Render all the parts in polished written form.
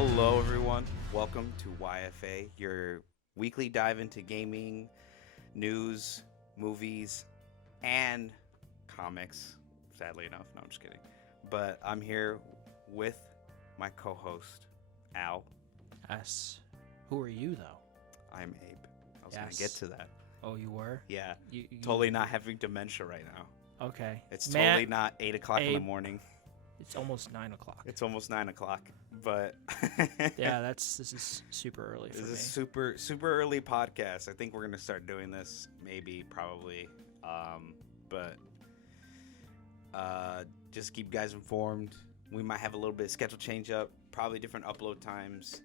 Hello, everyone. Welcome to YFA, your weekly dive into gaming, news, movies, and comics. Sadly enough, no, I'm just kidding. But I'm here with my co-host, Al. Yes. Who are you, though? I'm Abe. I was going to get to that. Oh, you were? Yeah. Totally not having dementia right now. Okay. It's totally not 8 o'clock in the Abe. morning. It's almost 9 o'clock. It's almost 9 o'clock, but Yeah, this is super early for me. This is super early podcast. I think we're gonna start doing this probably, but just keep you guys informed. We might have a little bit of schedule change up, probably different upload times.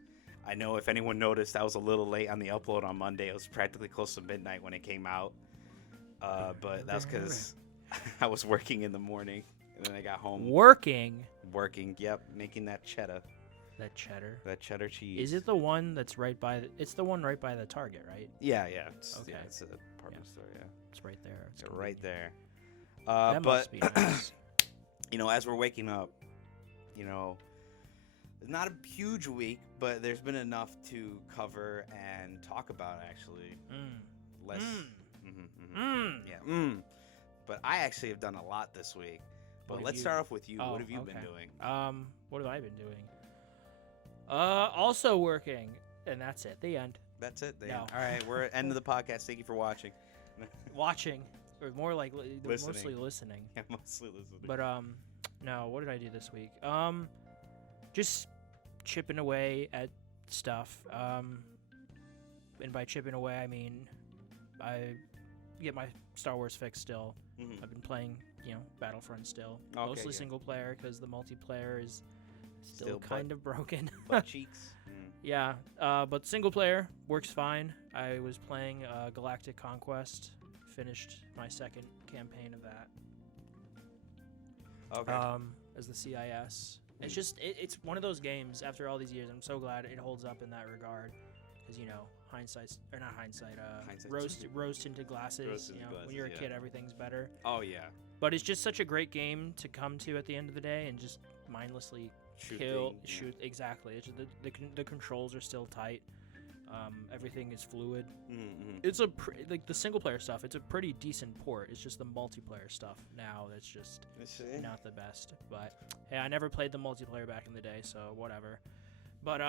I know if anyone noticed, I was a little late on the upload on Monday. It was practically close to midnight when it came out, but that's because I was working in the morning. And then I got home. Working, yep, making that cheddar. That cheddar cheese. Is it the one that's right by? It's the one right by the Target, right? Yeah. Okay. Yeah, it's a department store. Yeah, it's right there. It's right there. That must be nice. As we're waking up, it's not a huge week, but there's been enough to cover and talk about. Actually, less. Yeah. But I actually have done a lot this week. But let's start off with you. What have you been doing? What have I been doing? Also working, and that's it. The end. That's it. The No. end. All right, we're at the end of the podcast. Thank you for watching. Watching, or more like Listening. mostly listening. Yeah, mostly listening. But no. What did I do this week? Just chipping away at stuff. And by chipping away, I mean I get my Star Wars fix still. Mm-hmm. I've been playing, Battlefront still. Okay, Mostly yeah. single player because the multiplayer is still Still kind of broken. Butt cheeks. Yeah, but single player works fine. I was playing Galactic Conquest. Finished my second campaign of that. Okay. As the CIS. It's just it's one of those games. After all these years, I'm so glad it holds up in that regard. Because hindsight or not hindsight. Rose tinted glasses. When you're a kid, everything's better. Oh yeah. But it's just such a great game to come to at the end of the day and just mindlessly shoot. Exactly. It's just the controls are still tight. Everything is fluid. Mm-hmm. It's the single player stuff. It's a pretty decent port. It's just the multiplayer stuff now that's just not the best. But hey, I never played the multiplayer back in the day, so whatever. But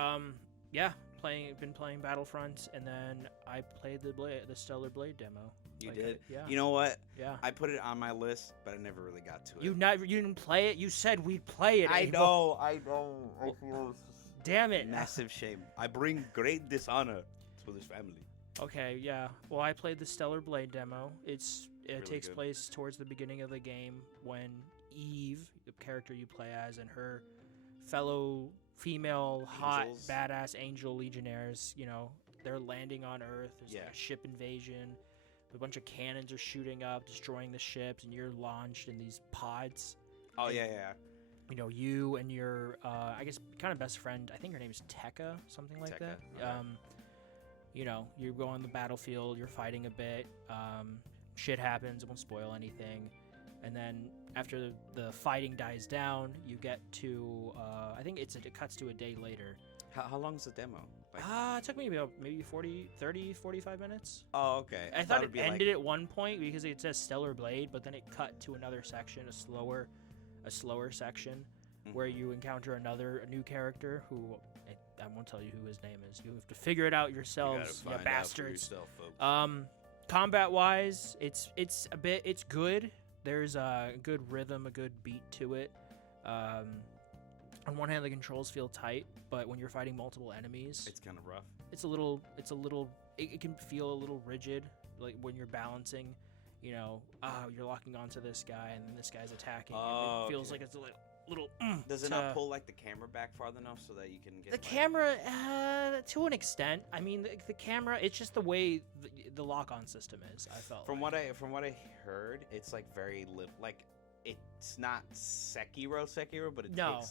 yeah, been playing Battlefront, and then I played the Stellar Blade demo. You did? Yeah. You know what? Yeah. I put it on my list, but I never really got to it. You didn't play it? You said we'd play it. I know. I feel damn it. Massive shame. I bring great dishonor to this family. Okay, yeah. Well, I played the Stellar Blade demo. It really takes good. place towards the beginning of the game when Eve, the character you play as, and her fellow female hot badass angel legionnaires, they're landing on Earth. There's like a ship invasion. A bunch of cannons are shooting up, destroying the ships, and you're launched in these pods. Oh, and, yeah. You and your, I guess, kind of best friend, I think her name is Tekka, something like that. Okay. You go on the battlefield, you're fighting a bit, shit happens, it won't spoil anything. And then after the fighting dies down, you get to, I think it cuts to a day later. How long is the demo? It took me about maybe 45 minutes. Oh, okay. I thought it ended at one point because it says Stellar Blade, but then it cut to another section, a slower section, where you encounter a new character who I won't tell you who his name is. You have to figure it out yourselves, you bastards. Out for yourself, folks. Combat-wise, it's good. There's a good rhythm, a good beat to it. On one hand, the controls feel tight, but when you're fighting multiple enemies, it's kind of rough. It can feel a little rigid, like when you're balancing. You're locking onto this guy, and then this guy's attacking. And it feels like it's a little. Does it not pull the camera back far enough so that you can get the camera? To an extent. I mean, the camera. It's just the way the lock-on system is. I felt from what I heard, it's very little. It's not Sekiro, but it takes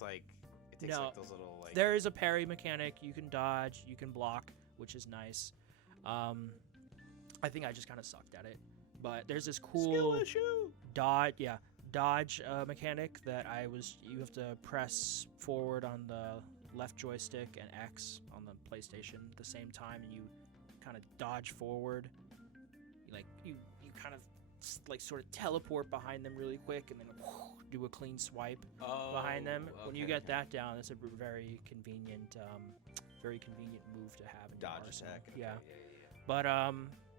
those little There is a parry mechanic. You can dodge, you can block, which is nice. I think I just kind of sucked at it. But there's this cool dodge mechanic that you have to press forward on the left joystick and X on the PlayStation at the same time, and you kind of dodge forward. You kind of like sort of teleport behind them really quick, and then do a clean swipe behind them. Okay, when you get that down, it's a very convenient move to have in your dodge arsenal. attack. Okay, Yeah. Yeah.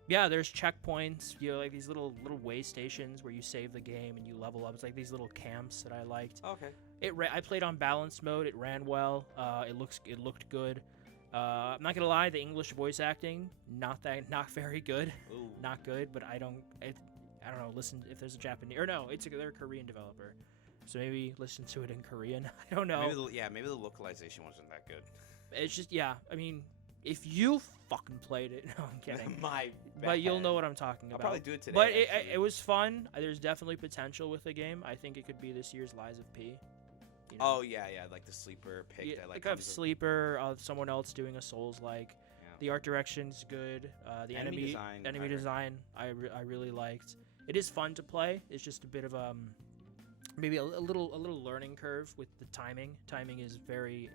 But there's checkpoints. You know, like these little way stations where you save the game and you level up. It's like these little camps that I liked. Okay. I played on balanced mode. It ran well. It looked good. I'm not gonna lie, the English voice acting not very good. Ooh. Not good. But I don't know. Listen, if there's a Japanese or no, they're a Korean developer, so maybe listen to it in Korean. I don't know. Maybe the localization wasn't that good. It's just I mean, if you fucking played it, no, I'm kidding. My bad. But you'll know what I'm talking about. I'll probably do it today. But it was fun. There's definitely potential with the game. I think it could be this year's Lies of P. You know? Oh yeah, like the sleeper pick. Yeah, that, like a sleeper, someone else doing a Souls-like. Yeah. The art direction's good. The enemy design, I really liked. It is fun to play. It's just a bit of maybe a little learning curve with the timing. Timing is very,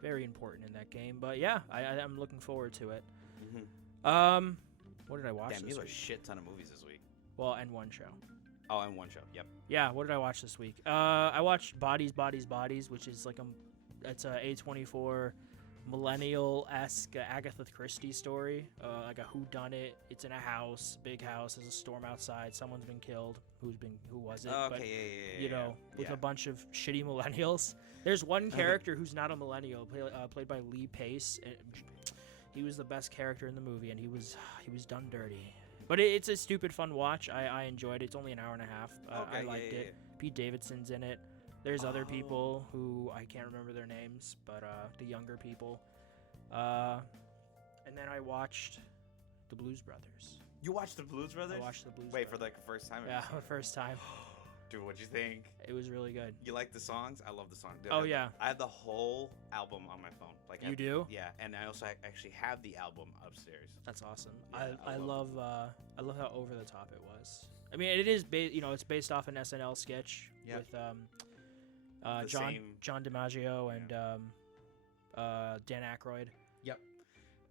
very important in that game. But yeah, I'm looking forward to it. Mm-hmm. What did I watch Damn, this you have week? a shit ton of movies this week. Well, and one show. Oh, and one show. Yep. Yeah, what did I watch this week? I watched Bodies, which is like it's a A24 millennial-esque Agatha Christie story, like a whodunit. It's in a house, big house. There's a storm outside. Someone's been killed. Who was it? Okay, but, yeah. You know, with yeah. a bunch of shitty millennials. There's one character who's not a millennial, played by Lee Pace. And he was the best character in the movie, and he was done dirty. But it's a stupid fun watch. I enjoyed it. It's only an hour and a half. I liked it. Pete Davidson's in it. There's other people who I can't remember their names, but the younger people. And then I watched The Blues Brothers. You watched The Blues Brothers? I watched The Blues Wait, Brothers. for like the first time? Yeah, the first time. Dude, what'd you think? It was really good. You like the songs? I love the songs. Dude, Oh, yeah. I have the whole album on my phone. Like You do? Yeah, and I also actually have the album upstairs. That's awesome. Yeah, I love how over the top it was. I mean, it is it's based off an SNL sketch with John DiMaggio and Dan Aykroyd. Yep.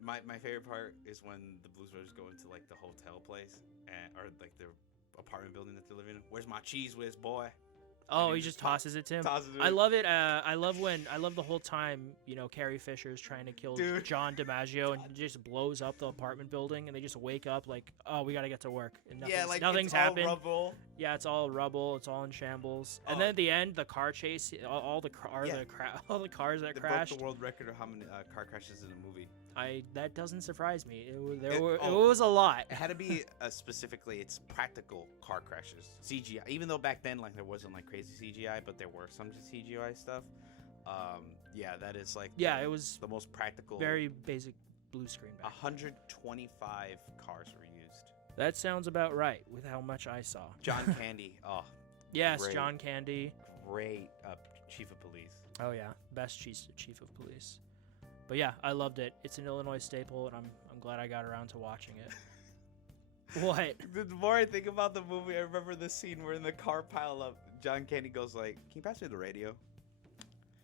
My favorite part is when the Blues Brothers go into like the hotel place or like the apartment building that they're living in. Where's my cheese whiz, boy? Oh, he just tosses it to him. I love it. I love the whole time, Carrie Fisher's trying to kill John DiMaggio and just blows up the apartment building, and they just wake up like, oh, we got to get to work. And nothing's happened. All rubble. Yeah, it's all rubble. It's all in shambles. And then at the end, the car chase, all the cars that they crashed. broke the world record of how many car crashes in a movie. That doesn't surprise me. It was a lot. It had to be specifically, it's practical car crashes. CGI. Even though back then, like, there wasn't like crazy CGI, but there were some CGI stuff. Yeah, that is like it was the most practical. Very basic blue screen. 125 cars were used. That sounds about right with how much I saw. John Candy. Oh. Yes, great. John Candy. Great chief of police. Oh yeah, best chief of police. But yeah, I loved it. It's an Illinois staple, and I'm glad I got around to watching it. What? The more I think about the movie, I remember the scene where in the car pile up, John Candy goes like, "Can you pass me the radio?"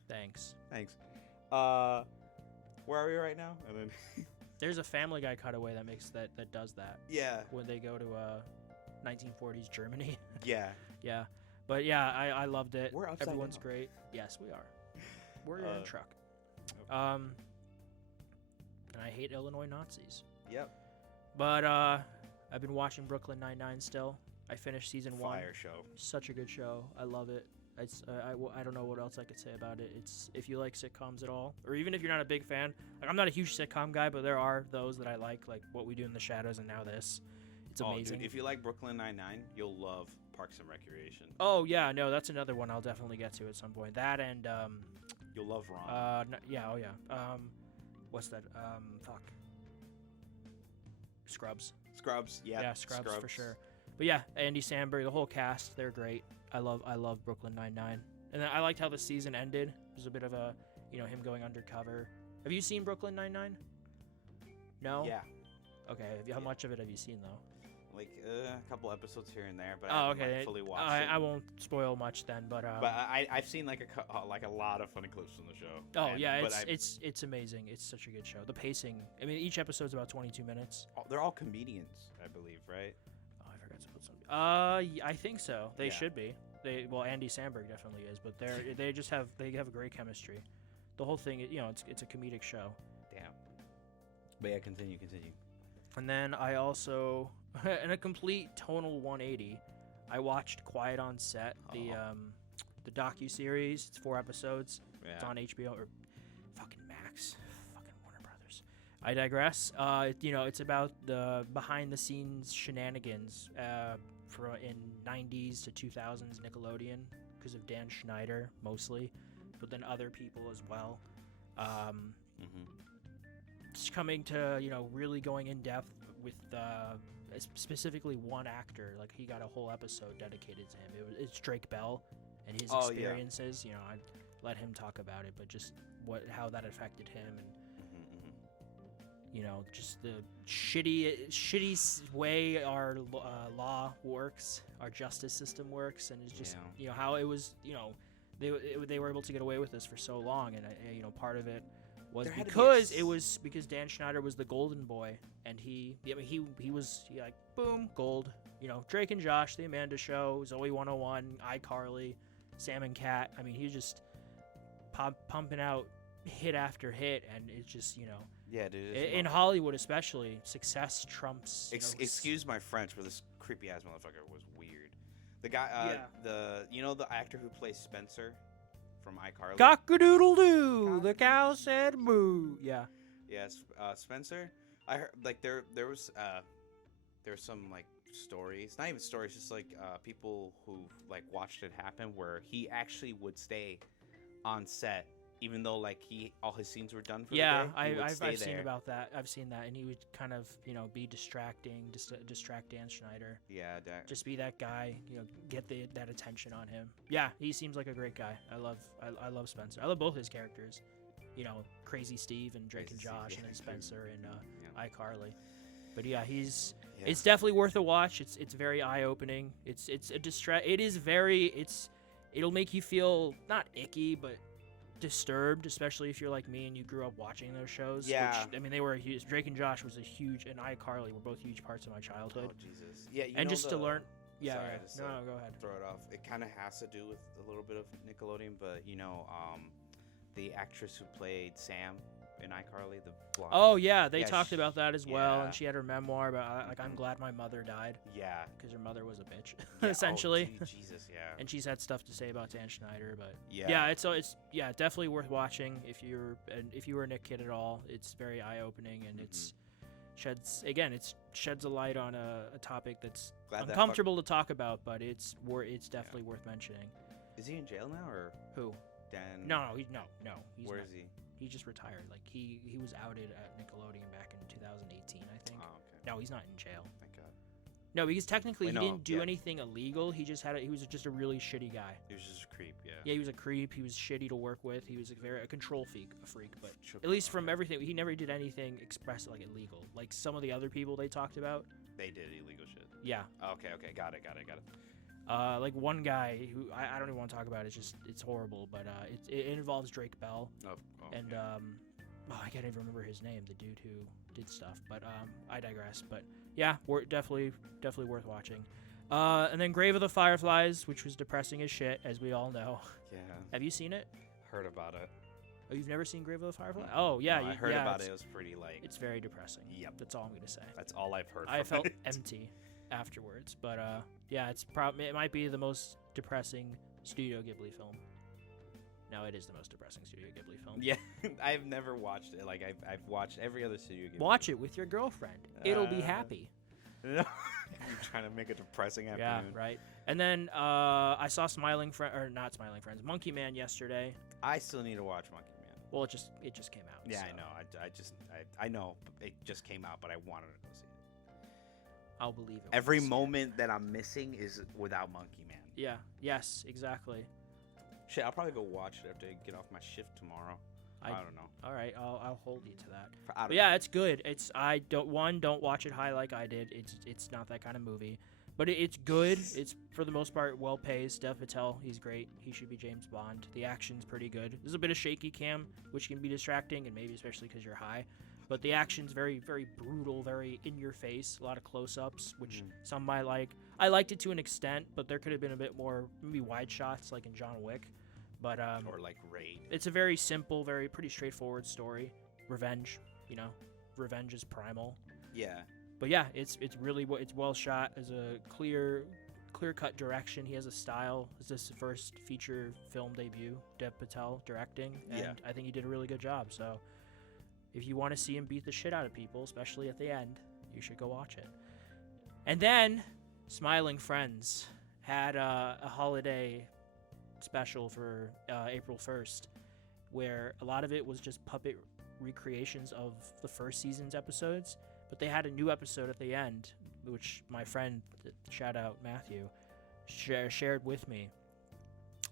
Thanks. Where are we right now? And then there's a Family Guy cutaway that does that. Yeah. When they go to 1940s Germany. Yeah. Yeah. But yeah, I loved it. We're upside Everyone's down. great. Yes, we are. We're in a truck. Okay. And I hate Illinois Nazis. Yep. But I've been watching Brooklyn Nine-Nine still. I finished season 1. Fire show. Such a good show. I love it. It's I don't know what else I could say about it. It's if you like sitcoms at all, or even if you're not a big fan. Like, I'm not a huge sitcom guy, but there are those that I like What We Do in the Shadows and now this. It's amazing. Dude, if you like Brooklyn Nine-Nine, you'll love Parks and Recreation. Oh yeah, no, that's another one I'll definitely get to at some point. That and you'll love Ron. What's that? Scrubs. Scrubs, yeah. Yeah, Scrubs for sure. But yeah, Andy Samberg, the whole cast, they're great. I love Brooklyn Nine-Nine. And then I liked how the season ended. There's a bit of a, him going undercover. Have you seen Brooklyn Nine-Nine? No? Yeah. Okay. How much of it have you seen, though? like a couple episodes here and there, but Oh, I haven't okay. like, fully watched it. I won't spoil much then, but I've seen like a lot of funny clips from the show. oh and, yeah, but it's amazing. It's such a good show. The pacing. I mean, each episode's about 22 minutes. they're all comedians, I believe, right? Oh, I forgot to put something. I think so. They should be. Well, Andy Samberg definitely is, but they have a great chemistry. The whole thing, it's a comedic show. Damn. But yeah, continue. And then I also, in a complete tonal 180, I watched Quiet on Set, the docu-series. It's 4 episodes. Yeah. It's on HBO or fucking Max, fucking Warner Brothers. I digress. It's about the behind-the-scenes shenanigans in 90s to 2000s Nickelodeon because of Dan Schneider mostly, but then other people as well. Just coming to really going in depth with specifically one actor. Like he got a whole episode dedicated to him. It's Drake Bell and his experiences. I let him talk about it, but just how that affected him and just the shitty way our law works, our justice system works, and it's just how it was. They were able to get away with this for so long, and part of it was because Dan Schneider was the golden boy, and he was like boom gold. Drake and Josh, the Amanda Show, Zoe 101, iCarly, Sam and Cat. I mean, he was just pumping out hit after hit, and it's just yeah, dude. In Hollywood especially, success trumps. Excuse my French, but this creepy ass motherfucker was weird. The guy, the actor who plays Spencer from iCarly. Cock-a-doodle-doo, the cow said moo. Yeah. Yes, Spencer. I heard like there was some like stories, not even stories, just like people who like watched it happen, where he actually would stay on set. Even though like all his scenes were done for the day, I've seen about that. I've seen that, and he would kind of be distracting, just to distract Dan Schneider. Yeah, just be that guy, get that attention on him. Yeah, he seems like a great guy. I love Spencer. I love both his characters. Crazy Steve and Drake and Josh, and then Spencer and iCarly. But yeah, it's definitely worth a watch. It's very eye opening. It'll make you feel not icky, but disturbed, especially if you're like me and you grew up watching those shows. Yeah. Which, they were huge. Drake and Josh was a huge, and iCarly were both huge parts of my childhood. Oh, Jesus. Yeah, and just to learn. Yeah, sorry, no, go ahead. Throw it off. It kind of has to do with a little bit of Nickelodeon, but the actress who played Sam in iCarly, the blonde. Oh yeah, they talked about that as well, and she had her memoir about I'm glad my mother died. Yeah, because her mother was a bitch, essentially. Oh, Jesus, yeah. And she's had stuff to say about Dan Schneider, but it's definitely worth watching if you were a Nick kid at all. It's very eye opening, and it sheds a light on a topic that's uncomfortable to talk about, but it's definitely worth mentioning. Is he in jail now, or who? Dan? No. He's Where not. is he? He just retired. Like he was outed at Nickelodeon back in 2018, I think. Oh, okay. No, he's not in jail. Thank God. No, because technically he didn't do anything illegal. He was just a really shitty guy. He was just a creep. Yeah. Yeah, he was a creep. He was shitty to work with. He was a control freak. But at least from everything, he never did anything express like illegal. Like some of the other people they talked about. They did illegal shit. Yeah. Okay. Got it. Like one guy who I don't even want to talk about. It's horrible, but it involves Drake Bell. And I can't even remember his name. The dude who did stuff, but I digress. But yeah, definitely worth watching. And then Grave of the Fireflies, which was depressing as shit, as we all know. Yeah. Have you seen it? Heard about it. Oh, you've never seen Grave of the Fireflies? Oh yeah, I heard about it. It was pretty like. It's very depressing. Yep. That's all I'm gonna say. That's all I've heard. I felt empty afterwards, but yeah, it might be the most depressing Studio Ghibli film. No, it is the most depressing Studio Ghibli film. Yeah, I've never watched it. Like I've watched every other Studio Ghibli. Watch it with your girlfriend. It'll be happy. You're trying to make it depressing afternoon. Yeah, right. And then I saw Monkey Man yesterday. I still need to watch Monkey Man. Well, it just came out. Yeah, so. I know. I know it just came out, but I wanted to go see it. I'll believe it. Every moment that I'm missing is without Monkey Man. Yeah. Yes. Exactly. Shit, I'll probably go watch it after I get off my shift tomorrow. I don't know. All right, I'll hold you to that. I don't But yeah, know. it's good. Don't watch it high like I did. It's not that kind of movie. But it's good. It's, for the most part, well-paced. Dev Patel, he's great. He should be James Bond. The action's pretty good. There's a bit of shaky cam, which can be distracting, and maybe especially because you're high. But the action's very, very brutal, very in-your-face. A lot of close-ups, which some might like. I liked it to an extent, but there could have been a bit more, maybe wide shots, like in John Wick. But or like Raid. It's a very simple, pretty straightforward story. Revenge, revenge is primal. Yeah. But yeah, it's well shot. As a clear cut direction. He has a style. It's his first feature film debut. Dev Patel directing, and I think he did a really good job. So if you want to see him beat the shit out of people, especially at the end, you should go watch it. And then Smiling Friends had a holiday special for April 1st, where a lot of it was just puppet recreations of the first season's episodes. But they had a new episode at the end, which my friend, shout out Matthew, shared with me.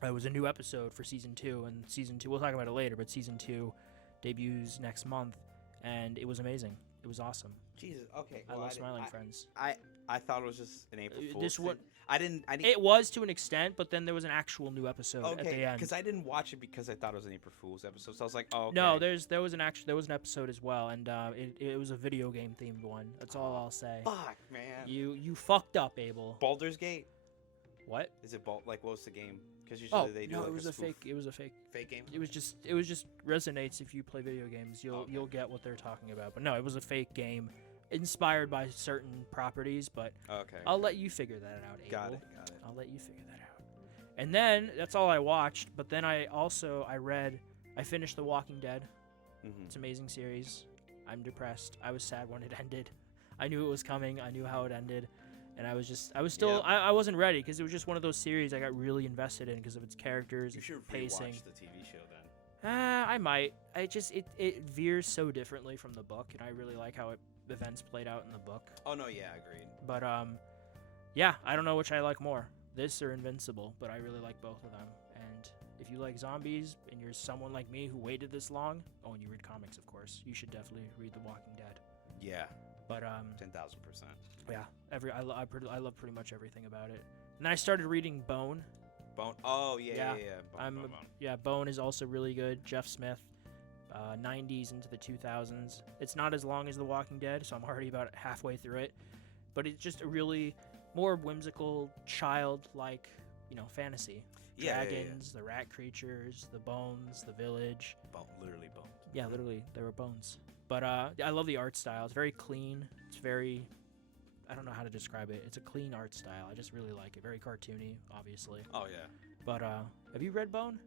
It was a new episode for season 2, and season 2, we'll talk about it later, but season 2 debuts next month, and it was amazing. It was awesome. Jesus, okay. I love Smiling Friends. I thought it was just an April Fool's. This one, I didn't. It was to an extent, but then there was an actual new episode at the end. Because I didn't watch it because I thought it was an April Fool's episode. So I was like, oh, okay. No, there was an episode as well, and it was a video game themed one. That's all I'll say. Fuck, man. You fucked up, Abel. Baldur's Gate. What? Is it what was the game? Because usually they do. No, like it was a fake. It was a fake. Fake game. It was just resonates if you play video games. You'll get what they're talking about. But no, it was a fake game, inspired by certain properties. But okay, I'll let you figure that out, Abel. Got it. I'll let you figure that out. And then that's all I watched. But then I finished The Walking Dead. Mm-hmm. It's an amazing series. I'm depressed. I was sad when it ended. I knew it was coming. I knew how it ended. And I wasn't ready because it was just one of those series I got really invested in because of its characters, its pacing. You should rewatch the TV show then. I might. It veers so differently from the book, and I really like how events played out in the book. Oh no, yeah, agreed. But yeah, I don't know which I like more, this or Invincible, but I really like both of them. And if you like zombies and you're someone like me who waited this long, and you read comics, of course, you should definitely read The Walking Dead. Yeah. But 10,000%. Yeah, I love pretty much everything about it. And then I started reading Bone. Bone. Oh yeah. Bone. Bone is also really good. Jeff Smith, 90s into the 2000s. It's not as long as The Walking Dead, so I'm already about halfway through it. But it's just a really more whimsical, childlike, fantasy. Dragons, the rat creatures, the bones, the village. Literally bones. Yeah, literally, there were bones. But I love the art style. It's very clean. It's very, I don't know how to describe it. It's a clean art style. I just really like it. Very cartoony, obviously. Oh, yeah. But have you read Bone?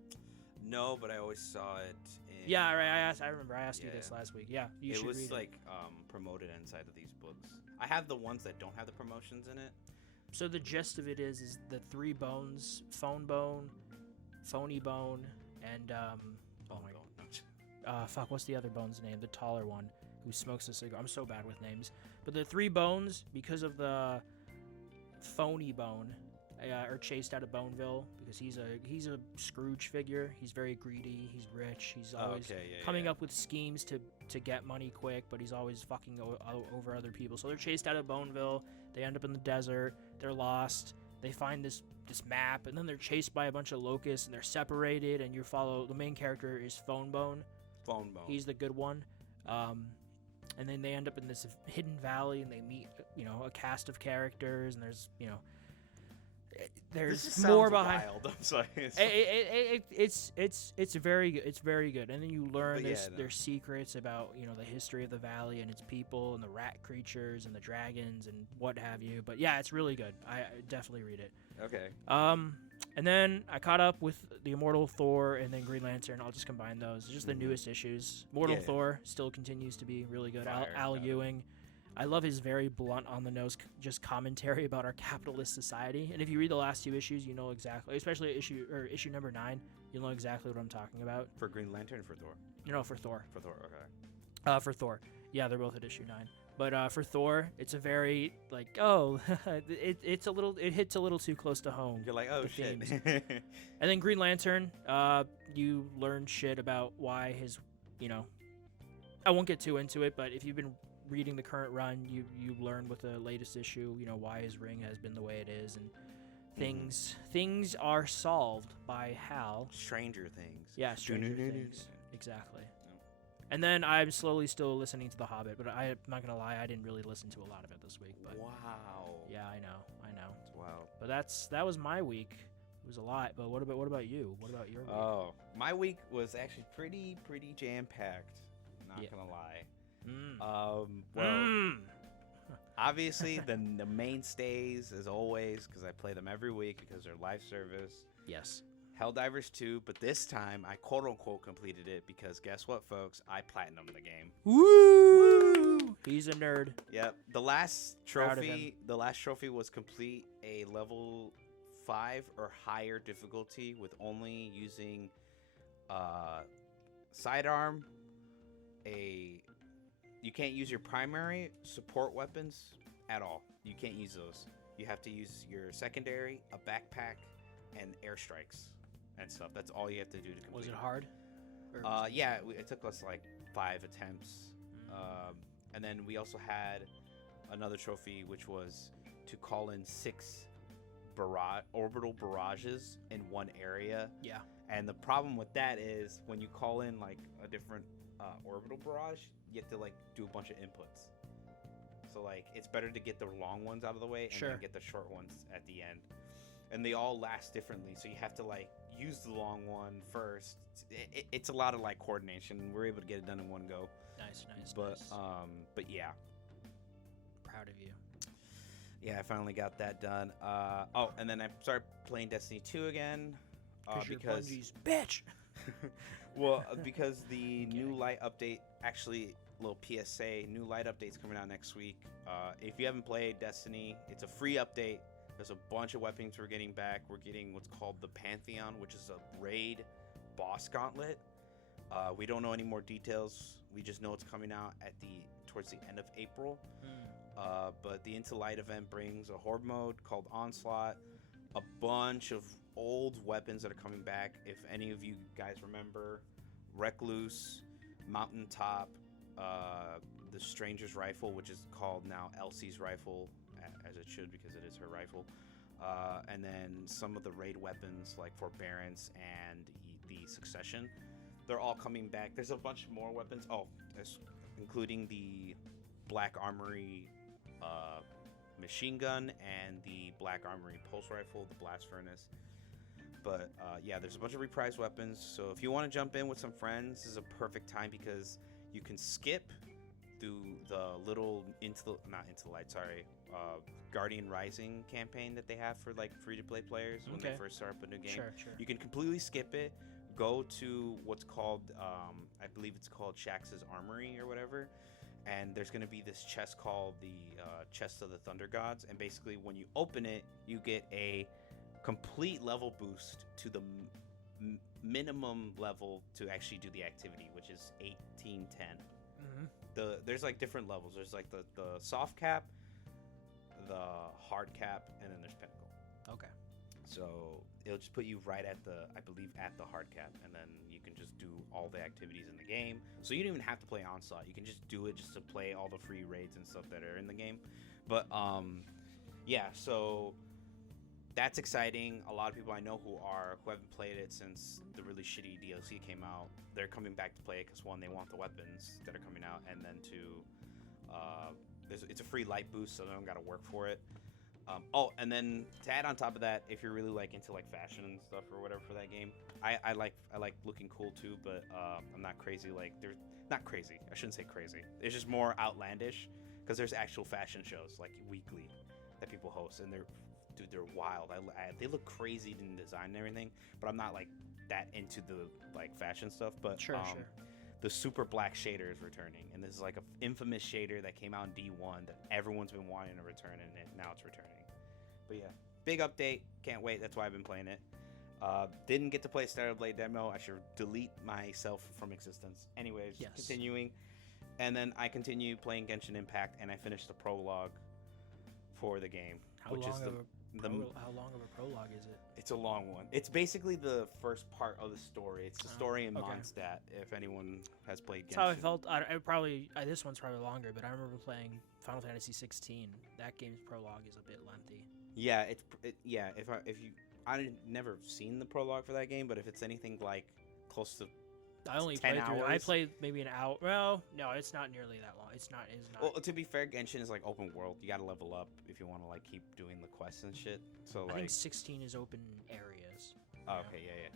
No, but I always saw it in... Yeah, right. I remember I asked you this last week. Yeah, you should read it. It was, like, promoted inside of these books. I have the ones that don't have the promotions in it. So the gist of it is the 3 bones, phone bone, phony bone, and, fuck, what's the other bone's name? The taller one who smokes a cigar. I'm so bad with names. But the 3 bones, because of the phony bone, are chased out of Boneville because he's a Scrooge figure. He's very greedy. He's rich. He's always coming up with schemes to get money quick, but he's always fucking over other people. So they're chased out of Boneville. They end up in the desert. They're lost. They find this map, and then they're chased by a bunch of locusts, and they're separated, and the main character is Phone Bone. He's the good one. And then they end up in this hidden valley, and they meet, a cast of characters, and there's more behind. Wild. I'm sorry. It's very good. It's very good. And then you learn there's secrets about the history of the valley and its people and the rat creatures and the dragons and what have you. But yeah, it's really good. I definitely read it. Okay. And then I caught up with the Immortal Thor and then Green Lantern. I'll just combine those. It's just the newest issues. Immortal Thor still continues to be really good. Al Ewing. I love his very blunt, on-the-nose just commentary about our capitalist society. And if you read the last 2 issues, you know exactly, especially issue number 9, you'll know exactly what I'm talking about. For Green Lantern or for Thor? For Thor. For Thor, okay. For Thor. Yeah, they're both at issue 9. But for Thor, it's a very, it hits a little too close to home. You're like, oh, shit. And then Green Lantern, you learn shit about why you know, I won't get too into it, but if you've been reading the current run, you learn with the latest issue, you know, why his ring has been the way it is, and things are solved by Hal. Stranger Things. Yeah, Stranger Things. Exactly. And then I'm slowly still listening to The Hobbit, but I'm not gonna lie, I didn't really listen to a lot of it this week. But wow. Yeah, I know. It's wild. But that was my week. It was a lot. But what about you? What about your week? Oh, my week was actually pretty jam packed. Not gonna lie. Well, obviously the mainstays as always, because I play them every week because they're live service. Yes. Helldivers 2, but this time I quote-unquote completed it because guess what, folks? I platinumed the game. Woo! He's a nerd. Yep. The last trophy was complete a level 5 or higher difficulty with only using sidearm. You can't use your primary support weapons at all. You can't use those. You have to use your secondary, a backpack, and airstrikes and stuff. That's all you have to do to complete. Was it hard? Yeah, it took us like 5 attempts. And then we also had another trophy, which was to call in 6 orbital barrages in one area. Yeah. And the problem with that is when you call in like a different orbital barrage, you have to like do a bunch of inputs. So like it's better to get the long ones out of the way and then get the short ones at the end. And they all last differently, so you have to like use the long one first. It's a lot of like coordination. We're able to get it done in one go. Nice. But yeah, proud of you. Yeah, I finally got that done. And then I started playing Destiny 2 again. Because Bungie's bitch. Well, because the new light update, actually, little PSA, new light update's coming out next week. If you haven't played Destiny, it's a free update. There's a bunch of weapons we're getting back. We're getting what's called the Pantheon, which is a raid boss gauntlet. We don't know any more details. We just know it's coming out towards the end of April. But the Into Light event brings a horde mode called Onslaught, a bunch of old weapons that are coming back. If any of you guys remember, Recluse, Mountaintop, the Stranger's Rifle, which is called now Elsie's Rifle, as it should because it is her rifle. And then some of the raid weapons like Forbearance and the Succession. They're all coming back. There's a bunch more weapons. Including the Black Armory machine gun and the Black Armory pulse rifle, the Blast Furnace. But yeah, there's a bunch of reprised weapons. So if you want to jump in with some friends, this is a perfect time because you can skip through the little Guardian Rising campaign that they have for like free-to-play players when they first start up a new game. Sure. You can completely skip it. Go to what's called, I believe it's called Shax's Armory or whatever. And there's going to be this chest called the Chest of the Thunder Gods. And basically when you open it, you get a complete level boost to the minimum level to actually do the activity, which is 1810. There's like different levels. There's like the soft cap, the hard cap, and then there's pinnacle. Okay. So it'll just put you right at the hard cap, and then you can just do all the activities in the game. So you don't even have to play Onslaught. You can just do it just to play all the free raids and stuff that are in the game. But yeah, so that's exciting. A lot of people I know who haven't played it since the really shitty DLC came out, they're coming back to play it because one, they want the weapons that are coming out, and then two, it's a free light boost, so they don't got to work for it. And then to add on top of that, if you're really like into like fashion and stuff or whatever for that game, I like looking cool too, but I'm not crazy. Like they're not crazy. I shouldn't say crazy. It's just more outlandish because there's actual fashion shows like weekly that people host, and they're wild. They look crazy in design and everything, but I'm not like that into the like fashion stuff. But sure. The super black shader is returning, and this is like an infamous shader that came out in D1 that everyone's been wanting to return, and now it's returning. But yeah, big update. Can't wait. That's why I've been playing it. Didn't get to play Stellar Blade demo. I should delete myself from existence. Anyways, Continuing. And then I continue playing Genshin Impact, and I finished the prologue for the game. How long of a prologue is it? It's a long one. It's basically the first part of the story. It's the story in Mondstadt. If anyone has played Genshin. That's how I felt. This one's probably longer, but I remember playing Final Fantasy 16. That game's prologue is a bit lengthy. Yeah, I've never seen the prologue for that game, but if it's anything like close to I only 10 played hours. I played maybe an hour. Well, no, it's not nearly that long. It's not. Well, to be fair, Genshin is like open world. You gotta level up if you want to like keep doing the quests and shit. So I think 16 is open areas. Oh, okay, yeah.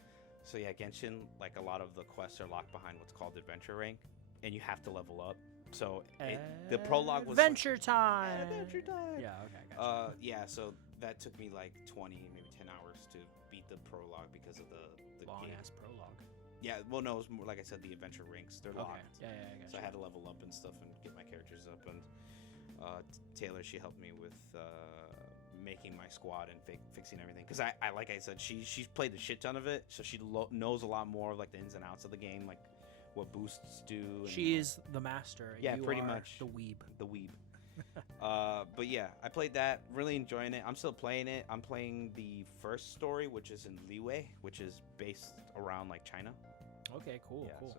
So yeah, Genshin, like a lot of the quests are locked behind what's called adventure rank, and you have to level up. So the prologue was Adventure time. Adventure time. Yeah. Okay. Gotcha. Yeah. So that took me like 20, maybe 10 hours to beat the prologue because of the long game. ass prologue. Yeah, well, no, it was more like I said, the adventure ranks, they're locked. Yeah, I got so I had to level up and stuff and get my characters up. And Taylor, she helped me with making my squad and fixing everything. Because I like I said, she's played the shit ton of it, so she knows a lot more of like the ins and outs of the game, like what boosts do. And, she is the master. Yeah, you pretty are much. The weeb. The weeb. But yeah, I played that, really enjoying it. I'm still playing it. I'm playing the first story, which is in Liyue, which is based around like China. Okay, cool. So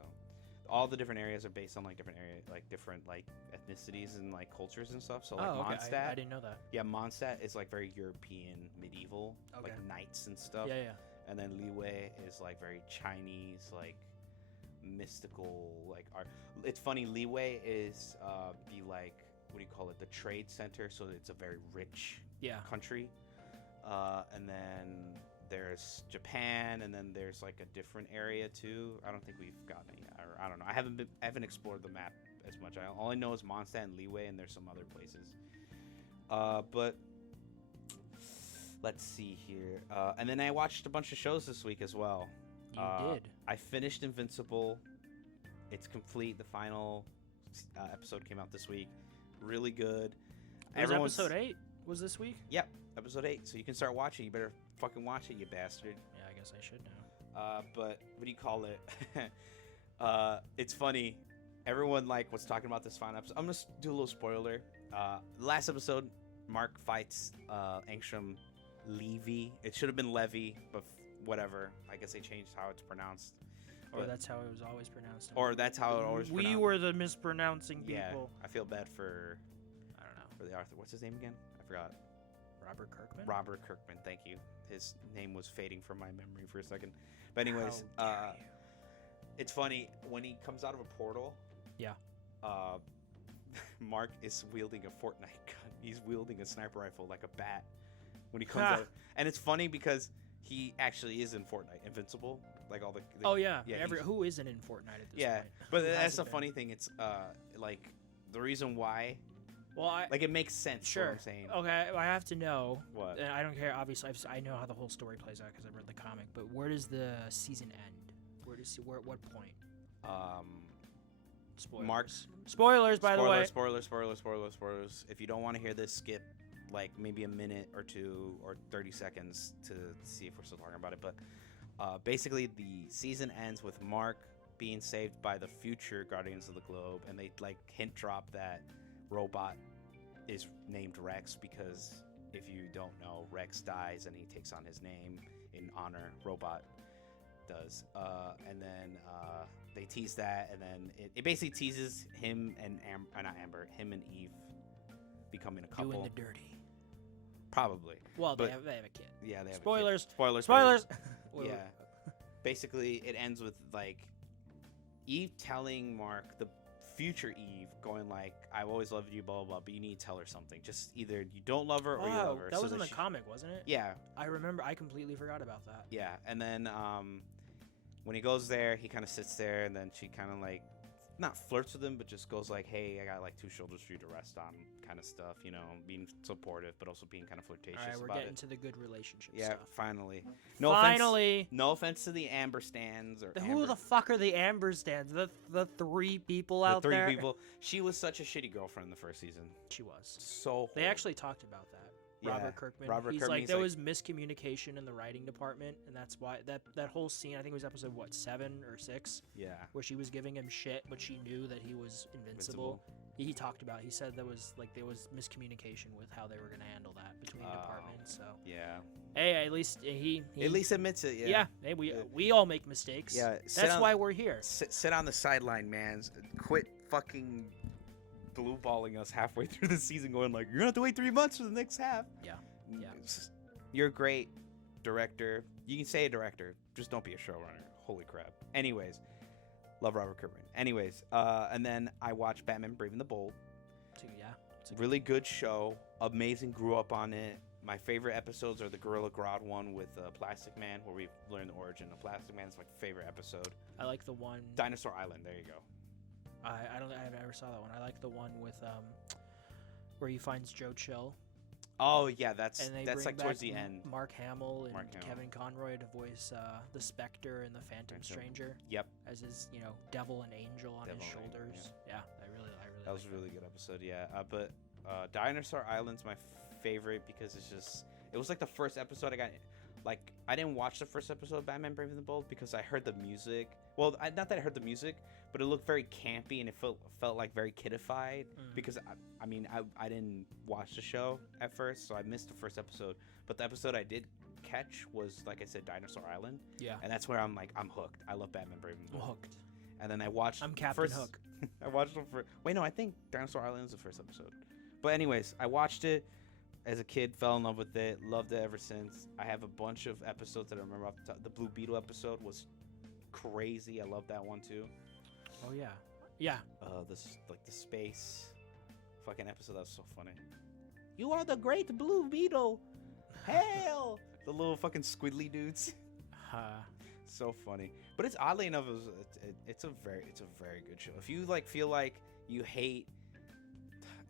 all the different areas are based on like different ethnicities and like cultures and stuff. So like Mondstadt, I didn't know that. Yeah, Mondstadt is like very European, medieval, like knights and stuff. Yeah. And then Liyue is like very Chinese, like mystical, like art. It's funny. Liyue is the like, what do you call it? The trade center. So it's a very rich country. And then there's Japan, and then there's like a different area too. I don't think we've gotten it yet, or I don't know. I haven't explored the map as much. All I know is Mondstadt and Liyue, and there's some other places. But let's see here. And then I watched a bunch of shows this week as well. You did. I finished Invincible. It's complete. The final episode came out this week. Really good. Episode 8 was this week? Yep, episode 8. So you can start watching. You better fucking watch it, you bastard. Yeah, I guess I should now. But what do you call it? It's funny. Everyone like was talking about this final episode. I'm gonna do a little spoiler. Last episode, Mark fights Angstrom Levy. It should have been Levy, but whatever. I guess they changed how it's pronounced. Or that's how it was always pronounced. Or that's how it always pronounced. We were the mispronouncing people. Yeah, I feel bad for... I don't know. For the Arthur. What's his name again? I forgot. Robert Kirkman? Robert Kirkman, thank you. His name was fading from my memory for a second. But anyways, it's funny. When he comes out of a portal... Yeah. Mark is wielding a Fortnite gun. He's wielding a sniper rifle like a bat when he comes out. And it's funny because he actually is in Fortnite. Invincible. Like all the oh yeah, who isn't in Fortnite at this point? But that's the funny thing. It's like the reason why. Well, like it makes sense. Sure. What I'm saying. Okay, I have to know. What? And I don't care. Obviously, I know how the whole story plays out because I read the comic. But where does the season end? At what point? Spoilers. Spoilers, by the way. Spoilers. If you don't want to hear this, skip like maybe a minute or two or 30 seconds to see if we're still talking about it. But basically, the season ends with Mark being saved by the future Guardians of the Globe, and they like hint drop that Robot is named Rex because if you don't know, Rex dies and he takes on his name in honor. Robot does, and then they tease that, and then it basically teases him and him and Eve becoming a couple. Doing the dirty. Probably. Well, they have a kid. Yeah, they have Spoilers. A kid. Spoilers. Yeah. Basically, it ends with like Eve telling Mark, the future Eve, going like, "I've always loved you, blah blah blah, but you need to tell her something. Just either you don't love her or you love her." That was in the comic, wasn't it? Yeah. I remember. I completely forgot about that. Yeah, and then when he goes there, he kind of sits there, and then she kind of like, not flirts with him, but just goes like, "Hey, I got like two shoulders for you to rest on," kind of stuff, you know, being supportive, but also being kind of flirtatious. All right, we're about getting it. to the good relationship Yeah, stuff. finally. No offense to the Amber stands or who the fuck are the Amber stands? The three people out there. The 3 people. She was such a shitty girlfriend in the first season. She was. So horrible. They actually talked about that. Yeah, Robert Kirkman. He's like, there was miscommunication in the writing department, and that's why that whole scene, I think it was episode 7 or 6. Yeah. Where she was giving him shit, but she knew that he was invincible. he talked about. He said there was miscommunication with how they were going to handle that between departments. So yeah. hey, at least he at least admits it. Yeah. Yeah. Hey, we all make mistakes. Yeah. That's why we're here. Sit on the sideline, man. Quit fucking blue balling us halfway through the season, going like, you're gonna have to wait 3 months for the next half. Yeah. Yeah. You're a great director. You can say a director, just don't be a showrunner. Holy crap. Anyways, love Robert Kirkman. Anyways, and then I watched Batman Brave and the Bold. Yeah. Really good show. Amazing. Grew up on it. My favorite episodes are the Gorilla Grodd one with Plastic Man, where we learn the origin of Plastic Man. It's my favorite episode. I like the one Dinosaur Island. There you go. I don't think I've ever saw that one. I like the one with where he finds Joe Chill. Oh yeah, that's like back towards the end. Mark Hamill and Kevin Conroy to voice the Spectre and the Phantom Stranger. Yep. As his devil and angel on his shoulders. Yeah, I really. That was a really good episode. Yeah, but Dinosaur Island's my favorite because it was like the first episode I got. Like, I didn't watch the first episode of Batman Brave and the Bold because I heard the music. Well, not that I heard the music, but it looked very campy and it felt like very kidified because I didn't watch the show at first, so I missed the first episode. But the episode I did catch was, like I said, Dinosaur Island. Yeah. And that's where I'm hooked. I love Batman Brave and the Bold. I'm hooked. And then I watched. I'm Captain Hook. I watched it for. Wait, no, I think Dinosaur Island is the first episode. But anyways, I watched it as a kid, fell in love with it, loved it ever since. I have a bunch of episodes that I remember off the top. The Blue Beetle episode was crazy. I love that one too. Oh yeah, yeah. The space fucking episode, that was so funny. You are the great Blue Beetle. Hail! The little fucking squiddly dudes. So funny. But it's oddly enough, it's a very good show. If you feel like you hate,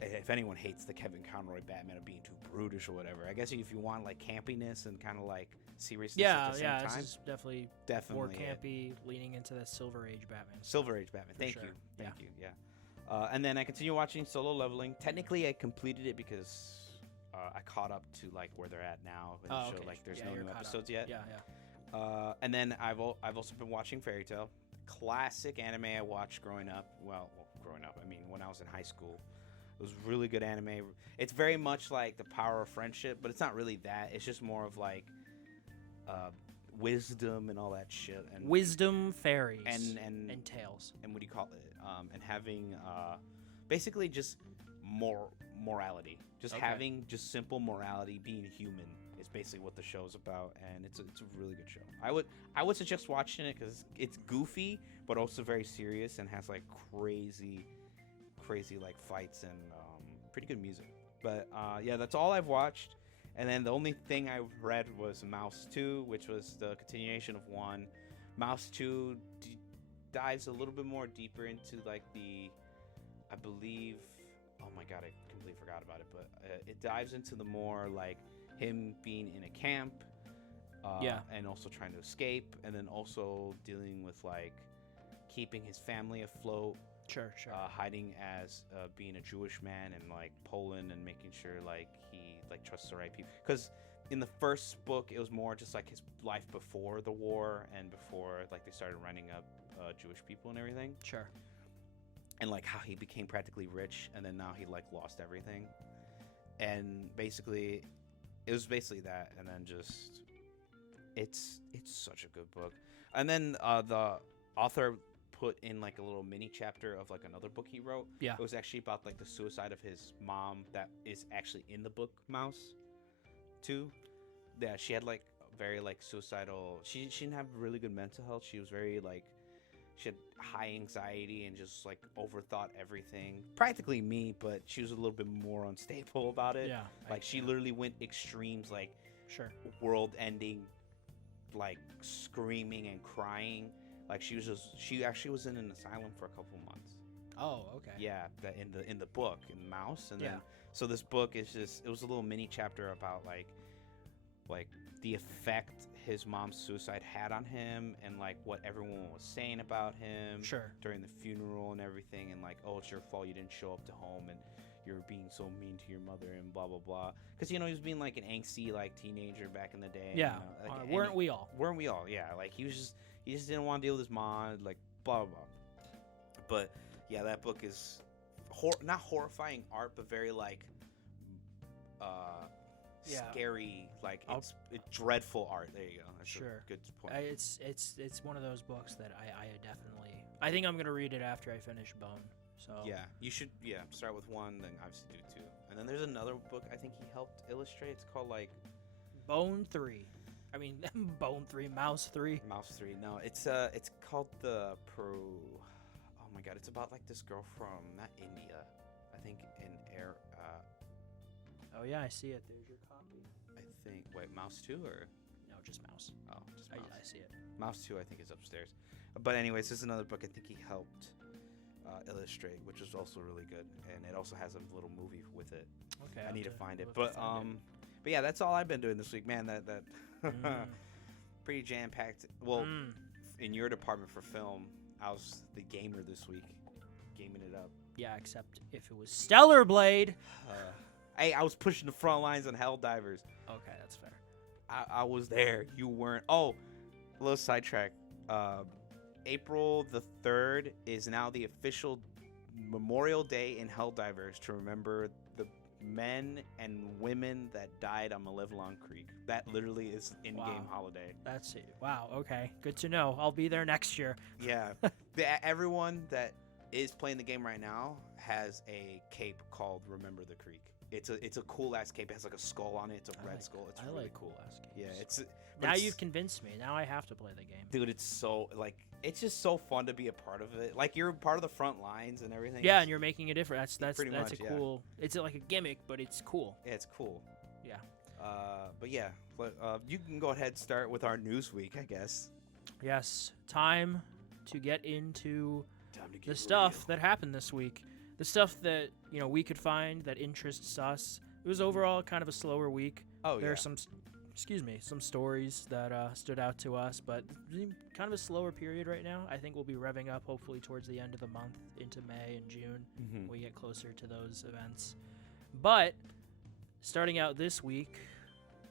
if anyone hates the Kevin Conroy Batman of being too brutish or whatever, I guess if you want campiness and kind of seriousness at the same time. This is definitely more campy, leaning into the Silver Age Batman. Silver Age Batman. Thank you. Yeah. And then I continue watching Solo Leveling. Technically, I completed it because I caught up to where they're at now in the show. There's no new episodes yet. Yeah. And then I've also been watching Fairy Tail, classic anime I watched growing up. Well, growing up, I mean when I was in high school. It was really good anime. It's very much like The Power of Friendship, but it's not really that. It's just more of wisdom and all that shit. And wisdom, fairies, and tales. And what do you call it? And having basically just morality. Just having just simple morality, being human. Is basically what the show's about, and it's a really good show. I would suggest watching it because it's goofy, but also very serious and has crazy fights and pretty good music. But yeah, that's all I've watched. And then the only thing I read was Mouse 2, which was the continuation of 1. Mouse 2 dives a little bit more deeper into I believe. Oh my god, I completely forgot about it. But it dives into the more him being in a camp, and also trying to escape, and then also dealing with keeping his family afloat. Sure. Hiding as being a Jewish man in Poland, and making sure he trusts the right people. Because in the first book, it was more just his life before the war and before they started running up Jewish people and everything. Sure. And how he became practically rich, and then now he lost everything, and basically. It was basically that, and then just it's such a good book. And then the author put in a little mini chapter of another book he wrote. Yeah, it was actually about the suicide of his mom that is actually in the book Mouse 2. Yeah, she had very suicidal. She didn't have really good mental health. She was very she had high anxiety and just overthought everything. Practically me, but she was a little bit more unstable about it. Yeah. She literally went extremes, sure, world ending, screaming and crying. She actually was in an asylum for a couple months. Oh, okay. Yeah, that in the book in Mouse, and then so this book is it was a little mini chapter about the effect his mom's suicide had on him, and what everyone was saying about him during the funeral and everything, and oh, it's your fault you didn't show up to home, and you're being so mean to your mother, and blah blah blah, because he was being an angsty teenager back in the day. Weren't we all? Yeah, he just didn't want to deal with his mom, blah blah blah. But yeah, that book is not horrifying art, but very like scary, like it's dreadful art. There you go. That's a good point. It's one of those books that I definitely. I think I'm gonna read it after I finish Bone. So yeah, you should start with one, then obviously do two, and then there's another book I think he helped illustrate. It's called like Bone 3. I mean Bone 3, Mouse 3. Mouse 3. No, it's called the Pro. Oh my God, it's about like this girl from not India, I think in air. Oh yeah, I see it. There's your copy. I think. Wait, Mouse 2 or no, just Mouse. Oh, just Mouse. I see it. Mouse 2 I think is upstairs. But anyways, this is another book I think he helped illustrate, which is also really good, and it also has a little movie with it. Okay. I need to find it. But yeah, that's all I've been doing this week, man. That pretty jam packed. Well, in your department for film, I was the gamer this week, gaming it up. Yeah, except if it was Stellar Blade. Hey, I was pushing the front lines on Helldivers. Okay, that's fair. I was there. You weren't. Oh, a little sidetrack. April the 3rd is now the official Memorial Day in Helldivers to remember the men and women that died on Malevelon Creek. That literally is in-game holiday. That's it. Wow. Okay. Good to know. I'll be there next year. Yeah. Everyone that is playing the game right now has a cape called Remember the Creek. It's a cool ass cape. It has like a skull on it. It's a red skull. It's really cool ass capes. Yeah. Now you've convinced me. Now I have to play the game. Dude, it's so like it's just so fun to be a part of it. Like you're part of the front lines and everything. Yeah, and you're making a difference. That's much, a cool. It's like a gimmick, but it's cool. Yeah, it's cool. Yeah. But yeah, you can go ahead and start with our news week, I guess. Yes, time to get into the stuff that happened this week. The stuff that we could find that interests us. It was overall kind of a slower week. There are some stories that stood out to us, but kind of a slower period right now. I think we'll be revving up hopefully towards the end of the month into May and June when we get closer to those events. But starting out this week,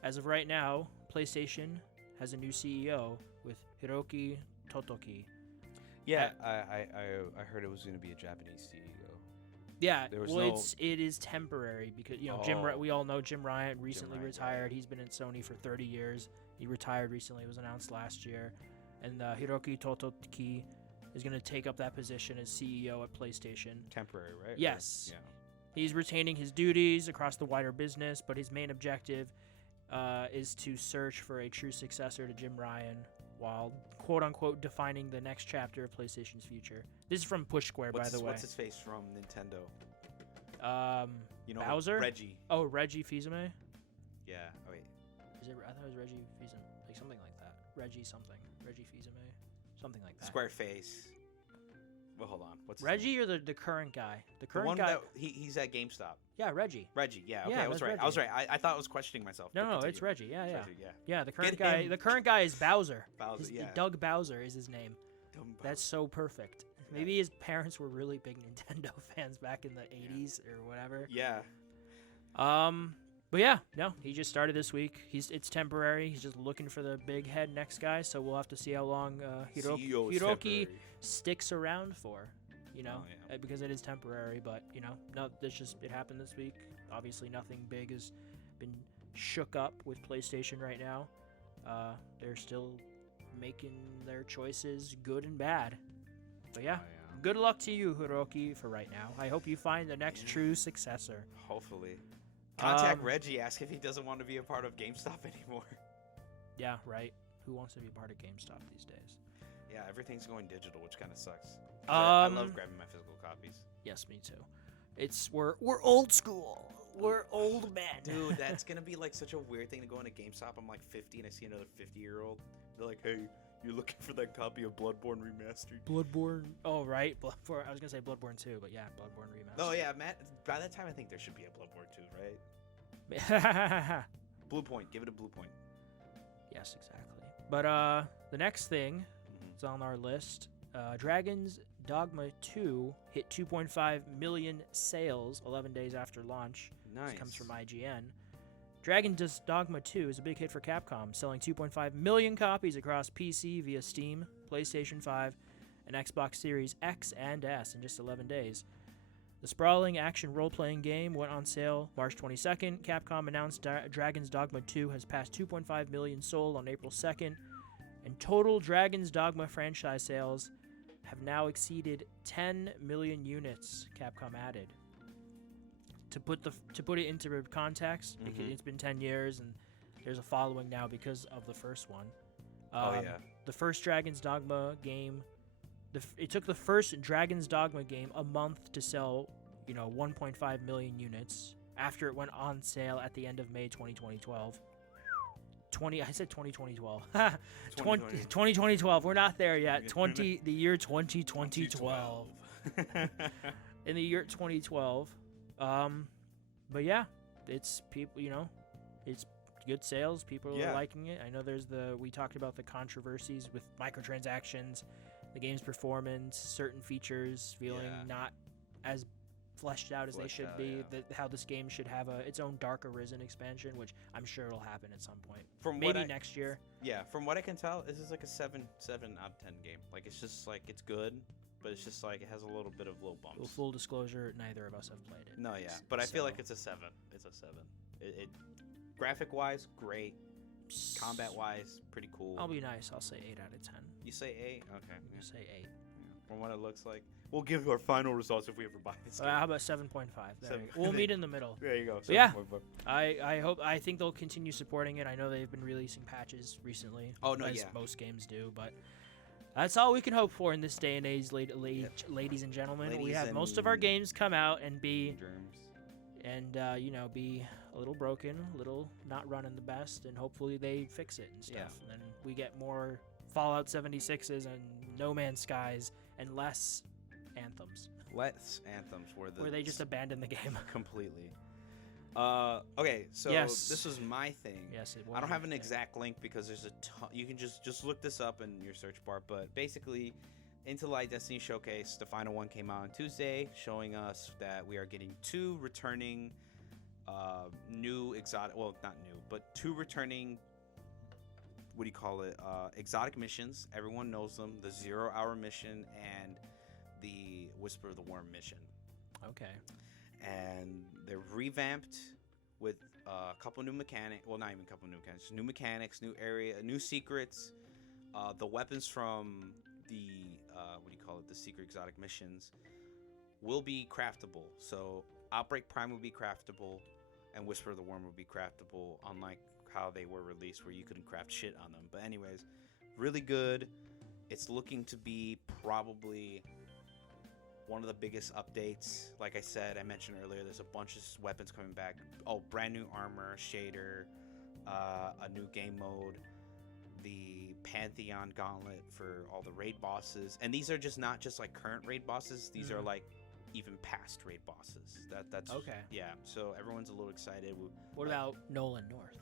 as of right now, PlayStation has a new CEO with Hiroki Totoki. Yeah, I heard it was going to be a Japanese CEO. Yeah, it is temporary because we all know Jim Ryan recently retired. He's been in Sony for 30 years. He retired recently. It was announced last year, and Hiroki Totoki is going to take up that position as CEO at PlayStation. Temporary, right? Yes. Yeah. He's retaining his duties across the wider business, but his main objective is to search for a true successor to Jim Ryan while quote-unquote defining the next chapter of PlayStation's future. This is from Push Square, by the way. What's his face from Nintendo? Bowser? Reggie. Oh, Reggie Fils-Aimé? Yeah. Oh, wait. I thought it was Reggie Fils-Aimé. Like something like that. Reggie something. Reggie Fils-Aimé? Something like that. Square face. Well, hold on. What's his Reggie name? or the current guy? The current one guy. That he's at GameStop. Yeah, Reggie. Reggie. Yeah. Okay, Yeah, I was right. Reggie. I was right. I thought I was questioning myself. No, it's Reggie. Yeah. Reggie, Yeah, the current Get guy. him. The current guy is Bowser. Bowser. Yeah. Doug Bowser is his name. That's so perfect. Maybe his parents were really big Nintendo fans back in the 80s or whatever. Yeah. But yeah, no, he just started this week. It's temporary. He's just looking for the big head next guy. So we'll have to see how long Hiroki sticks around for. Because it is temporary. But no, it happened this week. Obviously, nothing big has been shook up with PlayStation right now. They're still making their choices good and bad. But yeah, good luck to you, Hiroki, for right now. I hope you find the next true successor. Hopefully. Contact Reggie, ask if he doesn't want to be a part of GameStop anymore. Yeah, right. Who wants to be a part of GameStop these days? Yeah, everything's going digital, which kind of sucks. I love grabbing my physical copies. Yes, me too. We're old school. We're old men. Dude, that's going to be like such a weird thing to go into GameStop. I'm like 50 and I see another 50-year-old. They're like, hey, you're looking for that copy of Bloodborne Remastered. Bloodborne. Oh, right. Bloodborne. I was going to say Bloodborne 2, but yeah, Bloodborne Remastered. Oh, yeah, Matt. By that time, I think there should be a Bloodborne 2, right? Blue Point. Give it a Blue Point. Yes, exactly. But the next thing is on our list. Dragon's Dogma 2 hit 2.5 million sales 11 days after launch. Nice. This comes from IGN. Dragon's Dogma 2 is a big hit for Capcom, selling 2.5 million copies across PC via Steam, PlayStation 5, and Xbox Series X and S in just 11 days. The sprawling action role-playing game went on sale March 22nd. Capcom announced Dragon's Dogma 2 has passed 2.5 million sold on April 2nd, and total Dragon's Dogma franchise sales have now exceeded 10 million units. Capcom added. To put it into context, because it's been 10 years and there's a following now because of the first one. The first Dragon's Dogma game. It took the first Dragon's Dogma game a month to sell, 1.5 million units after it went on sale at the end of May 2012. I said 2012. 2012. We're not there yet. The year 2012. In the year 2012. But yeah, it's people, it's good sales. People are liking it. I know we talked about the controversies with microtransactions, the game's performance, certain features feeling not as fleshed out as they should be. How this game should have its own Dark Arisen expansion, which I'm sure will happen at some point. Maybe next year. Yeah, from what I can tell, this is like a 7 out of 10 game. Like, it's just like, it's good, but it's just like it has a little bit of low bumps. Well, full disclosure, neither of us have played it. No, yeah, but I feel like it's a 7. It's a 7. It graphic wise, great. Combat wise, pretty cool. I'll be nice. I'll say 8 out of 10. You say 8? Okay. You say 8. From what it looks like, we'll give our final results if we ever buy this game. How about 7.5? We'll meet in the middle. There you go. Yeah, I think they'll continue supporting it. I know they've been releasing patches recently. Oh no, as most games do, but that's all we can hope for in this day and age, ladies and gentlemen. We have most of our games come out and be a little broken, a little not running the best, and hopefully they fix it and stuff. Yeah. And then we get more Fallout 76s and No Man's Skies and less Anthems. Where they just abandon the game completely. Okay, so this was my thing. Yes, it was. I don't have an exact link because there's a ton. You can just look this up in your search bar. But basically, Into Light Destiny Showcase, the final one came out on Tuesday, showing us that we are getting 2 returning new exotic. Well, not new, but 2 returning. What do you call it? Exotic missions. Everyone knows them. The 0 Hour mission and the Whisper of the Worm mission. Okay. And they're revamped with a couple new mechanics. Well, not even a couple new mechanics. New mechanics, new area, new secrets. The weapons from the the secret exotic missions will be craftable. So Outbreak Prime will be craftable, and Whisper of the Worm will be craftable, unlike how they were released where you couldn't craft shit on them. But anyways, really good. It's looking to be probably one of the biggest updates. Like I said, I mentioned earlier, there's a bunch of weapons coming back. Oh, brand new armor, shader, a new game mode, the Pantheon Gauntlet for all the raid bosses. And these are not just like current raid bosses. These are like even past raid bosses. That's okay. Yeah, so everyone's a little excited. What about Nolan North?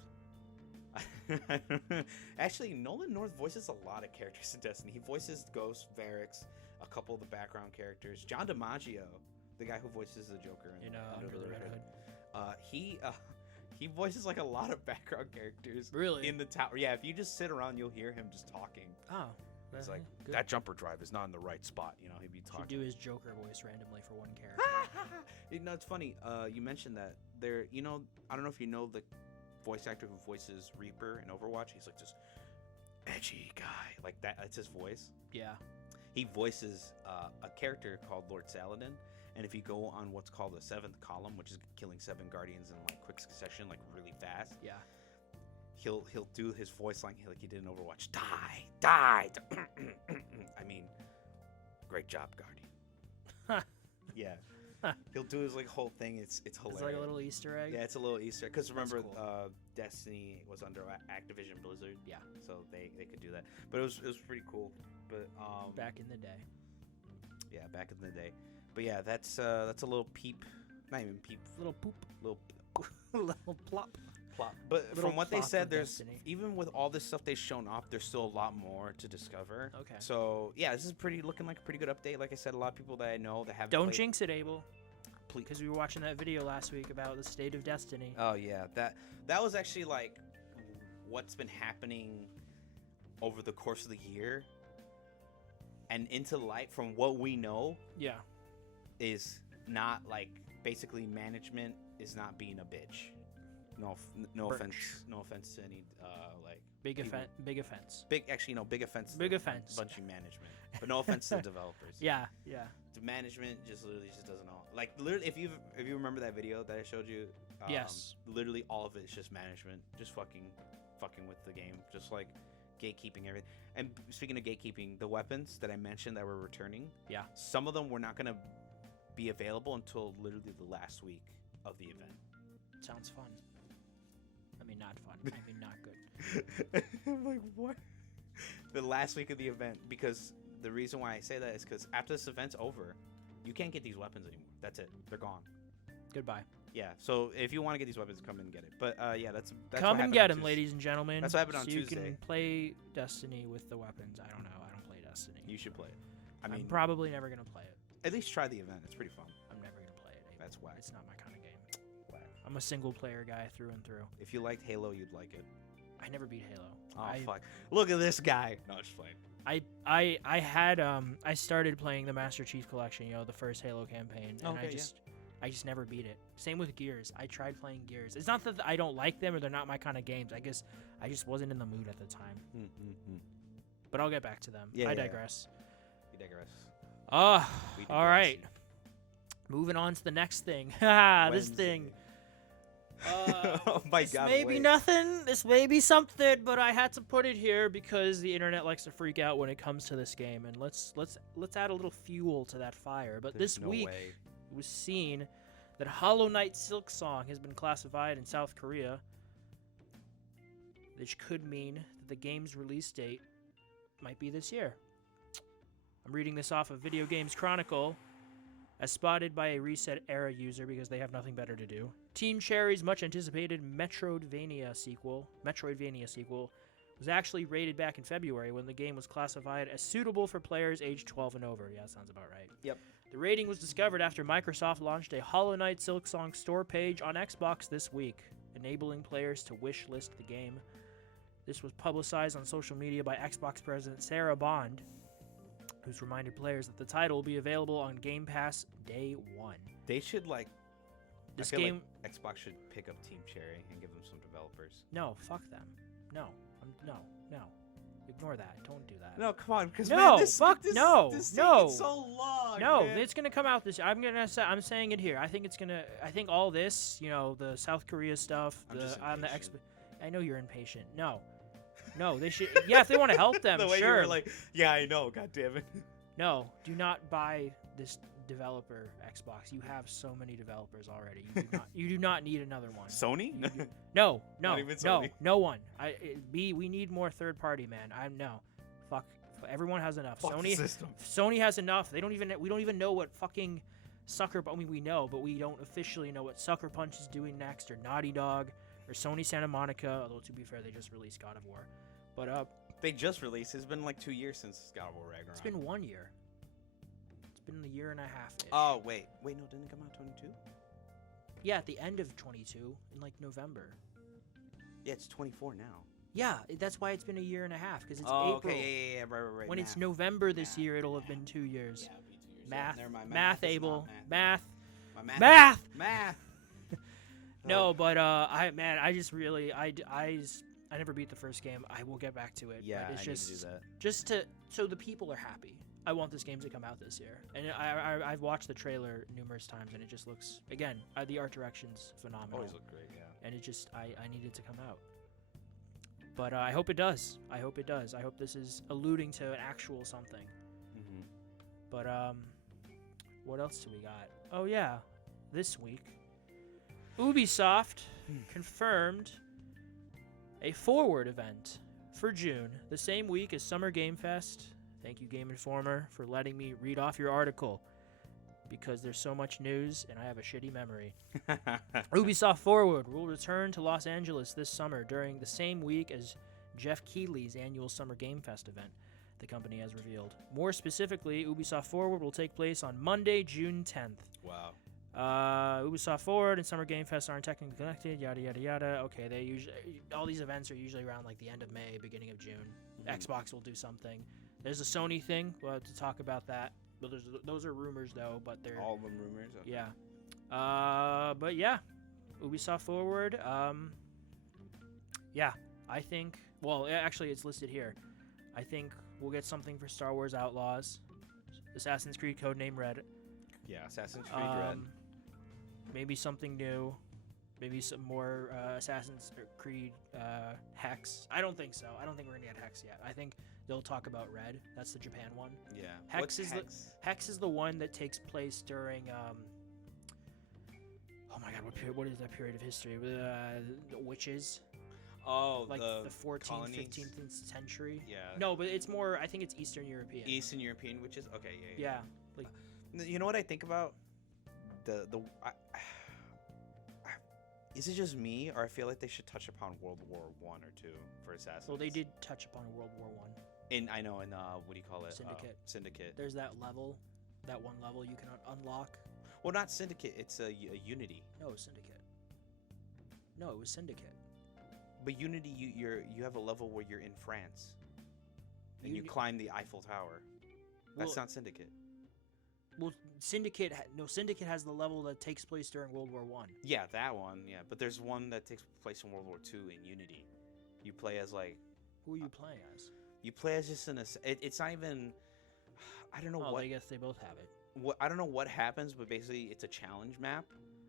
Actually, Nolan North voices a lot of characters in Destiny. He voices Ghost, Varix, a couple of the background characters. John DiMaggio, the guy who voices the Joker in Under the Red Hood. He voices like a lot of background characters. Really? In the tower. Yeah, if you just sit around, you'll hear him just talking. Oh. It's like, good. That jumper drive is not in the right spot. He'd be talking. Should do his Joker voice randomly for one character. It's funny. You mentioned that there. I don't know if you know the voice actor who voices Reaper in Overwatch. He's like this edgy guy, like that. That's his voice. Yeah. He voices a character called Lord Saladin, and if you go on what's called the 7th column, which is killing 7 guardians in like quick succession, like really fast. Yeah. He'll do his voice like he did in Overwatch. Die. I mean, great job, Guardian. Yeah. He'll do his like whole thing. It's hilarious. It's like a little Easter egg. Yeah, it's a little Easter egg. Because remember, cool. Destiny was under Activision Blizzard. Yeah. So they could do that. But it was pretty cool. But back in the day. Yeah, back in the day. But yeah, that's a little peep. Not even peep. Little poop. Little plop. But from what they said, there's Destiny. Even with all this stuff they've shown off, there's still a lot more to discover. Okay. So yeah, this is looking like a pretty good update. Like I said, a lot of people that I know that haven't. Don't played. jinx it, Abel. Please. Because we were watching that video last week about the state of Destiny. Oh yeah, that was actually like what's been happening over the course of the year, and Into Light, from what we know. Yeah. Is not like basically management is not being a bitch. No offense to any like big offense. Big offense. Big offense. Bunching management, but no offense to the developers. Yeah. The management literally doesn't know. Like literally, if you remember that video that I showed you, yes. Literally all of it is just management, just fucking with the game, just like gatekeeping everything. And speaking of gatekeeping, the weapons that I mentioned that were returning, yeah, some of them were not gonna be available until literally the last week of the event. Sounds fun. I mean, not fun. I mean, not good. I'm like, what? The last week of the event, because the reason why I say that is because after this event's over, you can't get these weapons anymore. That's it. They're gone. Goodbye. Yeah. So if you want to get these weapons, come and get it. But yeah, that's come and get them, ladies and gentlemen. That's what happened on so Tuesday. You can play Destiny with the weapons. I don't know. I don't play Destiny. You should play it. I'm probably never gonna play it. At least try the event. It's pretty fun. I'm never gonna play it. That's whack. It's not my kind of game. Whack. I'm a single player guy through and through. If you liked Halo, you'd like it. I never beat Halo. Oh fuck! Look at this guy. No, just playing. I started playing the Master Chief Collection, the first Halo campaign, and I just never beat it. Same with Gears. I tried playing Gears. It's not that I don't like them or they're not my kind of games. I guess I just wasn't in the mood at the time. But I'll get back to them. I digress. You digress. All right. Moving on to the next thing. This thing. Oh my God! This may be nothing. This may be something, but I had to put it here because the internet likes to freak out when it comes to this game, and let's add a little fuel to that fire. But There's this no week way. it was seen that Hollow Knight Silk Song has been classified in South Korea, which could mean that the game's release date might be this year. I'm reading this off of Video Games Chronicle, as spotted by a Reset Era user because they have nothing better to do. Team Cherry's much-anticipated Metroidvania sequel was actually rated back in February when the game was classified as suitable for players aged 12 and over. Yeah, that sounds about right. Yep. The rating was discovered after Microsoft launched a Hollow Knight Silk Song store page on Xbox this week, enabling players to wish list the game. This was publicized on social media by Xbox President Sarah Bond, who's reminded players that the title will be available on Game Pass day one. They should this feel game. Like Xbox should pick up Team Cherry and give them some developers. No, fuck them. No, ignore that. Don't do that. No, come on, because this taking so long. No, man. it's gonna come out this. I'm saying it here. I think all this, the South Korea stuff, I know you're impatient. No, they should. Yeah, if they want to help them, the way sure. You were like, yeah, I know. God damn it. No, do not buy this developer Xbox. You have so many developers already. You do not need another one. Sony? No, Not even Sony. no one. We need more third party, man. Fuck. Everyone has enough. Fuck the system. Sony has enough. We don't even know what fucking Sucker. I mean, we know, but we don't officially know what Sucker Punch is doing next, or Naughty Dog, or Sony Santa Monica. Although to be fair, they just released God of War. But they just released. It's been like 2 years since God of War Ragnarok. It's been 1 year. It's been a year and a half. Oh wait, no, didn't it come out 22? Yeah, at the end of 22 in like November. Yeah, it's 24 now. Yeah, that's why it's been a year and a half, because it's April. Okay, yeah, right. When it's November this year, it'll have been 2 years. Yeah, it'll be 2 years. Math, Never mind. math, Abel, math. My Math. Math. No, but I never beat the first game. I will get back to it. Yeah, but it's I need to do that. Just so the people are happy. I want this game to come out this year, and I've watched the trailer numerous times, and it just looks, again, the art direction's phenomenal. Always look great, yeah. And it just I need it to come out. But I hope it does. I hope this is alluding to an actual something. Mm-hmm. But what else do we got? Oh yeah, this week, Ubisoft confirmed a Forward event for June, the same week as Summer Game Fest. Thank you, Game Informer, for letting me read off your article, because there's so much news and I have a shitty memory. Ubisoft Forward will return to Los Angeles this summer during the same week as Jeff Keighley's annual Summer Game Fest event, the company has revealed. More specifically, Ubisoft Forward will take place on Monday, June 10th. Wow. Ubisoft Forward and Summer Game Fest aren't technically connected, yada, yada, yada. Okay, all these events are usually around like the end of May, beginning of June. Mm-hmm. Xbox will do something. There's a Sony thing. We'll have to talk about that But those are rumors though. But they're All of them rumors. Okay. yeah. But yeah, Ubisoft Forward. Yeah, I think. Well, actually, it's listed here. I think we'll get something for Star Wars Outlaws, Assassin's Creed Codename Red. Yeah, Assassin's Creed Red. Maybe something new. Maybe some more Assassin's Creed Hex. I don't think so. I don't think we're gonna get Hex yet. I think they'll talk about Red. That's the Japan one. Yeah. Hex is the one that takes place during. Oh my God! What is that period of history? The witches. Oh, like the 14th, colonies? 15th century. Yeah. No, but it's more. I think it's Eastern European. Eastern European witches. Okay. Yeah. Like, you know what I think about is it just me, or I feel like they should touch upon World War One or two for Assassins? Well, they did touch upon World War One. I know in what do you call it? Syndicate. Syndicate. There's that one level you can unlock. Well, not Syndicate. It's a Unity. No, it was Syndicate. No, it was Syndicate. But Unity, you have a level where you're in France, and you climb the Eiffel Tower. That's not Syndicate. Well, Syndicate has the level that takes place during World War One. Yeah, that one. Yeah, but there's one that takes place in World War Two in Unity. You play as like. Who are you playing as? You play as just it's not even. I don't know what. I guess they both have it. I don't know what happens, but basically it's a challenge map,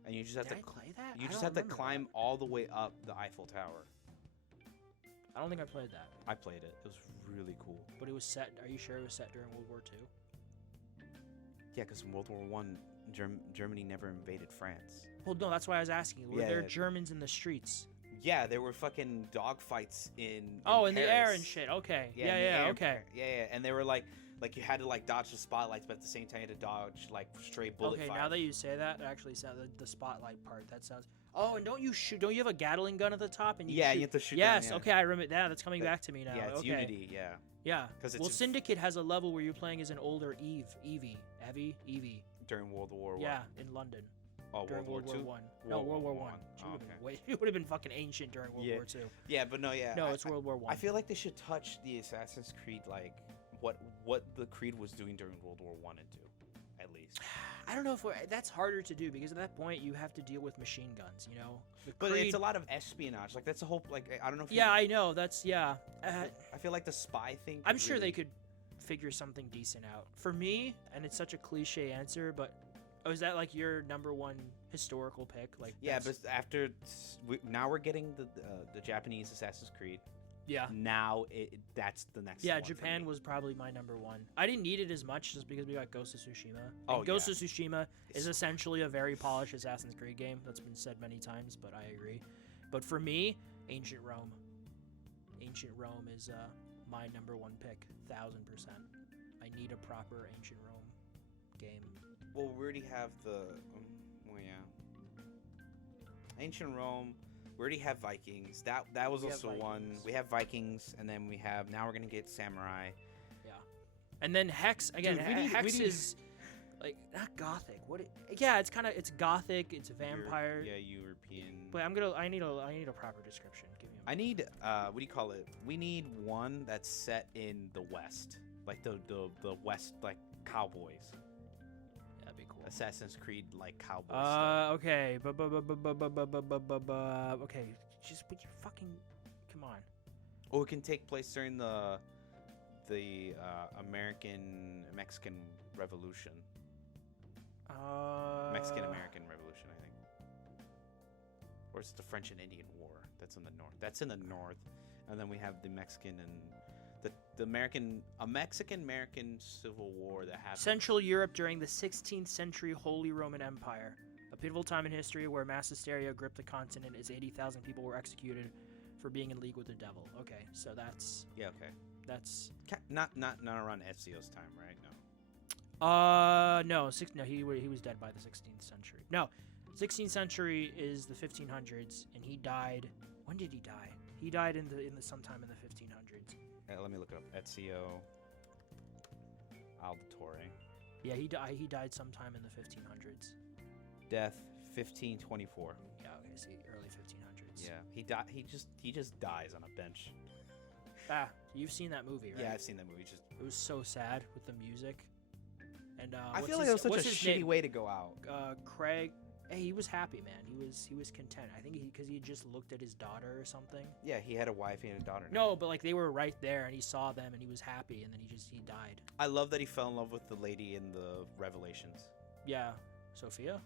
and you just have Did I play that? You just have to climb all the way up the Eiffel Tower. I don't think I played that. I played it. It was really cool. But it was set. Are you sure it was set during World War II? Yeah, because in World War One, Germany never invaded France. Well, no, that's why I was asking. Were there Germans in the streets? Yeah, there were fucking dogfights in in the air and shit. Okay. Yeah, okay. Yeah, and they were like you had to like dodge the spotlights, but at the same time you had to dodge like straight bullet fire. Okay, now that you say that, it actually sounds the spotlight part. That sounds. Oh, and don't you you have a Gatling gun at the top and you you have to shoot. Yes, down, yeah. Okay, I remember that. That's coming back to me now. Yeah, it's okay. Unity. Yeah. Yeah. Well, Syndicate has a level where you're playing as an older Evie. During World War One. Yeah, in London. Oh, during World War II? One. No, World War One. It would have been fucking ancient during World War II. Yeah, but no, yeah. No, it's World War One. I feel like they should touch the Assassin's Creed, like what the Creed was doing during World War One and Two, at least. I don't know if that's harder to do because at that point you have to deal with machine guns, you know. But it's a lot of espionage. Like that's a whole I don't know. If I know. That's I feel like the spy thing. I'm sure they could figure something decent out. For me, and it's such a cliche answer, but is that like your number one historical pick? Like but now we're getting the Japanese Assassin's Creed. Yeah. Now that's the next. Yeah, one Japan was probably my number one. I didn't need it as much just because we got Ghost of Tsushima. And Ghost of Tsushima is essentially a very polished Assassin's Creed game. That's been said many times, but I agree. But for me, Ancient Rome. Ancient Rome is my number one pick, 1000%. I need a proper Ancient Rome game. Well, we already have Ancient Rome. We already have Vikings. That was also one. We have Vikings, and then now we're gonna get Samurai. Yeah, and then Hex again. Dude, Hex is like not Gothic. It's Gothic. It's vampire. European. But I need a proper description. Give me. I need what do you call it? We need one that's set in the West, like the West, like cowboys. Assassin's Creed like cowboy stuff. Okay. Okay. Just would you fucking come on. Oh, it can take place during the Mexican Revolution. Mexican-American Revolution, I think. Or is it the French and Indian War? That's in the north. That's in the north. And then we have the Mexican and the Mexican-American Civil War that happened. Central Europe during the 16th century Holy Roman Empire. A pivotal time in history where mass hysteria gripped the continent as 80,000 people were executed for being in league with the devil. Okay, so that's... Yeah, okay. That's... Not around Ezio's time, right? No. No, he was dead by the 16th century. No, 16th century is the 1500s, and he died... When did he die? He died in the sometime in the 1500s. Let me look it up. Ezio Auditore. Yeah, he died sometime in the 1500s. Death 1524. Yeah, okay, see, early 1500s. Yeah, he just dies on a bench. You've seen that movie, right? Yeah, I've seen that movie. It was so sad with the music, And I feel like it was such a shitty way to go out. Craig. Hey, he was happy, man. He was content. I think because he just looked at his daughter or something. Yeah, he had a wife and a daughter. Now. No, but like they were right there, and he saw them, and he was happy, and then he died. I love that he fell in love with the lady in the Revelations. Yeah, Sophia.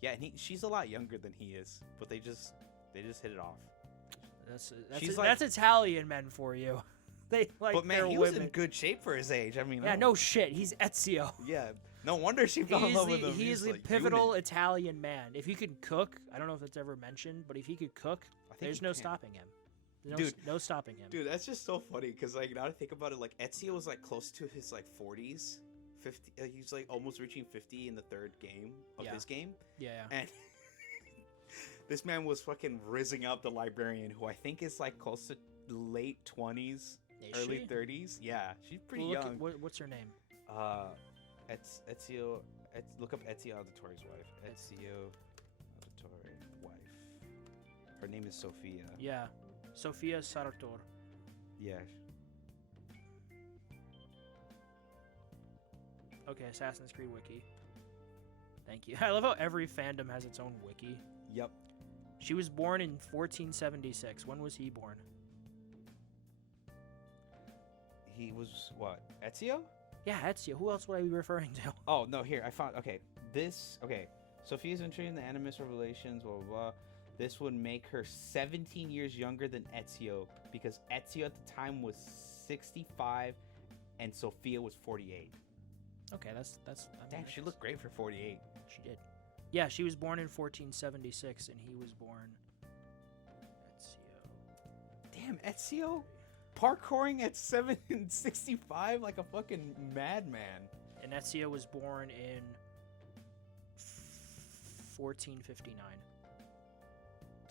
Yeah, and she's a lot younger than he is, but they just hit it off. That's Italian men for you. They like. But man, he was in good shape for his age. I mean. Yeah, no shit. He's Ezio. Yeah. No wonder she fell in love with him. He's the pivotal Italian man. If he could cook, I don't know if that's ever mentioned, but if he could cook, there's no stopping him. No stopping him. Dude, that's just so funny because like now to think about it, like Ezio was like close to his like 40s, 50. He's like almost reaching 50 in the third game of his game. Yeah. And this man was fucking rizzing up the librarian, who I think is like close to late 20s, early 30s. Yeah, she's pretty young. What's her name? Ezio. Look up Ezio Auditore's wife. Ezio Auditore wife. Her name is Sophia. Yeah, Sophia Sartor. Yeah. Okay, Assassin's Creed wiki. Thank you. I love how every fandom has its own wiki. Yep. She was born in 1476. When was he born? He was what? Ezio? Yeah, Ezio. Who else would I be referring to? Oh, no, here. I found... Okay. Sophia's entry in the Animus Revelations, blah, blah, blah. This would make her 17 years younger than Ezio, because Ezio at the time was 65 and Sophia was 48. Okay, that's Damn, she looked great for 48. She did. Yeah, she was born in 1476, and he was born... Ezio. Damn, Ezio? Parkouring at 765 like a fucking madman. And Ezio was born in 1459.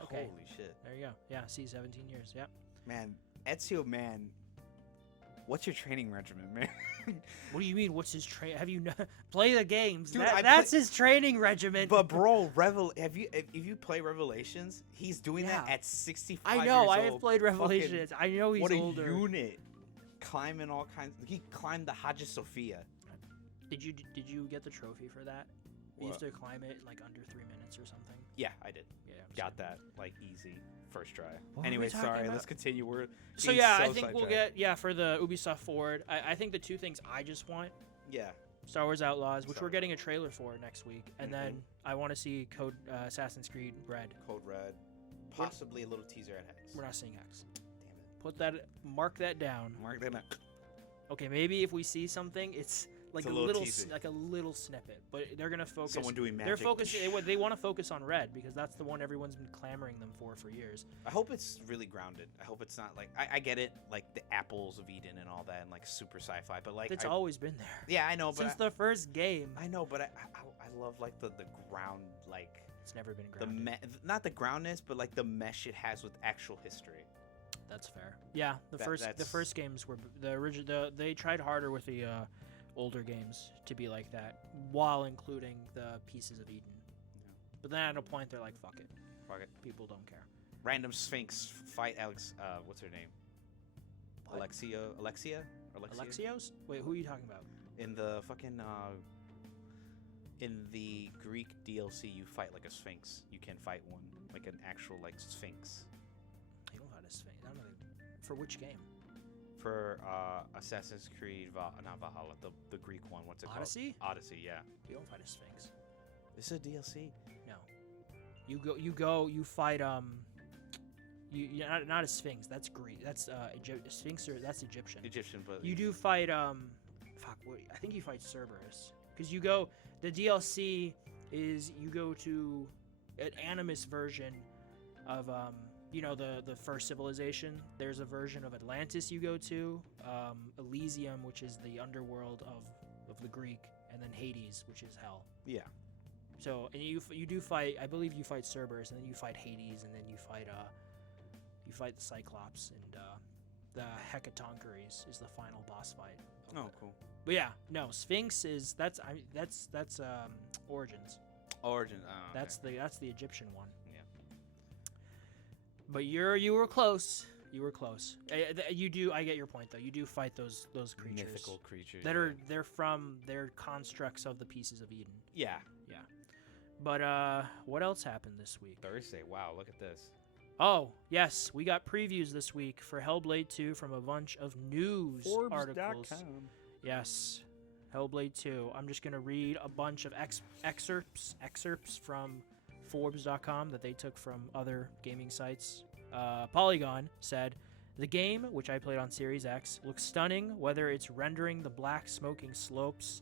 Okay. Holy shit. There you go. Yeah, see, 17 years. Yeah. Man, Ezio, man. What's your training regimen, man? What do you mean? What's his Have you play the games? Dude, that's his training regimen. But bro, if you play Revelations, he's doing that at 65. I know. Years I old. have played Revelations. I know he's older. What a unit! Climbing all kinds. He climbed the Hagia Sophia. Did you get the trophy for that? We What? used to climb it in like under 3 minutes or something. Yeah, I did. Yeah. Got that like easy first try. What were Anyway, we talking sorry. about? Let's continue. So yeah, I think we'll get for the Ubisoft Forward. I think the two things I just want. Yeah. Star Wars Outlaws, which we're getting a trailer for next week, and then I want to see Assassin's Creed Red. Code Red. Possibly a little teaser at Hex. We're not seeing Hex. Damn it. Mark that down. Mark that down. Okay, maybe if we see something, it's like It's a little teaser. like a little snippet, but they're gonna focus. Someone doing magic. They're focusing. They want to focus on Red because that's the one everyone's been clamoring them for years. I hope it's really grounded. I hope it's not like I get it, like the apples of Eden and all that, and like super sci-fi. But like It's always been there. Yeah, I know. But Since the first game. I know, but I love like the ground, like It's never been grounded. not the groundness, but like the mesh it has with actual history. That's fair. Yeah, the first games were the original. They tried harder with the older games to be like that, while including the pieces of Eden. Yeah. But then at a point they're like, "Fuck it, Fuck it." people don't care." Random Sphinx fight Alex. What's her name? What? Alexia. Alexios? Wait, who are you talking about? In the fucking in the Greek DLC, you fight like a Sphinx. You can fight one, like an actual like Sphinx. You don't fight a Sphinx. I don't know. For which game? For Assassin's Creed, not Valhalla, the Greek one. What's it Odyssey? called? Odyssey, yeah. You don't fight a Sphinx. This is a DLC. No. You fight you not a Sphinx. That's Greek. That's Sphinx that's Egyptian. Egyptian, but You do fight I think you fight Cerberus because the DLC is you go to an Animus version of the first civilization. There's a version of Atlantis you go to, Elysium, which is the underworld of the Greek, and then Hades, which is hell. Yeah. So and you do fight. I believe you fight Cerberus, and then you fight Hades, and then you fight the Cyclops, and the Hecatoncheires is the final boss fight. Oh, cool. But yeah, no, Sphinx is that's Origins. Origin. That's the Egyptian one. Yeah. But you were close. You were close. You do. I get your point, though. You do fight those creatures. Mythical creatures. They're constructs of the pieces of Eden. Yeah. Yeah. But what else happened this week? Thursday. Wow, look at this. Oh, yes. We got previews this week for Hellblade 2 from a bunch of news articles. Forbes.com. Yes. Hellblade 2. I'm just going to read a bunch of excerpts from Forbes.com that they took from other gaming sites. Polygon said, the game, which I played on Series X, looks stunning, whether it's rendering the black smoking slopes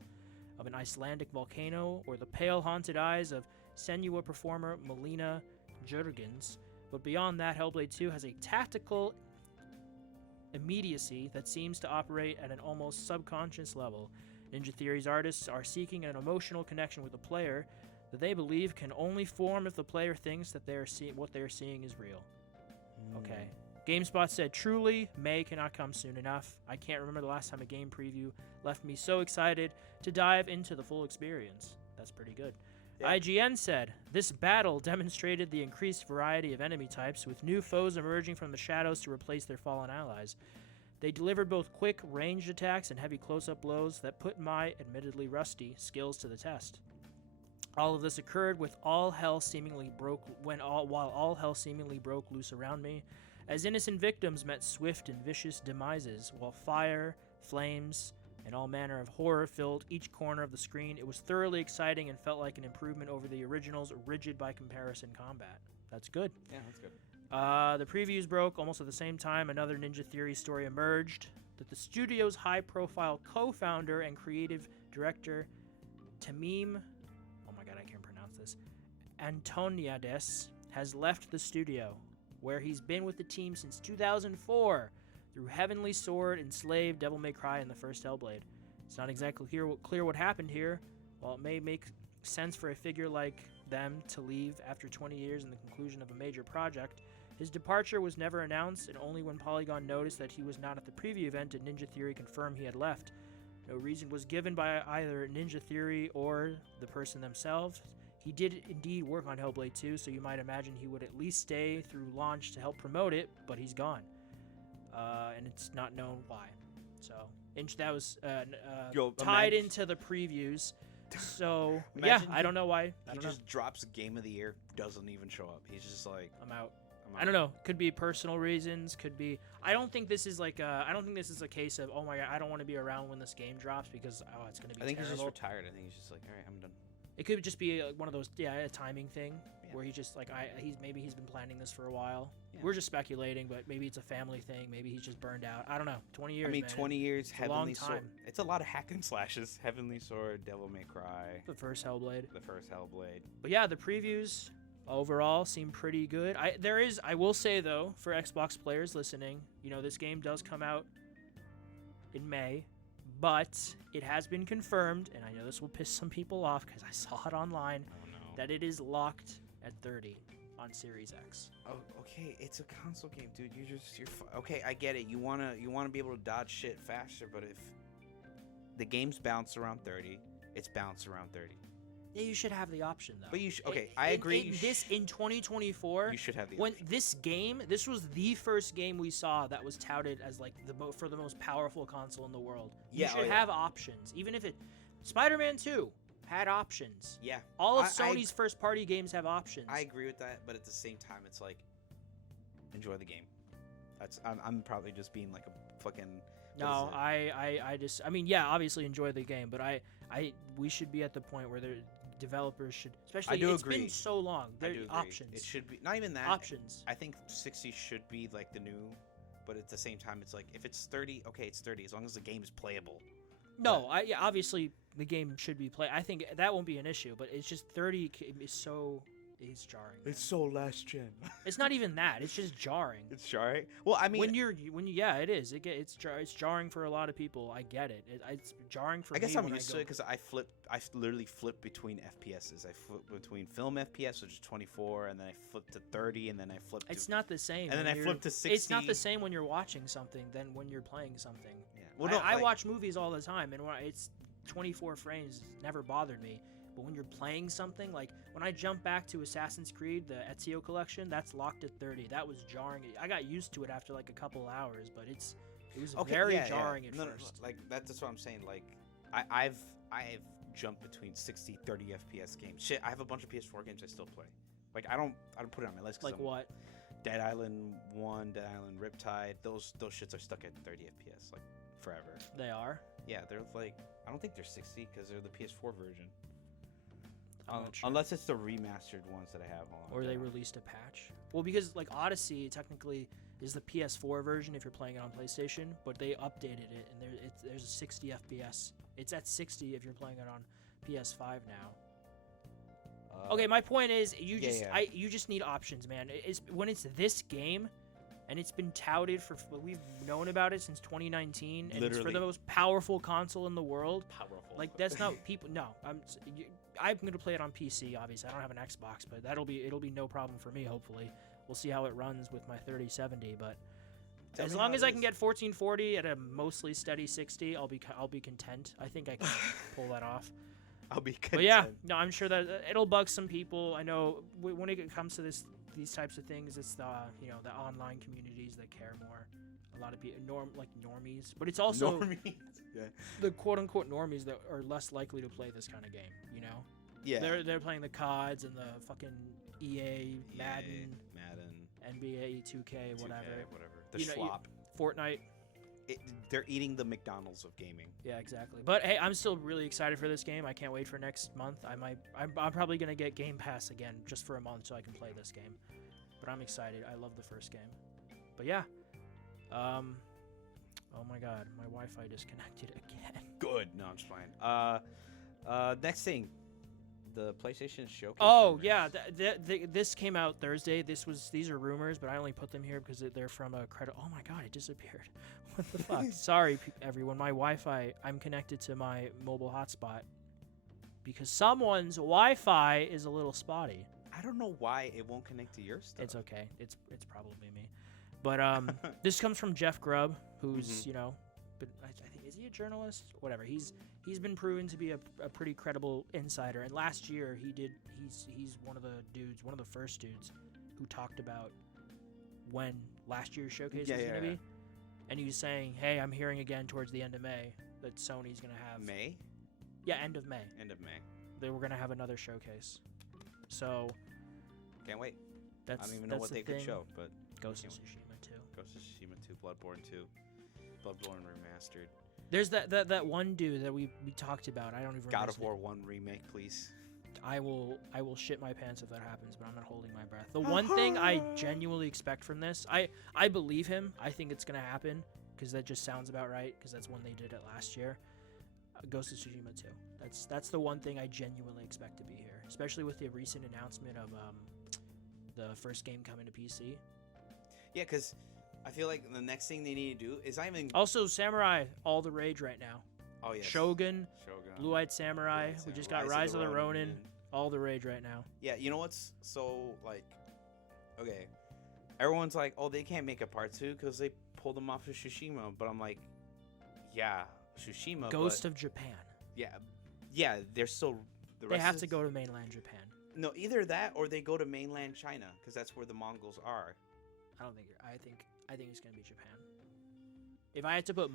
of an Icelandic volcano or the pale haunted eyes of Senua performer Melina Jurgens. But beyond that, Hellblade 2 has a tactical immediacy that seems to operate at an almost subconscious level. Ninja Theory's artists are seeking an emotional connection with the player that they believe can only form if the player thinks that what they are seeing is real. Okay. GameSpot said, truly, May cannot come soon enough. I can't remember the last time a game preview left me so excited to dive into the full experience. That's pretty good. Yeah. IGN said, this battle demonstrated the increased variety of enemy types, with new foes emerging from the shadows to replace their fallen allies. They delivered both quick, ranged attacks and heavy close-up blows that put my, admittedly rusty, skills to the test. All of this occurred while all hell seemingly broke loose around me, as innocent victims met swift and vicious demises, while fire, flames, and all manner of horror filled each corner of the screen. It was thoroughly exciting and felt like an improvement over the original's rigid by comparison combat. That's good. Yeah, that's good. The previews broke almost at the same time. Another Ninja Theory story emerged that the studio's high-profile co-founder and creative director, Tamim, Antoniades, has left the studio, where he's been with the team since 2004, through Heavenly Sword, Enslaved, Devil May Cry, and the first Hellblade. It's not exactly clear what happened here. While it may make sense for a figure like them to leave after 20 years in the conclusion of a major project, his departure was never announced, and only when Polygon noticed that he was not at the preview event did Ninja Theory confirm he had left. No reason was given by either Ninja Theory or the person themselves. He did indeed work on Hellblade 2, so you might imagine he would at least stay through launch to help promote it, but he's gone. And it's not known why. So, that was tied into the previews. So, yeah, I don't know why. He just drops Game of the Year, doesn't even show up. He's just like, I'm out. I don't know. Could be personal reasons. Could be. I don't think this is like. I don't think this is a case of, oh my god, I don't want to be around when this game drops because it's going to be. I think terrible. He's just retired. I think he's just like, all right, I'm done. It could just be one of those, a timing thing where he's just like, maybe he's been planning this for a while. Yeah. We're just speculating, but maybe it's a family thing. Maybe he's just burned out. I don't know. 20 years. 20 years. It's Heavenly Sword. It's a lot of hack and slashes. Heavenly Sword, Devil May Cry. The first Hellblade. But yeah, the previews overall seem pretty good. I will say though, for Xbox players listening, this game does come out in May. But it has been confirmed, and I know this will piss some people off because I saw it online, that it is locked at 30 on Series X. Oh, okay, it's a console game, dude. Okay. I get it. You wanna be able to dodge shit faster, but if the game's bounce around 30, it's bounce around 30. Yeah, you should have the option though. But I agree. In 2024, you should have the when option. This was the first game we saw that was touted as like for the most powerful console in the world. You should have options, even if Spider-Man 2 had options. Yeah, all of Sony's first-party games have options. I agree with that, but at the same time, it's like enjoy the game. I'm probably just being like a fucking. No, obviously enjoy the game, but we should be at the point where developers should, especially it's been so long. There are options. It should be not even that. Options. I think 60 should be like the new, but at the same time, it's like if it's 30, okay, it's 30 as long as the game is playable. No, obviously the game should be played. I think that won't be an issue, but it's just 30 is so. It's jarring. It's so last gen. It's not even that. It's just jarring. It's jarring. Well, I mean, it is. It's jarring for a lot of people. I get it. It's jarring for me. I guess I'm used to it because I literally flip between FPSs. I flip between film FPS, which is 24, and then I flip to 30, and then I flip to. It's not the same. And then I flip to 60. It's not the same when you're watching something than when you're playing something. Yeah. Well, I watch movies all the time, and it's 24 frames never bothered me. But when you're playing something, like when I jump back to Assassin's Creed, the Ezio collection, that's locked at 30. That was jarring. I got used to it after like a couple hours, but it was very jarring at first. Like that's what I'm saying. Like I've jumped between 60, 30 FPS games. Shit, I have a bunch of PS4 games I still play. Like I don't put it on my list. Like what? Dead Island 1, Dead Island Riptide. Those shits are stuck at 30 FPS like forever. They are? Yeah, they're like, I don't think they're 60 because they're the PS4 version. Sure. Unless it's the remastered ones that I have on. Or they released a patch. Well, because like Odyssey technically is the PS4 version if you're playing it on PlayStation, but they updated it and there's a 60 FPS. It's at 60 if you're playing it on PS5 now. Okay, my point is you just need options, man. When it's this game, and it's been touted we've known about it since 2019, and it's for the most powerful console in the world. Powerful. Like that's not people. No, I'm gonna play it on PC. Obviously, I don't have an Xbox, but it'll be no problem for me. Hopefully, we'll see how it runs with my 3070. But as long as I can get 1440 at a mostly steady 60, I'll be content. I think I can pull that off. I'll be content. But yeah, no, I'm sure that it'll bug some people. I know when it comes to these types of things, it's the online communities that care more. A lot of people normies, but it's also the quote unquote normies that are less likely to play this kind of game. You know? Yeah. They're playing the CODs and the fucking EA, Madden, NBA 2K, whatever. The schlop. Fortnite. They're eating the McDonald's of gaming. Yeah, exactly. But hey, I'm still really excited for this game. I can't wait for next month. I'm probably gonna get Game Pass again just for a month so I can play this game. But I'm excited. I love the first game. But yeah. Oh my God, my Wi-Fi disconnected again. Good. No, I'm just fine. Next thing, the PlayStation Showcase. Oh rumors. yeah, this came out Thursday. These are rumors, but I only put them here because they're from a credit. Oh my God, it disappeared. What the fuck? Sorry, everyone. My Wi-Fi. I'm connected to my mobile hotspot because someone's Wi-Fi is a little spotty. I don't know why it won't connect to your stuff. It's okay. It's probably me. But this comes from Jeff Grubb, who's but I think is he a journalist? Whatever. He's been proven to be a pretty credible insider. And last year he's one of the first dudes who talked about when last year's showcase was going to be. And he was saying, hey, I'm hearing again towards the end of May that Sony's going to have... May? Yeah, end of May. End of May. They were going to have another showcase. So... Can't wait. I don't even know what they could show, but... Ghost of Tsushima 2. Ghost of Tsushima 2, Bloodborne 2. Bloodborne Remastered. There's that one dude that we talked about. I don't even remember. God of War 1 remake, please. I will shit my pants if that happens, but I'm not holding my breath. The one thing I genuinely expect from this, I believe him. I think it's going to happen because that just sounds about right because that's when they did it last year. Ghost of Tsushima 2. That's the one thing I genuinely expect to be here, especially with the recent announcement of the first game coming to PC. Yeah, because I feel like the next thing they need to do is Also, Samurai, all the rage right now. Oh, yeah. Shogun. Blue-Eyed Samurai. We just got Rise of the Ronin. All the rage right now. Yeah, you know what's so, like, okay. Everyone's like, oh, they can't make a part 2 because they pulled them off of Tsushima. But I'm like, yeah, Tsushima. Ghost of Japan. Yeah, they're still... They have to go to mainland Japan. No, either that or they go to mainland China because that's where the Mongols are. I think it's going to be Japan. If I had to put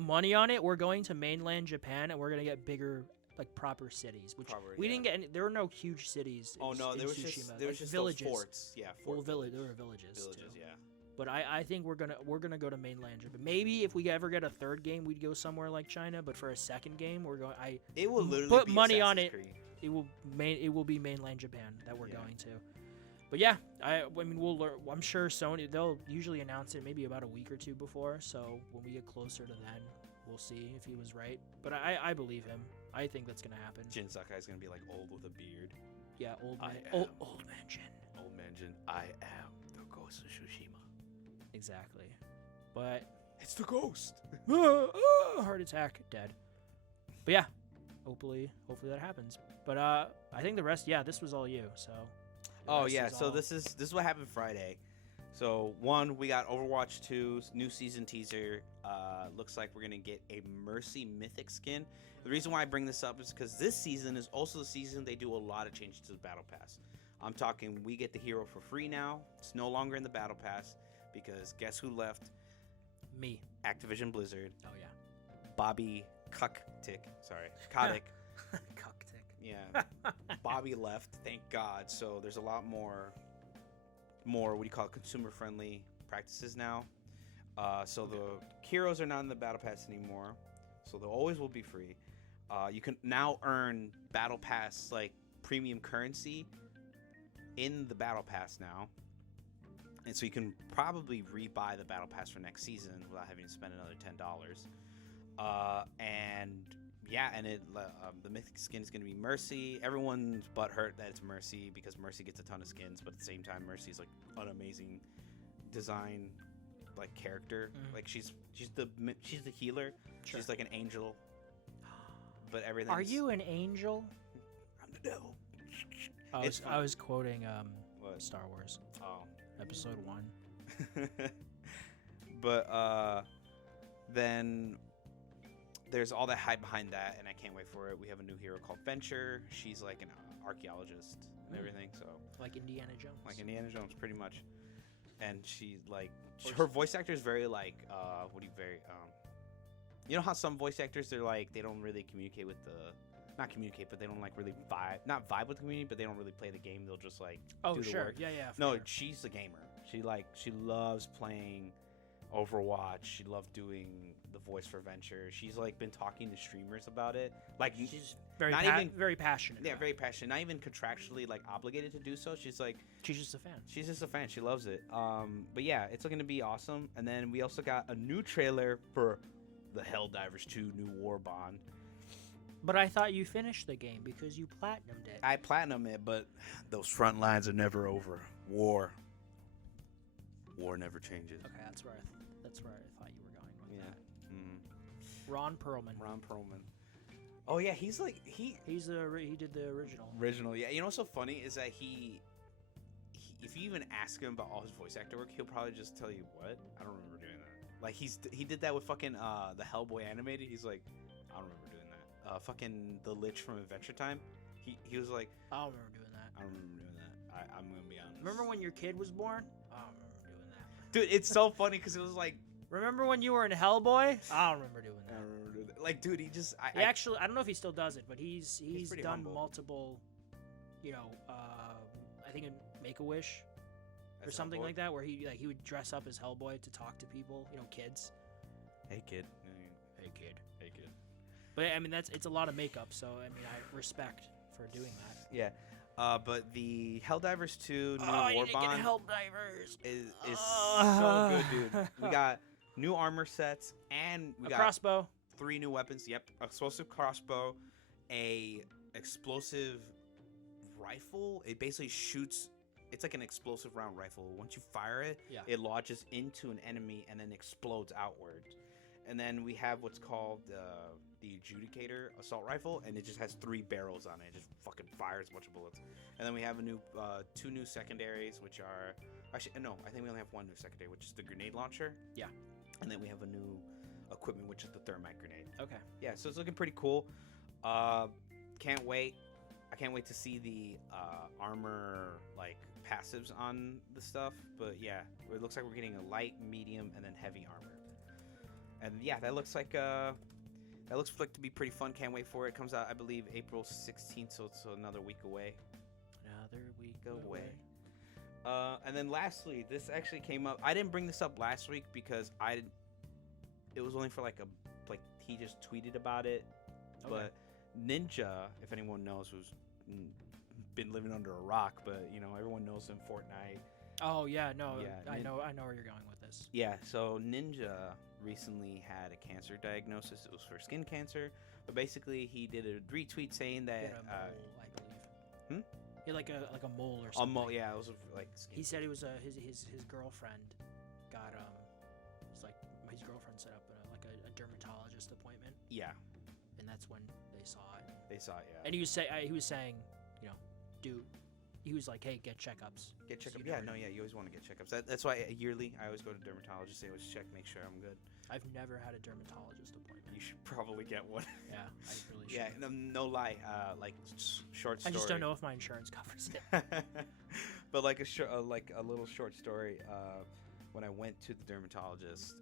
money on it, we're going to mainland Japan and we're going to get bigger, like, proper cities. Which we didn't get. There were no huge cities. There was Tsushima. just villages. Forts. Yeah, there were villages. Villages, too. yeah. But I think we're gonna go to mainland Japan. Maybe if we ever get a third game, we'd go somewhere like China. But for a second game, we're going. It will literally put be money on Assassin's it. Creed. It will be mainland Japan that we're going to. But yeah, I mean, we'll learn. I'm sure Sony, they'll usually announce it maybe about a week or two before. So when we get closer to then, we'll see if he was right. But I believe him. I think that's gonna happen. Jin Sakai's gonna be like old with a beard. Yeah, old man Jin. Old man Jin. I am the Ghost of Tsushima. Exactly. But it's the ghost. Heart attack, dead. But yeah, hopefully that happens. But I think the rest, this was all you. So. Oh yeah, so this is what happened Friday. So, one, we got Overwatch 2's new season teaser. Looks like we're going to get a Mercy Mythic skin. The reason why I bring this up is because this season is also the season they do a lot of changes to the Battle Pass. I'm talking we get the hero for free now. It's no longer in the Battle Pass because guess who left? Me. Activision Blizzard. Oh, yeah. Bobby Kotick. Sorry. Kotick. Cocktick. Yeah. Bobby left, thank God. So there's a lot more what do you call it, consumer-friendly practices now. So the heroes are not in the Battle Pass anymore. So they always will be free. You can now earn Battle Pass, like, premium currency in the Battle Pass now. And so you can probably rebuy the Battle Pass for next season without having to spend another $10. And yeah, and the mythic skin is going to be Mercy. Everyone's butthurt that it's Mercy because Mercy gets a ton of skins, but at the same time, Mercy is like an amazing design, like character. Like she's the healer. Sure. She's like an angel. But everything. Are you an angel? I'm the devil. I was quoting What? Star Wars. Oh. Episode 1. But then there's all that hype behind that, and I can't wait for it. We have a new hero called Venture. She's like an archaeologist and everything, so like Indiana Jones. like Indiana Jones, pretty much. And she like her voice actor is very like you know how some voice actors they're like they don't really communicate with not communicate, but they don't like really vibe with the community, but they don't really play the game. They'll just like do the work. Yeah. No, sure. she's a gamer. She loves playing Overwatch. She loved doing the voice for Venture. She's like been talking to streamers about it. Like She's very very passionate. Yeah, about very it. passionate. Not even contractually like obligated to do so. She's like She's just a fan. she's just a fan. She loves it. But yeah, it's going to be awesome. And then we also got a new trailer for the Helldivers 2 New War Bond. But I thought you finished the game because you platinumed it. I platinumed it, but those front lines are never over. War never changes. Okay, that's where I thought you were going with Yeah. that. Mm. Ron Perlman. Ron Perlman. Oh yeah, he did the original. Original. Yeah, you know what's so funny is that he if you even ask him about all his voice actor work, he'll probably just tell you, "What? I don't remember doing that." Like he did that with fucking the Hellboy animated. He's like, "I don't remember doing that." Fucking the Lich from Adventure Time. He was like, I don't remember doing that. I don't remember doing that. I'm gonna be honest. Remember when your kid was born? I don't remember doing that. Dude, it's so funny because it was like, remember when you were in Hellboy? I don't remember doing I that. don't remember doing that. Like, dude, he just He actually, I don't know if he still does it, but he's pretty done humble. multiple, I think in Make-A-Wish or As something Hellboy. like that, where he would dress up as Hellboy to talk to people, kids. Hey kid. Hey kid. Hey kid. But I mean, it's a lot of makeup, so I mean, I respect for doing that. Yeah. But the Helldivers 2 New Oh, you War didn't get Bond Helldivers. is so good, dude. We got new armor sets and we A got crossbow. 3 new weapons. Yep, explosive crossbow, a explosive rifle. It basically shoots. It's like an explosive round rifle. Once you fire it, Yeah. it lodges into an enemy and then explodes outward. And then we have what's called the Adjudicator assault rifle, and it just has 3 barrels on it. It just fucking fires a bunch of bullets. And then we have a new 2 new secondaries, which are actually no, I think we only have 1 new secondary, which is the grenade launcher. Yeah. And then we have a new equipment, which is the thermite grenade. Okay. Yeah, so it's looking pretty cool. Can't wait. I can't wait to see the armor like passives on the stuff. But yeah, it looks like we're getting a light, medium, and then heavy armor. And yeah, that looks like to be pretty fun. Can't wait for it. It comes out, I believe, April 16th, so it's another week away. Another week away. And then lastly, this actually came up. I didn't bring this up last week because it was only for he just tweeted about it. Okay. But Ninja, if anyone knows, who's been living under a rock, but everyone knows him, Fortnite. Oh yeah, no, Yeah, I know where you're going with this. Yeah, so Ninja recently had a cancer diagnosis. It was for skin cancer, but basically he did a retweet saying that He had a mole, I believe. He had like a mole or a something. mole. Yeah, it was like skin. He said it was his girlfriend got it's like his girlfriend set up a dermatologist appointment, Yeah, and that's when they saw it. they saw it. Yeah. And he was saying, do he was like, hey, get checkups. Get checkups. So Yeah, no, yeah, you always want to get checkups. That's why yearly I always go to dermatologist. They always check, make sure I'm good. I've never had a dermatologist appointment. You should probably get one. Yeah, I really should. Yeah, no lie. Like short story. I just don't know if my insurance covers it. But like a little short story. When I went to the dermatologist,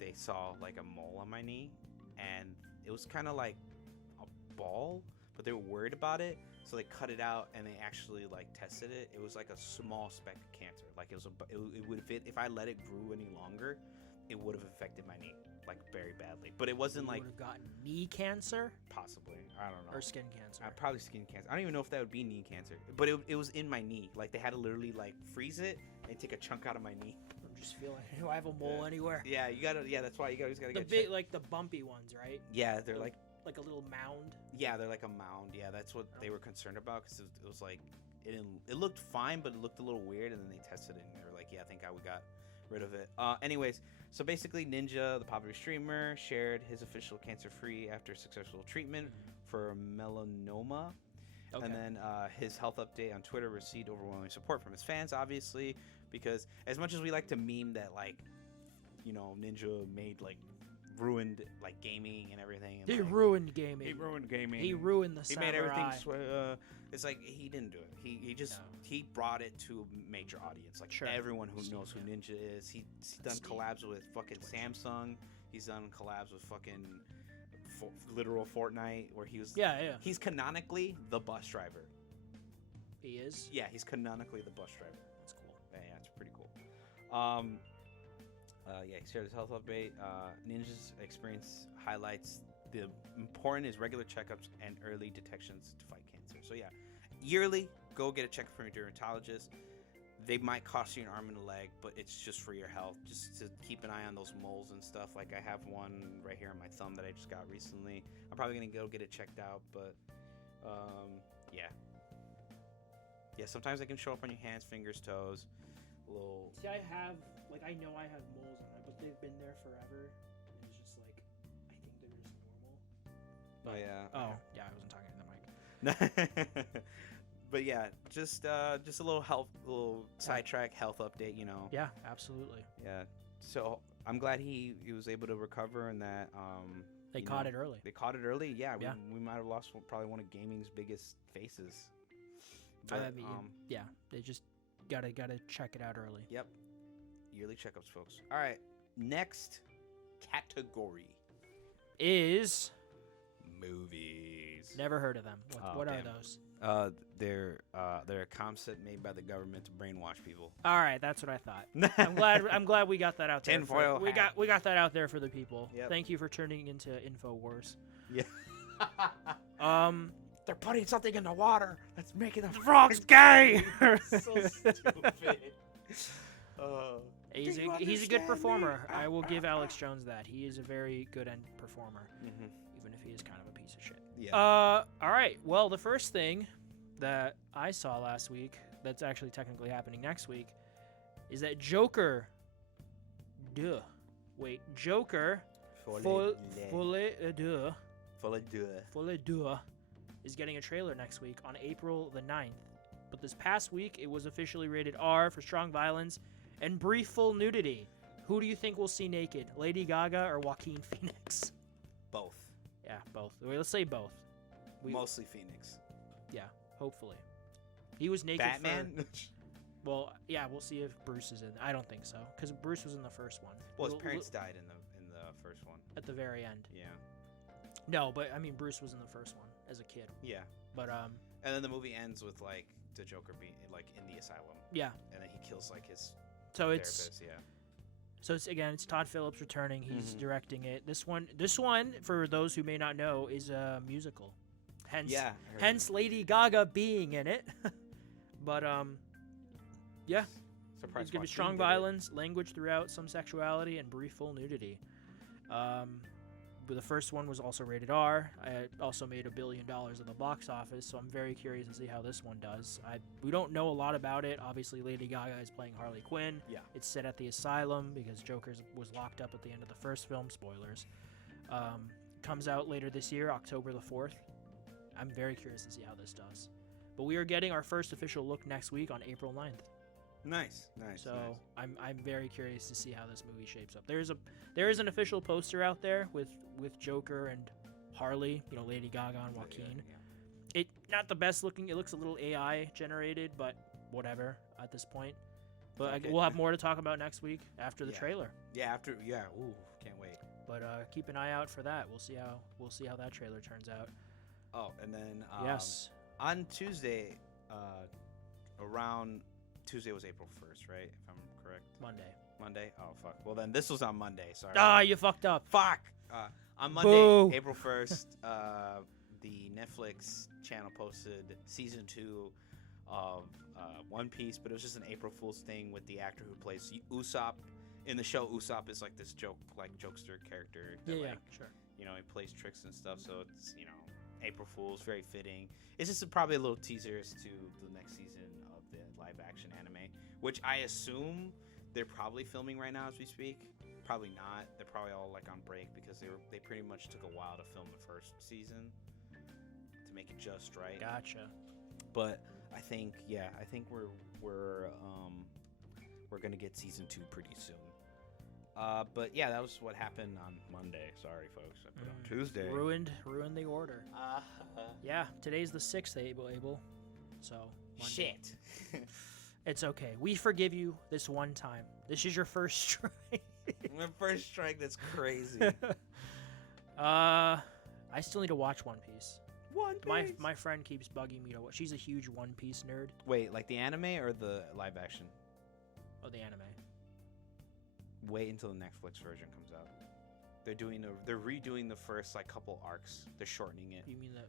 they saw like a mole on my knee, and it was kind of like a ball, but they were worried about it, so they cut it out and they actually like tested it. It was like a small speck of cancer. Like it would fit if I let it grow any longer, it would have affected my knee like very badly. But it wasn't like would have gotten knee cancer, possibly. I don't know. or skin cancer. Probably skin cancer. I don't even know if that would be knee cancer. But it was in my knee. Like they had to literally like freeze it and take a chunk out of my knee. I'm just feeling. Do I have a mole anywhere? Yeah, you gotta. Yeah, that's why you always gotta The get big, checked. like the bumpy ones, right? Yeah, they're like a little mound. Yeah, they're like a mound. Yeah, that's what they were concerned about because it was like it looked fine, but it looked a little weird. And then they tested it and they were like, yeah, thank God we got rid of it. Anyways, so basically, Ninja, the popular streamer, shared his official cancer-free after successful treatment for melanoma. Okay. And then his health update on Twitter received overwhelming support from his fans, obviously, because as much as we like to meme that, like, you know, Ninja ruined like gaming and everything. And, he ruined gaming. He ruined gaming. He ruined the samurai. He made everything. It's like he didn't do it. He just he brought it to a major audience. Like everyone who knows who Ninja is. He's done collabs with fucking Samsung. He's done collabs with fucking literal Fortnite, where he was. Yeah. He's canonically the bus driver. He is. Yeah, he's canonically the bus driver. That's cool. Yeah, it's pretty cool. Yeah, he shared his health update. Ninja's experience highlights the important is regular checkups and early detections to fight cancer. So yeah, yearly, go get a checkup from your dermatologist. They might cost you an arm and a leg, but it's just for your health. Just to keep an eye on those moles and stuff. Like I have one right here on my thumb that I just got recently. I'm probably gonna go get it checked out, but yeah. Sometimes they can show up on your hands, fingers, toes. See, I know I have moles on it, but they've been there forever, and it's just like, I think they're just normal. But, yeah, I wasn't talking to the mic. But yeah, just a little sidetrack health update, you know. Yeah, absolutely. Yeah, so I'm glad he was able to recover and that they caught it early. They caught it early. Yeah, we might have lost probably one of gaming's biggest faces. But, they just gotta check it out early. Yep. Yearly checkups, folks. All right, next category is movies. Never heard of them. What are those? They're a concept made by the government to brainwash people. All right, that's what I thought. I'm glad we got that out there. We got that out there for the people. Yep. Thank you for turning into InfoWars. Yeah. They're putting something in the water that's making the frogs gay. So stupid. He's a good performer. I will give Alex Jones that. He is a very good end performer, even if he is kind of a piece of shit. Yeah. All right. Well, the first thing that I saw last week, that's actually technically happening next week, is that Joker. Joker. Folie deux is getting a trailer next week on April the 9th. But this past week, it was officially rated R for strong violence and brief full nudity. Who do you think we'll see naked? Lady Gaga or Joaquin Phoenix? Both. Yeah, both. Let's say both. Mostly Phoenix. Yeah, hopefully. He was naked Batman? Well, yeah, we'll see if Bruce is in. I don't think so, because Bruce was in the first one. Well, his parents died in the first one. At the very end. Yeah. No, but I mean, Bruce was in the first one as a kid. Yeah. But and then the movie ends with like the Joker being like in the asylum. Yeah. And then he kills like his therapist. Yeah. So it's Todd Phillips returning. He's directing it. This one, for those who may not know, is a musical. Hence Lady Gaga being in it. But yeah. It's gonna be strong violence, language throughout, some sexuality, and brief full nudity. But the first one was also rated R. It also made $1 billion at the box office, so I'm very curious to see how this one does. We don't know a lot about it. Obviously, Lady Gaga is playing Harley Quinn. Yeah. It's set at the asylum because Joker was locked up at the end of the first film. Spoilers. Comes out later this year, October the 4th. I'm very curious to see how this does. But we are getting our first official look next week on April 9th. Nice. So I'm very curious to see how this movie shapes up. There is an official poster out there with Joker and Harley, Lady Gaga and Joaquin. Yeah. It not the best looking. It looks a little AI generated, but whatever at this point. But Okay. we'll have more to talk about next week after the trailer. Yeah, ooh, can't wait. But keep an eye out for that. We'll see how that trailer turns out. Oh, and then Yes. on Tuesday, around Tuesday was April 1st, right? If I'm correct. Monday? Oh, fuck. Well, then this was on Monday. Sorry. Ah, you fucked up. Fuck. On Monday, Boo. April 1st, the Netflix channel posted season 2 of One Piece, but it was just an April Fool's thing with the actor who plays Usopp. In the show, Usopp is like this jokester character. That, Yeah, sure. He plays tricks and stuff, so it's, April Fool's, very fitting. It's just probably a little teaser as to the next season of the live-action anime, which I assume they're probably filming right now as we speak. Probably not. They're probably all on break because they pretty much took a while to film the first season to make it just right. Gotcha. But I think we're gonna get season 2 pretty soon. But yeah, that was what happened on Monday. Sorry, folks. I put on Tuesday. Ruined the order. Yeah, today's the 6th, Abel. So Monday. Shit. It's okay. We forgive you this one time. This is your first strike. My first strike. That's crazy. I still need to watch One Piece. One Piece. My friend keeps bugging me to watch. She's a huge One Piece nerd. Wait, like the anime or the live action? Oh, the anime. Wait until the Netflix version comes out. They're redoing the first couple arcs. They're shortening it. You mean that?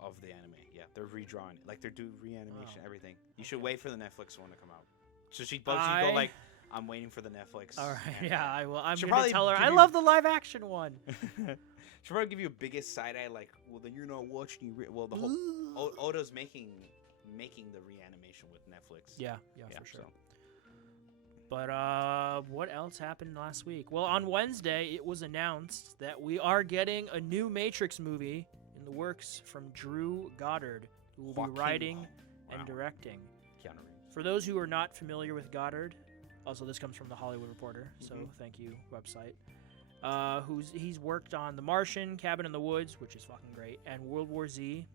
Of the anime, yeah, they're redrawing it. They're doing reanimation, everything. You should Okay. wait for the Netflix one to come out. So she bugs you, go I'm waiting for the Netflix. All right, anime. yeah, I will. I'm She'll gonna probably tell her give I you- love the live action one. She'll probably give you a biggest side eye, well, then you're not watching. The whole Oda's making the reanimation with Netflix. Yeah, for sure. So. But what else happened last week? Well, on Wednesday, it was announced that we are getting a new Matrix movie in the works from Drew Goddard, who will be writing and directing. Keanu Reeves. For those who are not familiar with Goddard, also this comes from the Hollywood Reporter, so thank you, website. He's worked on The Martian, Cabin in the Woods, which is fucking great, and World War Z.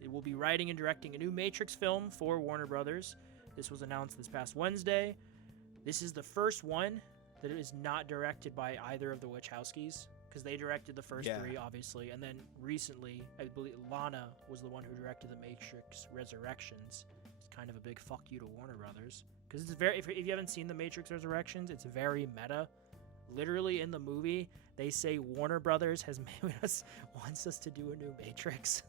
It will be writing and directing a new Matrix film for Warner Brothers. This was announced this past Wednesday. This is the first one that is not directed by either of the Wachowskis, because they directed the first 3, obviously, and then recently, I believe Lana was the one who directed The Matrix Resurrections. It's kind of a big fuck you to Warner Brothers, because it's very. If you haven't seen The Matrix Resurrections, it's very meta. Literally in the movie, they say Warner Brothers wants us to do a new Matrix.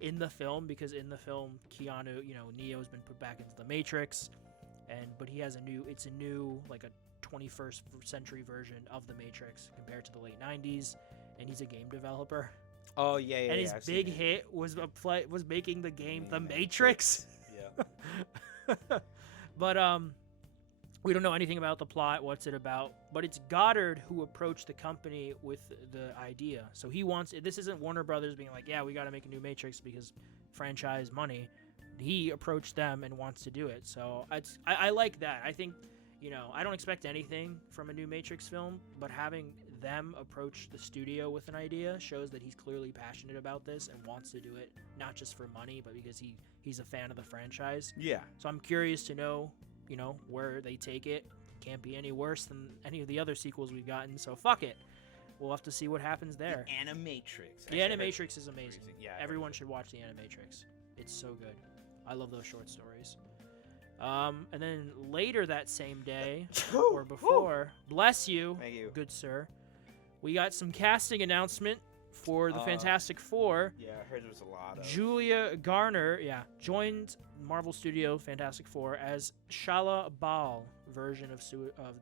In the film, because in the film, Keanu, Neo's been put back into the Matrix. But he has a new 21st century version of the Matrix compared to the late 90s, and he's a game developer. Oh yeah. And his big hit was making the game The Matrix. Yeah. But we don't know anything about the plot, what's it about, but it's Goddard who approached the company with the idea. So he wants this isn't Warner Brothers being like, yeah, we got to make a new Matrix because franchise money. He approached them and wants to do it. So I like that. I think, I don't expect anything from a new Matrix film, but having them approach the studio with an idea shows that he's clearly passionate about this and wants to do it, not just for money, but because he's a fan of the franchise. Yeah. So I'm curious to know, where they take it. Can't be any worse than any of the other sequels we've gotten, so fuck it. We'll have to see what happens there. The Animatrix. The Animatrix is amazing. Yeah. Everyone should watch the Animatrix. It's so good. I love those short stories. And then later that same day, or before, bless you, Thank you, good sir, we got some casting announcement for the Fantastic Four. Yeah, I heard there was a lot of... Julia Garner, joined Marvel Studio Fantastic Four as Shala Bal version of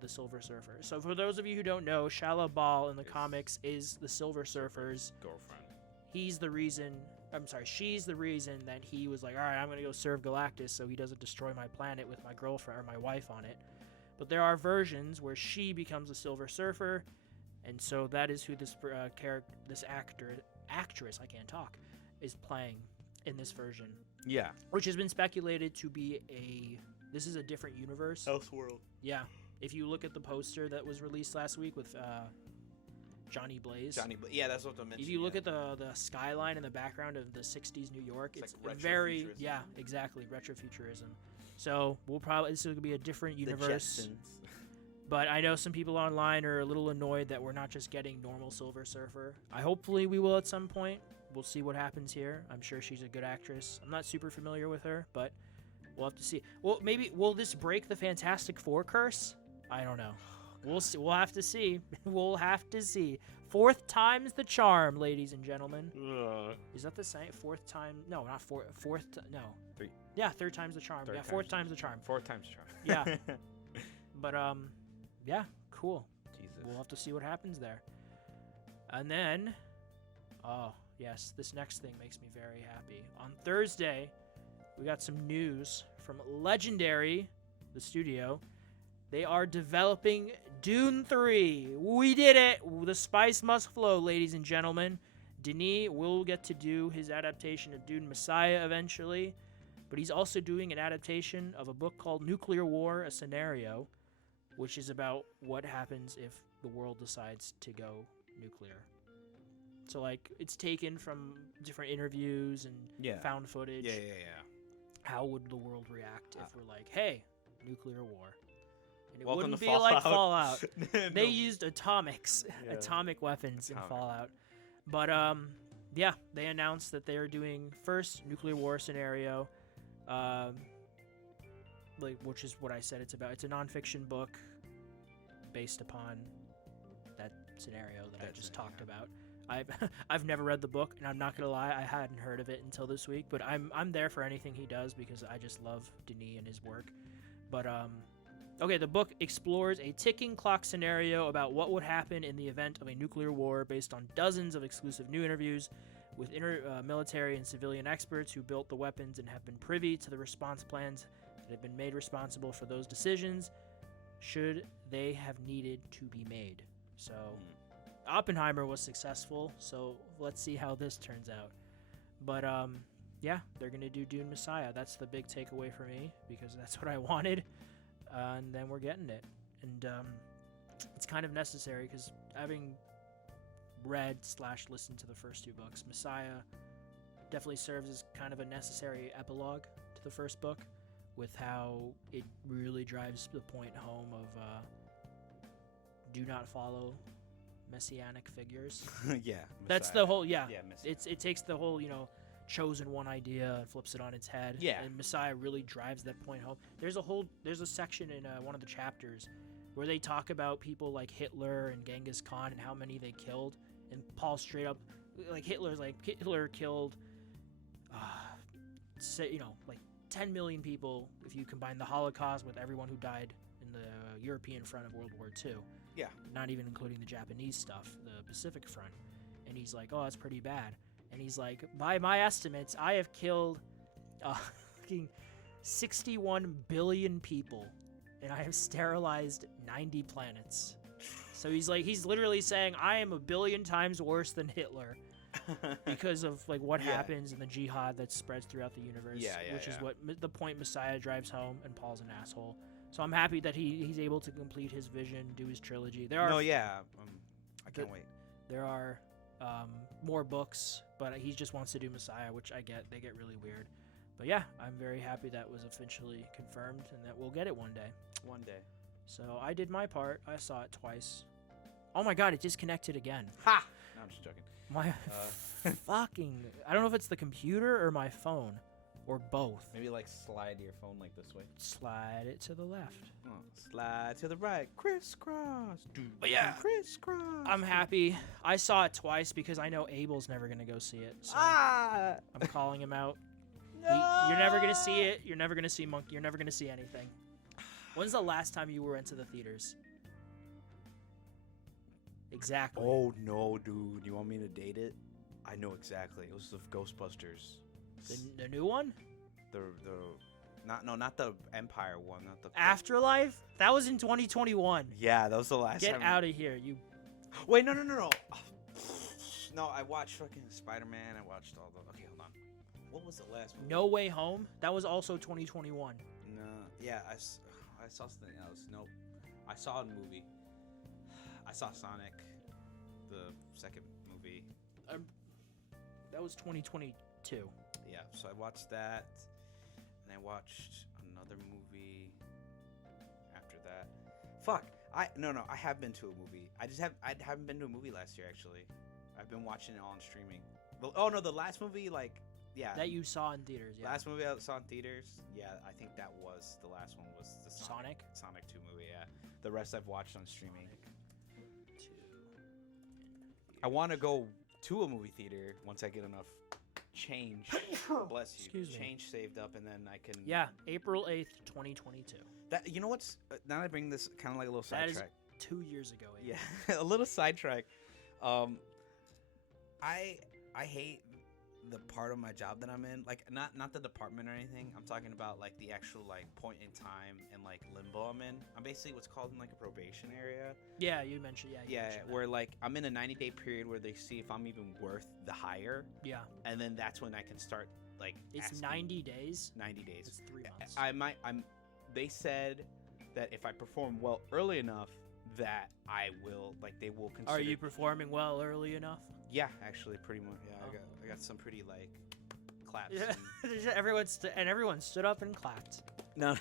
the Silver Surfer. So for those of you who don't know, Shala Bal in the comics is the Silver Surfer's girlfriend. She's the reason that he was like, all right, I'm going to go serve Galactus so he doesn't destroy my planet with my girlfriend or my wife on it. But there are versions where she becomes a Silver Surfer, and so that is who this actress, I can't talk, is playing in this version. Yeah. Which has been speculated to be this is a different universe. Elseworld. Yeah. If you look at the poster that was released last week with Johnny Blaze. Yeah, that's what I mentioned. If you look at the skyline in the background of the 60s New York, it's like very, retrofuturism. yeah, exactly, retrofuturism. So this is going to be a different universe. The Jetsons. But I know some people online are a little annoyed that we're not just getting normal Silver Surfer. Hopefully we will at some point. We'll see what happens here. I'm sure she's a good actress. I'm not super familiar with her, but we'll have to see. Well, maybe will this break the Fantastic Four curse? I don't know. We'll see. We'll have to see. We'll have to see. Fourth time's the charm, ladies and gentlemen. Is that the same? Fourth time? No, not fourth. No. Three. Yeah, third time's the charm. Yeah, fourth time's the charm. Fourth time's the charm. Yeah. But yeah, cool. Jesus. We'll have to see what happens there. And then, oh yes, this next thing makes me very happy. On Thursday, we got some news from Legendary, the studio. They are developing Dune 3. We did it! The spice must flow, ladies and gentlemen. Denis will get to do his adaptation of Dune Messiah eventually, but he's also doing an adaptation of a book called Nuclear War, a Scenario, which is about what happens if the world decides to go nuclear. So, like, it's taken from different interviews and found footage. Yeah. How would the world react if we're like, hey, nuclear war? And it Welcome wouldn't to be like Fallout. Fallout. They used atomic weapons in Fallout. But, yeah, they announced that they are doing first nuclear war scenario, which is what I said it's about. It's a nonfiction book based upon that scenario that I just talked about. I've never read the book, and I'm not gonna lie, I hadn't heard of it until this week. But I'm there for anything he does because I just love Denis and his work. But okay, the book explores a ticking clock scenario about what would happen in the event of a nuclear war, based on dozens of exclusive new interviews with military and civilian experts who built the weapons and have been privy to the response plans that have been made responsible for those decisions, should they have needed to be made. So Oppenheimer was successful, so let's see how this turns out. But yeah, they're gonna do Dune Messiah. That's the big takeaway for me because that's what I wanted, and then we're getting it. And it's kind of necessary because having read/listened to the first two books, Messiah definitely serves as kind of a necessary epilogue to the first book, with how it really drives the point home of do not follow messianic figures. Yeah, that's the whole. Yeah, Messiah. it takes the whole chosen one idea and flips it on its head. Yeah, and Messiah really drives that point home. There's a section in one of the chapters where they talk about people like Hitler and Genghis Khan and how many they killed, and Paul straight up Hitler killed like 10 million people if you combine the Holocaust with everyone who died in the European front of World War II. Yeah. Not even including the Japanese stuff, the Pacific front. And he's like, oh, that's pretty bad. And he's like, by my estimates, I have killed 61 billion people, and I have sterilized 90 planets. So he's literally saying, I am 1 billion times worse than Hitler. Because of what happens in the jihad that spreads throughout the universe, which is what the point Messiah drives home, and Paul's an asshole. So I'm happy that he's able to complete his vision, do his trilogy. I can't wait. There are more books, but he just wants to do Messiah, which I get. They get really weird. But yeah, I'm very happy that was officially confirmed and that we'll get it one day. One day. So I did my part. I saw it twice. Oh my god, it disconnected again. Ha! No, I'm just joking. My fucking... I don't know if it's the computer or my phone. Or both. Maybe slide your phone this way. Slide it to the left. Oh, slide to the right. Crisscross. But yeah. Crisscross. I'm happy. I saw it twice because I know Abel's never going to go see it. So I'm calling him out. No! You're never going to see it. You're never going to see Monkey. You're never going to see anything. When's the last time you went to the theaters? Exactly. Oh, no, dude. You want me to date it? I know exactly. It was the Ghostbusters. The new one? Not the Empire one. Not the Afterlife? That was in 2021. Yeah, that was the last time. Get out of here, you. Wait, no. No, I watched fucking Spider-Man. I watched all the... Okay, hold on. What was the last movie? No Way Home. That was also 2021. No. Yeah, I saw something else. Nope. I saw a movie. I saw Sonic, the second movie. That was 2022. Yeah, so I watched that, and I watched another movie after that. Fuck. I have been to a movie. I haven't been to a movie last year actually. I've been watching it all on streaming. Oh no, the last movie That you saw in theaters. Yeah. Last movie I saw in theaters. Yeah, I think that was the last one was the Sonic 2 movie. Yeah, the rest I've watched on streaming. Sonic 2. I want to go to a movie theater once I get enough change. Bless you. Excuse me. Change saved up, and then I can. Yeah, April 8th, 2022. That you know what's now I bring this kind of like a little That is sidetrack. 2 years ago. Yeah, a little sidetrack. I hate the part of my job that I'm in, like not the department or anything. I'm talking about like the actual like point in time and like limbo I'm in. I'm basically what's called in like a probation area. Yeah, you mentioned. Yeah, you mentioned that. Where like I'm in a 90-day period where they see if I'm even worth the hire. Yeah. And then that's when I can start like. It's asking. 90 days. 90 days. It's 3 months. They said that if I perform well early enough, that I will they will consider. Are you performing well early enough? Yeah, actually, pretty much. Yeah, Oh. I got some pretty like claps. Yeah. Everyone stood up and clapped. No,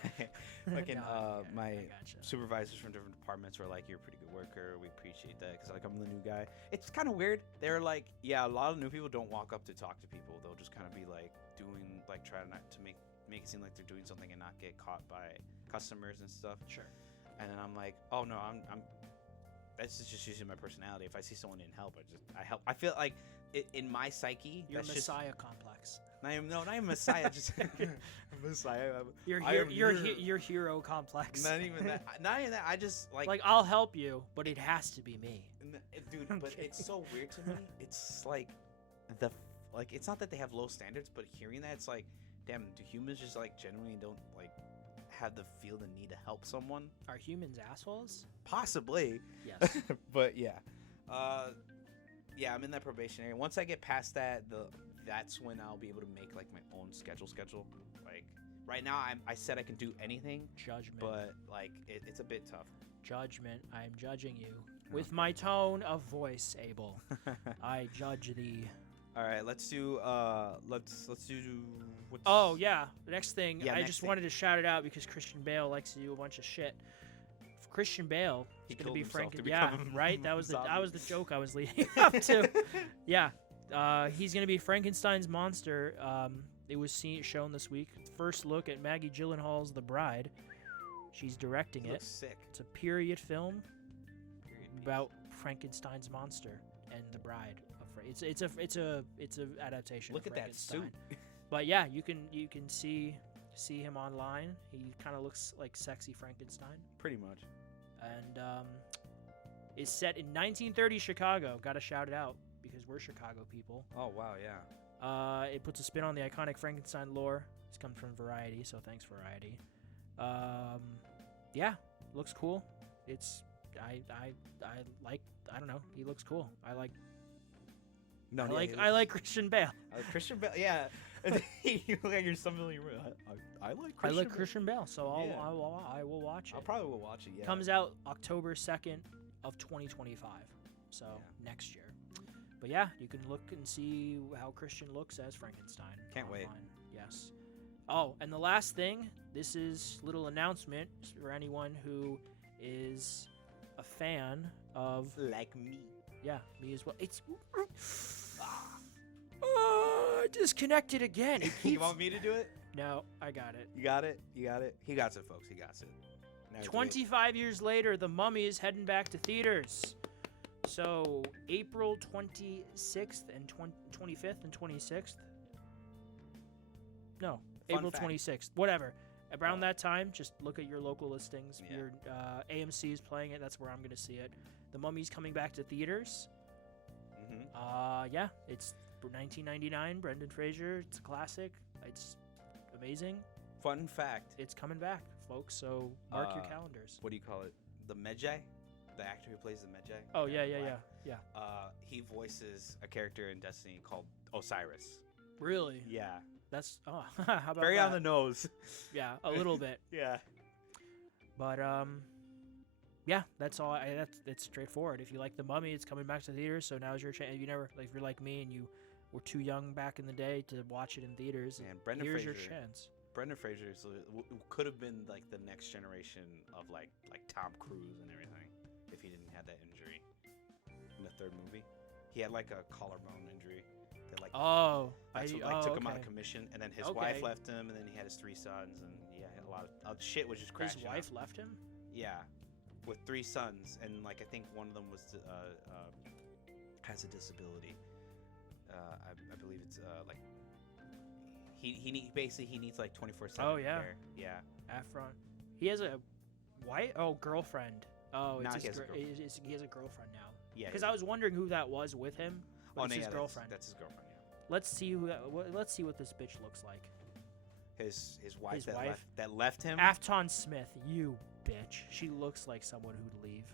fucking I my gotcha. supervisors from different departments were like, "You're a pretty good worker. We appreciate that." Because like I'm the new guy. It's kind of weird. They're like, yeah, a lot of new people don't walk up to talk to people. They'll just kind of be like doing try not to make it seem like they're doing something and not get caught by customers and stuff. Sure. And then I'm like, oh no, I'm that's just using my personality. If I see someone in help, I help. I feel like in my psyche, Your that's Messiah complex. not even Messiah. Just Messiah. Your hero complex. Not even that. Not even that. I just like I'll help you, but it has to be me. Dude. But it's so weird to me. It's like it's not that they have low standards, but hearing that, it's like, damn, do humans just genuinely don't have the feel the need to help someone? Are humans assholes? Possibly. Yes. But yeah. Yeah, I'm in that probation area. Once I get past that, that's when I'll be able to make my own schedule. Like right now, I said I can do anything. Judgment. But it's a bit tough. Judgment. I'm judging you with my tone of voice, Abel. I judge thee. All right, let's do. Let's do. Oh yeah, the next thing. Yeah, I next just thing. wanted to shout it out because Christian Bale likes to do a bunch of shit. Christian Bale is going to be Frankenstein. Yeah, right. That was the joke I was leading up to. Yeah, he's going to be Frankenstein's monster. It was shown this week. First look at Maggie Gyllenhaal's The Bride. She's directing it. Looks sick. It's a period film about Frankenstein's monster and the bride. It's a adaptation. Look of at that suit. But yeah, you can see him online. He kind of looks like sexy Frankenstein. Pretty much. And is set in 1930 Chicago. Got to shout it out because we're Chicago people. Oh wow, yeah. It puts a spin on the iconic Frankenstein lore. It's come from Variety, so thanks Variety. Yeah, looks cool. It's I like. I don't know. He looks cool. I like Christian Bale. Christian Bale, yeah. You look like you're something real. I like Christian Bale, so I will watch it. I probably will watch it. Yeah. Comes out October 2nd of 2025, so next year. But yeah, you can look and see how Christian looks as Frankenstein. Can't wait. Yes. Oh, and the last thing. This is little announcement for anyone who is a fan of me. Yeah, me as well. It's disconnected again. It keeps... You want me to do it? No, I got it. You got it? He got it, folks. He got it. Now 25 years later, The Mummy is heading back to theaters. So, April 26th and 25th and 26th. No, April 26th. Whatever. Around that time, just look at your local listings. Yeah. Your AMC is playing it. That's where I'm going to see it. The Mummy's coming back to theaters. Mm-hmm. Yeah, it's 1999. Brendan Fraser. It's a classic. It's amazing. Fun fact. It's coming back, folks. So mark your calendars. What do you call it? The Medjay? The actor who plays the Medjay? Oh, yeah. He voices a character in Destiny called Osiris. Really? Yeah. That's how about Very that? on the nose. Yeah, a little bit. Yeah. But yeah, that's all. It's straightforward. If you like The Mummy, it's coming back to theaters. So now's your chance. If you're like me and you were too young back in the day to watch it in theaters, And here's your chance. Brendan Fraser could have been like the next generation of like Tom Cruise and everything if he didn't have that injury in the third movie. He had like a collarbone injury that like took him out of commission, and then his wife left him, and then he had his 3 sons, and yeah, a lot of shit was just crashing. His wife left him? Yeah, with 3 sons, and like I think one of them was has a disability. I believe it's like he basically needs like 24/7 care. Yeah. Afron. He has a wife? Oh, girlfriend. Oh, Now it's he has a he has a girlfriend now. Yeah. Because I was wondering who that was with him. But it's his girlfriend. That's his girlfriend. Yeah. Let's see let's see what this bitch looks like. His wife that left him. Afton Smith, you bitch. She looks like someone who'd leave.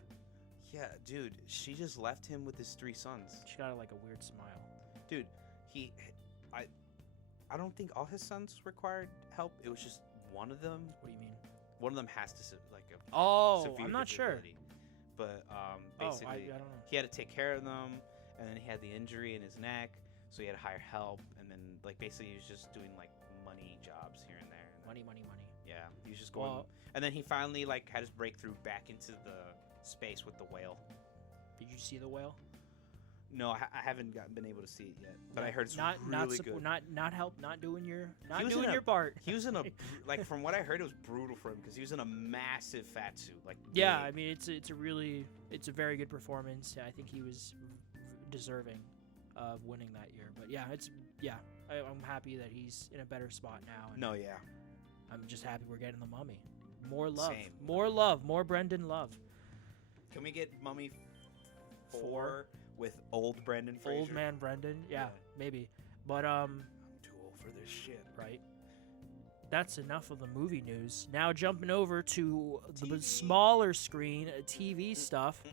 Yeah, dude. She just left him with his 3 sons. She got like a weird smile. Dude, I don't think all his sons required help. It was just one of them. What do you mean? One of them has to like a severe I'm not disability. Sure. But basically, I don't know. he had to take care of them, and then he had the injury in his neck, so he had to hire help, and then like basically he was just doing like money jobs here and there. Money. Yeah, he was just going, and then he finally like had his breakthrough back into the space with the whale. Did you see the whale? No, I haven't been able to see it yet, but I heard it's really good. Not doing your part. He was in a like from what I heard, it was brutal for him because he was in a massive fat suit. Like yeah, I mean it's a very good performance. I think he was deserving of winning that year. But yeah, I'm happy that he's in a better spot now. No, yeah, I'm just happy we're getting the Mummy. More love, Same. more Brendan love. Can we get Mummy 4? With old Brendan Fraser. Old man Brendan, yeah, maybe. But I'm too old for this shit. Right. That's enough of the movie news. Now jumping over to the smaller screen, TV stuff.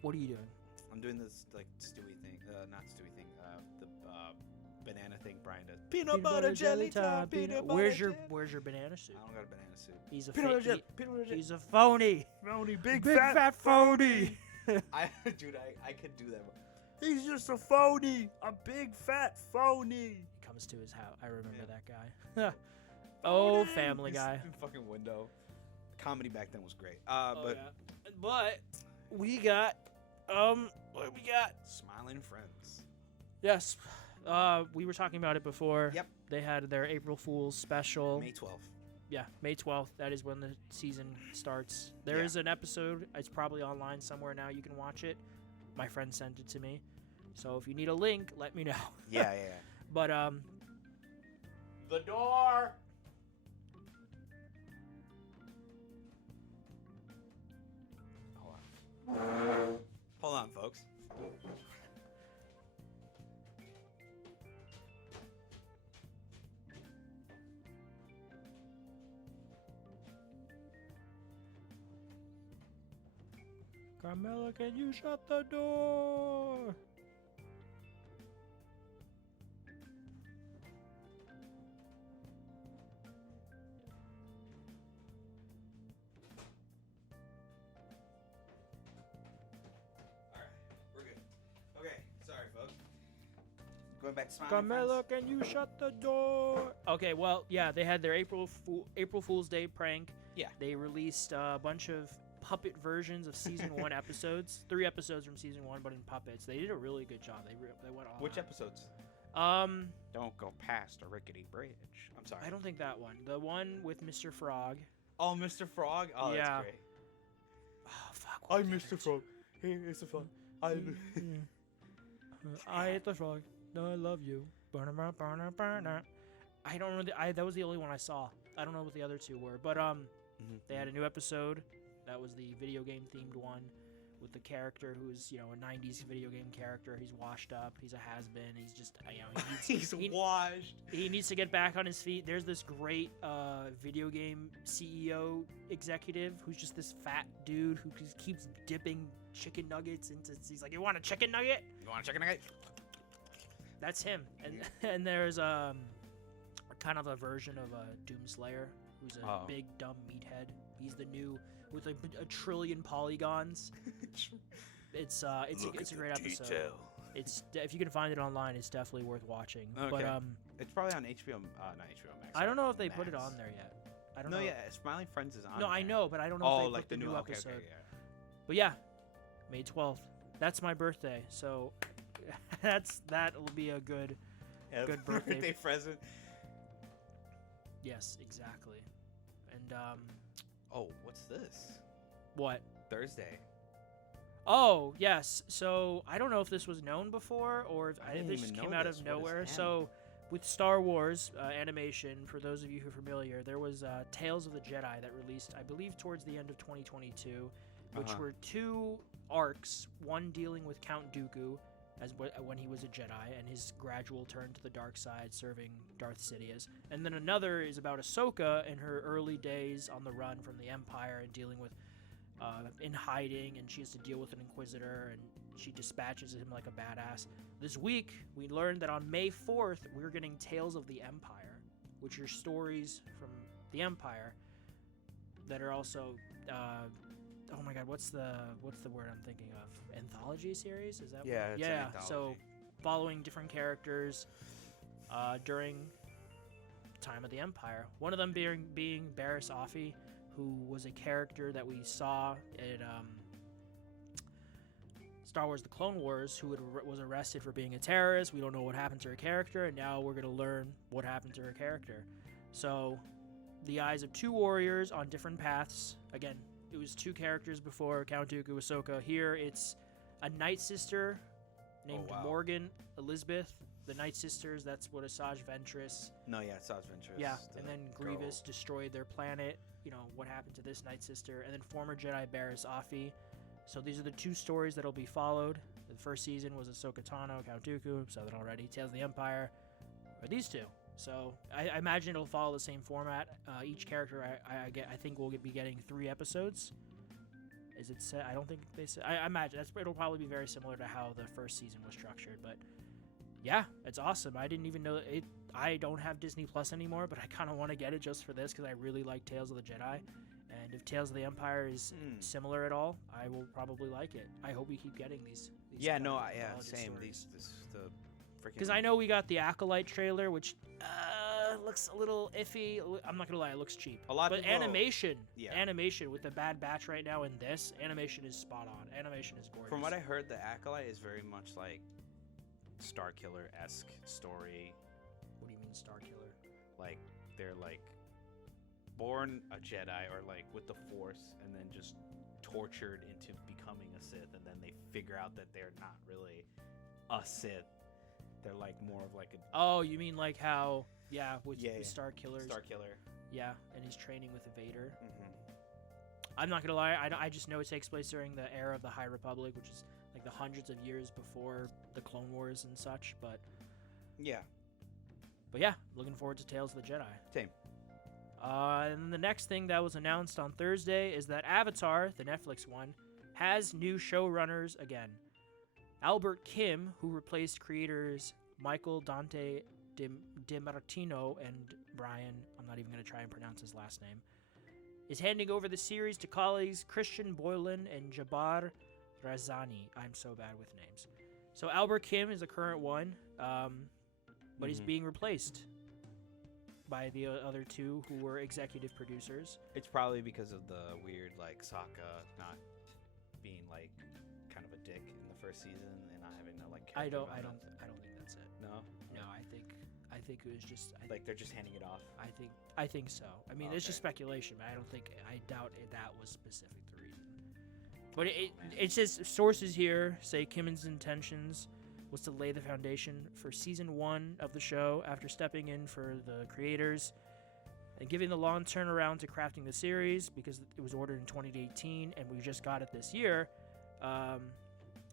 What are you doing? I'm doing this like Stewie thing, not Stewie thing. The banana thing Brian does. Peanut butter jelly time. Where's your banana suit? I don't got a banana suit. He's a peanut butter jelly. He's a phony. Big fat phony. I could do that. He's just a phony, a big fat phony. He comes to his house. I remember that guy. Oh, Family Guy. Fucking window. Comedy back then was great. But we got what we got? Smiling Friends. Yes. We were talking about it before. Yep. They had their April Fool's special. May 12th. Yeah, May 12th. That is when the season starts. There is an episode. It's probably online somewhere now. You can watch it. My friend sent it to me. So if you need a link, let me know. Yeah. But the door. Hold on, folks. Carmela, can you shut the door? Alright, we're good. Okay, sorry, folks. Going back to Smiling Carmela, Friends. can you shut the door? Okay, well, yeah, they had their April Fool's Day prank. Yeah. They released a bunch of puppet versions of season 1 episodes. 3 episodes from season 1, but in puppets. They did a really good job. They went all Which out. episodes? Don't go past a rickety bridge. I'm sorry. I don't think that one. The one with Mr. Frog. Oh, Mr. Frog? Oh, yeah. That's great. Oh, fuck. I'm Mr. Frog. Hey, it's a frog. I ate the frog. No, I love you. I don't know. That was the only one I saw. I don't know what the other 2 were, but they had a new episode. That was the video game themed one with the character who's, a 90s video game character. He's washed up. He's a has-been. He's just, he's washed. He needs to get back on his feet. There's this great video game CEO executive who's just this fat dude who just keeps dipping chicken nuggets into. He's like, "You want a chicken nugget? You want a chicken nugget?" That's him. And and there's kind of a version of a Doomslayer who's a big dumb meathead. He's the new with a trillion polygons. It's a great episode. Detail. It's if you can find it online, it's definitely worth watching. Okay. But it's probably on HBO, not HBO Max. I don't know if they put it on there yet. I don't know. No, yeah, Smiling Friends is on. No, there. I know, but I don't know if they like put the new episode. Okay, yeah. But yeah, May 12th. That's my birthday, so that'll be a good birthday present. Yes, exactly. And oh, what's this? What? Thursday. Oh, yes. So I don't know if this was known before or if this just came out of nowhere. So with Star Wars animation, for those of you who are familiar, there was Tales of the Jedi that released, I believe, towards the end of 2022, which were 2 arcs, one dealing with Count Dooku when he was a Jedi and his gradual turn to the dark side serving Darth Sidious. And then another is about Ahsoka in her early days on the run from the Empire and dealing with in hiding, and she has to deal with an Inquisitor, and she dispatches him like a badass. This week, we learned that on May 4th, we're getting Tales of the Empire, which are stories from the Empire that are also, oh my god, what's the word I'm thinking of? Anthology series? Is that yeah, what? It's an anthology. So following different characters during time of the Empire. One of them being Barriss Offee, who was a character that we saw in Star Wars The Clone Wars, who was arrested for being a terrorist. We don't know what happened to her character, and now we're going to learn what happened to her character. So, the eyes of 2 warriors on different paths. Again, it was 2 characters before, Count Dooku, Ahsoka. Here, it's a Night Sister named Morgan Elizabeth. The Night Sisters, that's what Asajj Ventress. No, yeah, Asajj Ventress. Yeah, and then Grievous destroyed their planet. You know, what happened to this Night Sister. And then former Jedi Barriss Offee. So these are the 2 stories that'll be followed. The first season was Ahsoka Tano, Count Dooku, said that already. Tales of the Empire, or these 2. So I imagine it'll follow the same format. Each character, I think we'll be getting 3 episodes. Is it set? I don't think they said. I imagine it'll probably be very similar to how the first season was structured. But yeah, it's awesome. I didn't even know it. I don't have Disney Plus anymore, but I kind of want to get it just for this because I really like Tales of the Jedi. And if Tales of the Empire is similar at all, I will probably like it. I hope we keep getting these yeah, no, yeah, same. Stories. The freaking. Because I know we got the Acolyte trailer, which looks a little iffy. I'm not gonna lie, it looks cheap. But animation with the Bad Batch right now and this animation is spot on. Animation is gorgeous. From what I heard, the Acolyte is very much like Starkiller-esque story. What do you mean Starkiller? Like they're like born a Jedi or like with the Force and then just tortured into becoming a Sith, and then they figure out that they're not really a Sith. They're like more of like a. Oh, you mean like how? Yeah, with Starkiller. Starkiller. Yeah, and he's training with Vader. Mm-hmm. I'm not gonna lie. I just know it takes place during the era of the High Republic, which is like the hundreds of years before the Clone Wars and such. But yeah. But yeah, looking forward to Tales of the Jedi. Same. And the next thing that was announced on Thursday is that Avatar, the Netflix one, has new showrunners again. Albert Kim, who replaced creators Michael Dante DiMartino and Brian, I'm not even going to try and pronounce his last name, is handing over the series to colleagues Christian Boylan and Jabbar Razani. I'm so bad with names. So Albert Kim is the current one, but he's being replaced by the other 2 who were executive producers. It's probably because of the weird like Sokka not being like kind of a dick in the first season and not having no like. I don't think that's it. No, I think it was just like they're just handing it off. I think so. I mean, it's just speculation, but I doubt that was specific the reason. But it says sources here say Kim's intentions was to lay the foundation for season 1 of the show after stepping in for the creators and giving the long turnaround to crafting the series because it was ordered in 2018 and we just got it this year.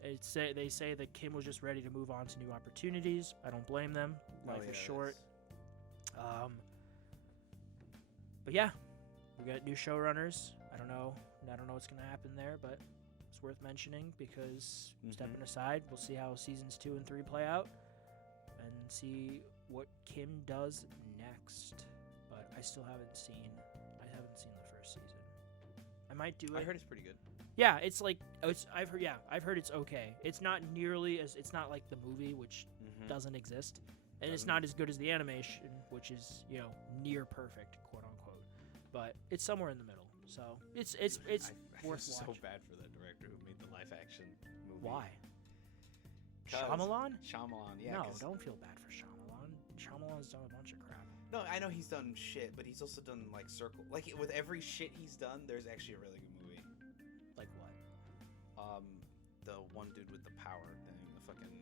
They say that Kim was just ready to move on to new opportunities. I don't blame them. Life is short. But yeah, we got new showrunners. I don't know what's gonna happen there, but it's worth mentioning because stepping aside, we'll see how seasons 2 and 3 play out. and see what Kim does next. But I still haven't seen the first season. I might do it. I heard it's pretty good. Yeah, it's like I've heard it's okay. It's not nearly as it's not like the movie, which doesn't exist, and it's not as good as the animation, which is near perfect, quote unquote. But it's somewhere in the middle, so it's worth so watching. bad for the director who made the live action movie. Why? Shyamalan? Shyamalan, yeah. No, don't feel bad for Shyamalan. Shyamalan's done a bunch of crap. No, I know he's done shit, but he's also done like Circle. Like with every shit he's done, there's actually a really good movie. Like what? The one dude with the power thing, the fucking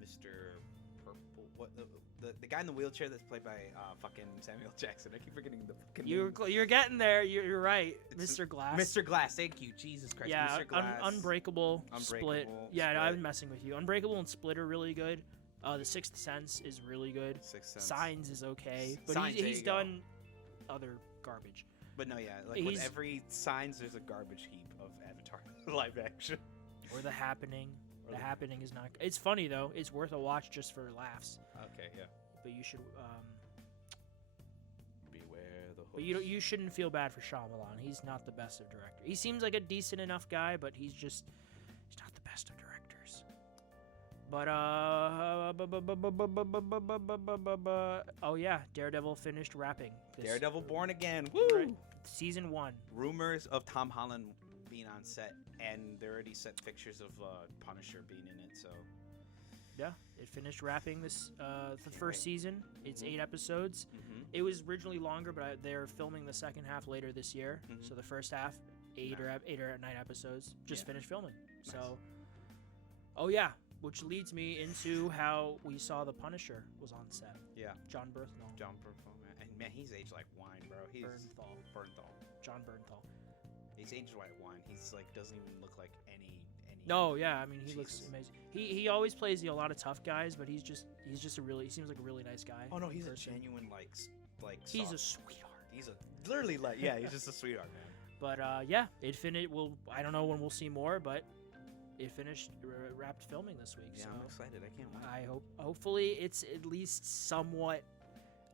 Mr. Purple. What the guy in the wheelchair that's played by fucking Samuel Jackson. I keep forgetting the fucking name. You're getting there. You're right. Mr. Glass. Mr. Glass. Thank you. Jesus Christ. Yeah. Mr. Glass. Unbreakable. Split. Yeah, Split. no, I'm messing with you. Unbreakable and Split are really good. The Sixth Sense is really good. Sixth Sense. Signs is okay, but Signs, he's done other garbage. But no, yeah, like with every Signs, there's a garbage heap of Avatar live action. Or The Happening. The Happening is not. It's funny though. It's worth a watch just for laughs. Okay, yeah. But you should. Beware the. But you shouldn't feel bad for Shyamalan. He's not the best of directors. He seems like a decent enough guy, but he's not the best of directors. But oh yeah, Daredevil finished wrapping. Daredevil Born Again. Woo! Right. Season 1. Rumors of Tom Holland being on set, and they already set pictures of Punisher being in it. So yeah, it finished wrapping this the first season. It's 8 episodes. Mm-hmm. It was originally longer, but they're filming the second half later this year. Mm-hmm. So the first half, 8 or 9 episodes, just finished filming. Nice. So, oh yeah, which leads me into how we saw the Punisher was on set. Yeah, John Bernthal. And man, he's aged like wine, bro. He's Bernthal. John Bernthal. He's aged like wine. He's like doesn't even look like any. No, yeah, I mean he looks amazing. He always plays a lot of tough guys, but he seems like a really nice guy. Oh no, he's a genuine like. He's a sweetheart. He's literally he's just a sweetheart, man. But yeah, it finished. I don't know when we'll see more, but it finished wrapped filming this week. Yeah, so I'm excited. I can't wait. Hopefully it's at least somewhat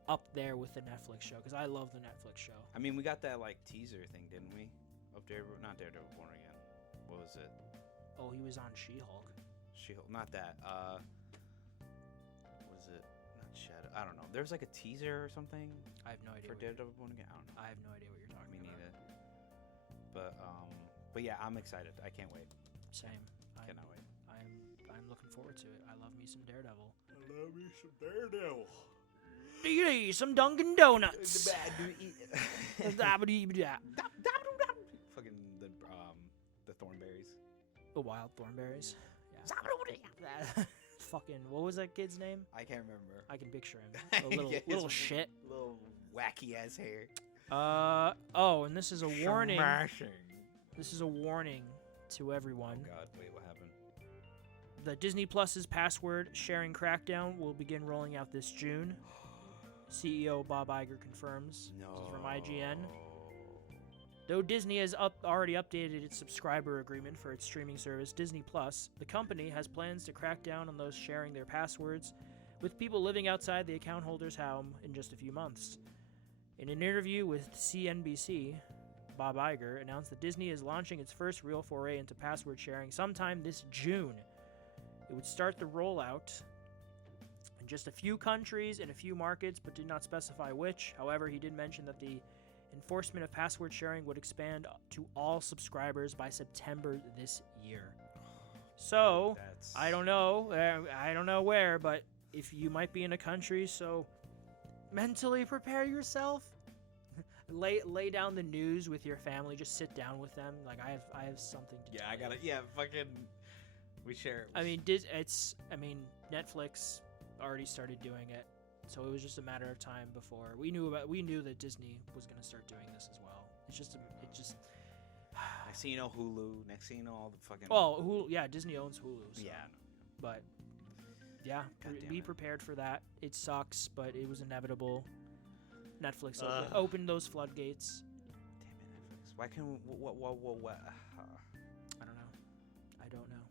up there with the Netflix show, because I love the Netflix show. I mean, we got that like teaser thing, didn't we? Of Daredevil, not Daredevil Born Again. What was it? Oh, he was on She-Hulk. She-Hulk, not that. Was it not Shadow? I don't know. There was like a teaser or something. I have no idea. For Daredevil Born Again, I don't know. I have no idea what you're talking about. Me neither. But yeah, I'm excited. I can't wait. Same. Cannot wait. I'm looking forward to it. I love me some Daredevil. Do you eat some Dunkin' Donuts? Fucking the thornberries. The wild thornberries. Yeah. Fucking what was that kid's name? I can't remember. I can picture him. A little shit. Little wacky ass hair. Oh, and this is a warning. Smashing. This is a warning to everyone. Oh God, wait, what happened? The Disney Plus's password sharing crackdown will begin rolling out this June. CEO Bob Iger confirms. No. This is from IGN. Though Disney has already updated its subscriber agreement for its streaming service, Disney Plus, the company has plans to crack down on those sharing their passwords with people living outside the account holder's home in just a few months. In an interview with CNBC, Bob Iger announced that Disney is launching its first real foray into password sharing sometime this June. It would start the rollout in just a few countries and a few markets, but did not specify which. However, he did mention that the enforcement of password sharing would expand to all subscribers by September this year. So, I don't know where, but if you might be in a country, so mentally prepare yourself. Lay down the news with your family. Just sit down with them. Like I have something to tell you. Yeah, fucking. We share. Netflix already started doing it, so it was just a matter of time before we knew that Disney was gonna start doing this as well. It just. Next thing you know, Hulu. Next thing you know, all the fucking. Well, Hulu. Yeah, Disney owns Hulu. So. Yeah. But. Yeah, be prepared for that. It sucks, but it was inevitable. Netflix opened those floodgates. Damn it, Netflix. Why can what? I don't know.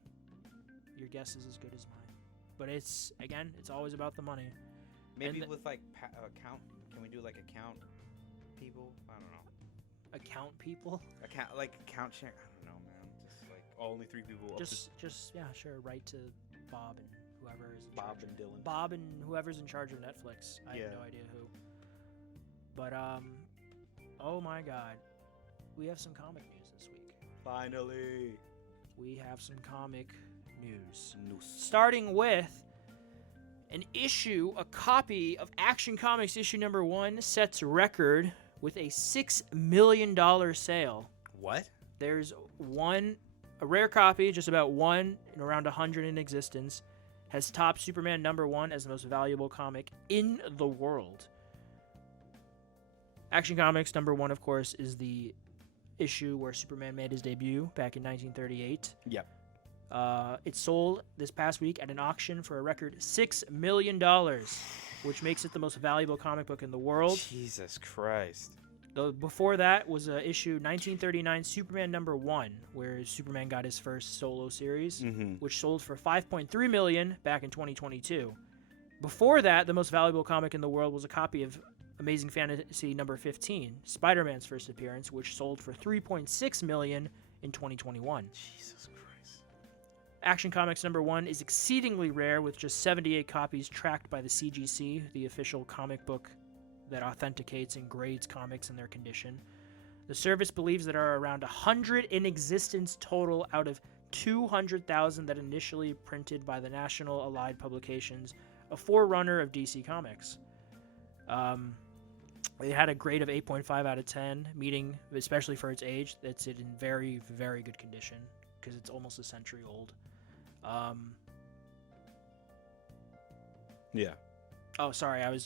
Your guess is as good as mine. But it's always about the money. Maybe with like account. Can we do like account people? I don't know. Account people? Account share. I don't know, man. Just like only 3 people. Just yeah, sure. Write to Bob and whoever is in Bob charge. and Dylan. Bob and whoever's in charge of Netflix. I have no idea who. But oh my God, we have some comic news this week. Finally, we have some comic news. News. Starting with a copy of Action Comics issue number 1 sets record with a $6 million sale. What? There's a rare copy, just about one in around 100 in existence, has topped Superman number 1 as the most valuable comic in the world. Action Comics number 1, of course, is the issue where Superman made his debut back in 1938. Yep. It sold this past week at an auction for a record $6 million, which makes it the most valuable comic book in the world. Jesus Christ. Before that was issue 1939 Superman number 1, where Superman got his first solo series, which sold for $5.3 million back in 2022. Before that, the most valuable comic in the world was a copy of Amazing Fantasy number 15, Spider-Man's first appearance, which sold for $3.6 million in 2021. Jesus Christ. Action Comics number 1 is exceedingly rare, with just 78 copies tracked by the CGC, the official comic book that authenticates and grades comics in their condition. The service believes that there are around 100 in existence total out of 200,000 that initially printed by the National Allied Publications, a forerunner of DC Comics. It had a grade of 8.5 out of 10, meaning, especially for its age, that's it in very, very good condition because it's almost a century old. Yeah. Oh, sorry, I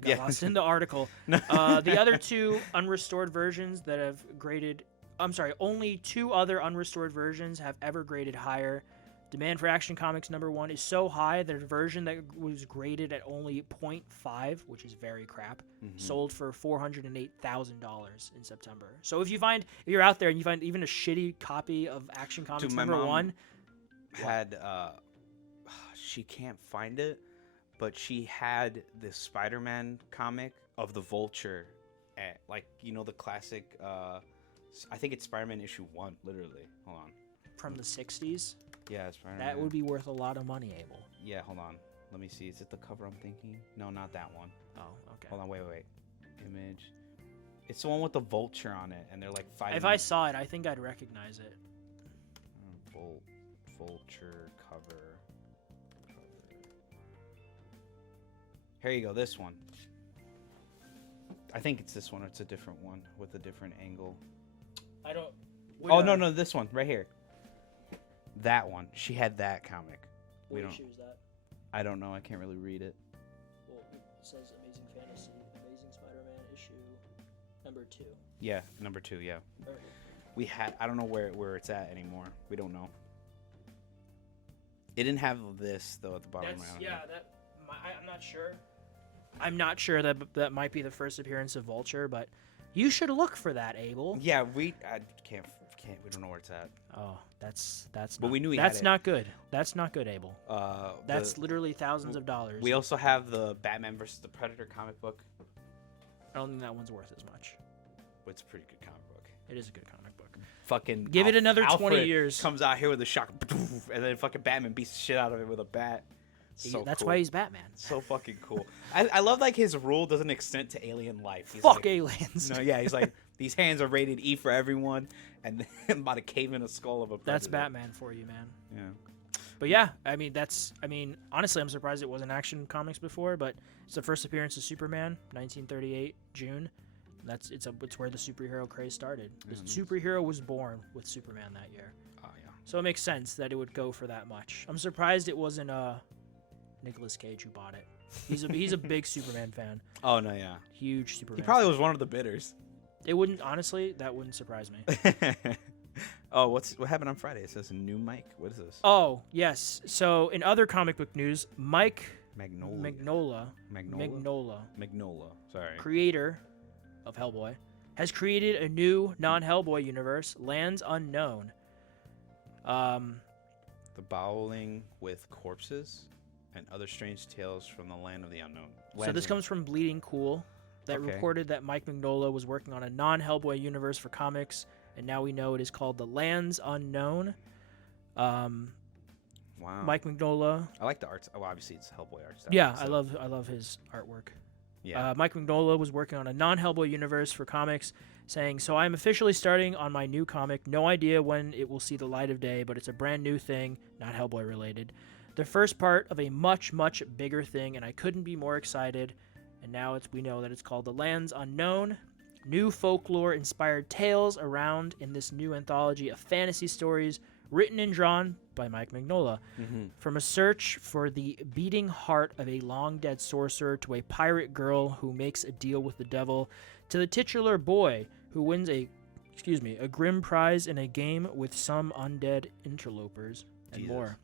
got lost in the article. The other 2 unrestored versions that have graded... I'm sorry, only 2 other unrestored versions have ever graded higher. Demand for Action Comics number 1 is so high that a version that was graded at only 0.5, which is very crap, sold for $408,000 in September. So if you're out there and you find even a shitty copy of Action Comics number 1... had... she can't find it, but she had this Spider-Man comic of the Vulture at, like, you know, the classic, I think it's Spider-Man issue 1, literally. Hold on. From the 60s? Yeah, Spider-Man. That would be worth a lot of money, Abel. Yeah, hold on. Let me see. Is it the cover I'm thinking? No, not that one. Oh, okay. Hold on, wait. Image. It's the one with the Vulture on it, and they're, like, fighting. If I saw it, I think I'd recognize it. Vulture cover. Here you go, this one. I think it's this one, or it's a different one with a different angle. I don't... No, this one, right here. That one. She had that comic. What issue is that? I don't know, I can't really read it. Well, it says Amazing Fantasy, Amazing Spider-Man issue number 2. Yeah, number 2, yeah. Okay. We had... I don't know where it's at anymore. We don't know. It didn't have this, though, at the bottom. I'm not sure. I'm not sure that might be the first appearance of Vulture, but you should look for that, Abel. Yeah, we can't. We don't know where it's at. Oh, that's not. But we knew that's not good. That's not good, Abel. That's literally thousands of dollars. We also have the Batman vs. the Predator comic book. I don't think that one's worth as much. But it's a pretty good comic book. It is a good comic book. Fucking give it another 20 Alfred years. Comes out here with a shotgun, and then fucking Batman beats the shit out of it with a bat. That's why he's Batman. So fucking cool. I love, like, his rule doesn't extend to alien life. He's Fuck like, aliens. No, yeah, he's like, these hands are rated E for everyone, and then I'm about to cave in a skull of a predator. That's Batman for you, man. Yeah. But yeah, honestly, I'm surprised it wasn't Action Comics before, but it's the first appearance of Superman, 1938, June. It's where the superhero craze started. The superhero was born with Superman that year. Oh, yeah. So it makes sense that it would go for that much. I'm surprised it wasn't Nicolas Cage who bought it. He's a big Superman fan. Oh no, yeah. Huge Superman. He probably fan. was one of the bidders. It wouldn't, honestly, that wouldn't surprise me. Oh, what happened on Friday? It says a new Mike. What is this? Oh, yes. So in other comic book news, Mike Magnola. Sorry. Creator of Hellboy, has created a new non-Hellboy universe, Lands Unknown. The Bowling with Corpses. And Other Strange Tales from the Land of the Unknown. So this comes from Bleeding Cool, that reported that Mike Mignola was working on a non-Hellboy universe for comics, and now we know it is called The Lands Unknown. Wow. Mike Mignola. I like the art. Oh, obviously it's Hellboy art style. Yeah, so. I love his artwork. Yeah. Mike Mignola was working on a non-Hellboy universe for comics, saying, "So I'm officially starting on my new comic. No idea when it will see the light of day, but it's a brand new thing, not Hellboy related. The first part of a much, much bigger thing, and I couldn't be more excited. And now we know that it's called The Lands Unknown. New folklore-inspired tales around in this new anthology of fantasy stories written and drawn by Mike Mignola. Mm-hmm. From a search for the beating heart of a long-dead sorcerer to a pirate girl who makes a deal with the devil, to the titular boy who wins a grim prize in a game with some undead interlopers, and more.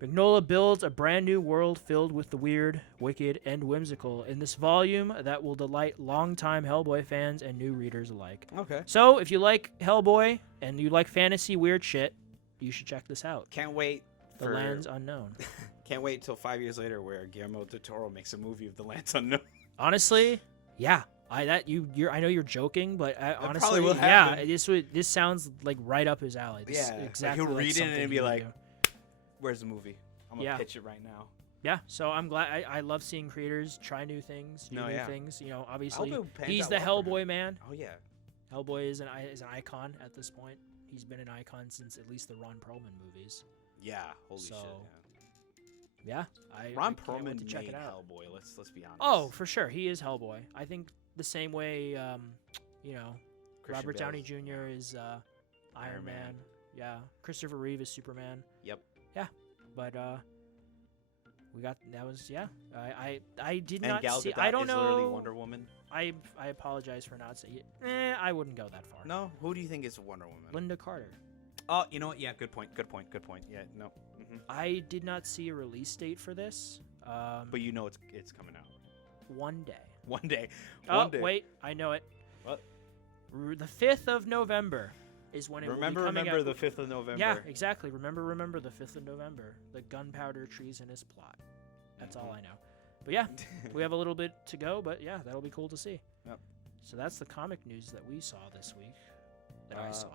Mignola builds a brand new world filled with the weird, wicked, and whimsical in this volume that will delight longtime Hellboy fans and new readers alike. Okay. So, if you like Hellboy and you like fantasy weird shit, you should check this out. Can't wait The Lands Unknown. Can't wait till 5 years later where Guillermo del Toro makes a movie of The Lands Unknown. Honestly, yeah. I know you're joking, but honestly, probably will yeah, happen. this sounds like right up his alley. This Yeah, exactly. like he'll read it and be like, do. "Where's the movie? I'm gonna pitch it right now." Yeah, so I'm glad. I love seeing creators try new things, do new things. You know, obviously he's the Hellboy man. Oh yeah, Hellboy is an icon at this point. He's been an icon since at least the Ron Perlman movies. Yeah, holy shit. Yeah, Ron I can't wait Perlman to check made it out. Hellboy. Let's be honest. Oh, for sure, he is Hellboy. I think the same way, Robert Downey Jr. is Iron Man. Yeah, Christopher Reeve is Superman. Yep. Yeah, but we got that was I did and not Gal see. Gadot I don't is know. literally Wonder Woman. I apologize for not saying it. I wouldn't go that far. No, who do you think is Wonder Woman? Linda Carter. Oh, you know what? Yeah, good point. Yeah, no. Mm-hmm. I did not see a release date for this. But you know it's coming out. One day. One day. Wait, I know it. What? The 5th of November is when it will be coming Remember out. the 5th of November. Yeah, exactly. Remember the 5th of November. The gunpowder treasonous plot. That's all I know. But yeah, we have a little bit to go, but yeah, that'll be cool to see. Yep. So that's the comic news that we saw this week. That I saw.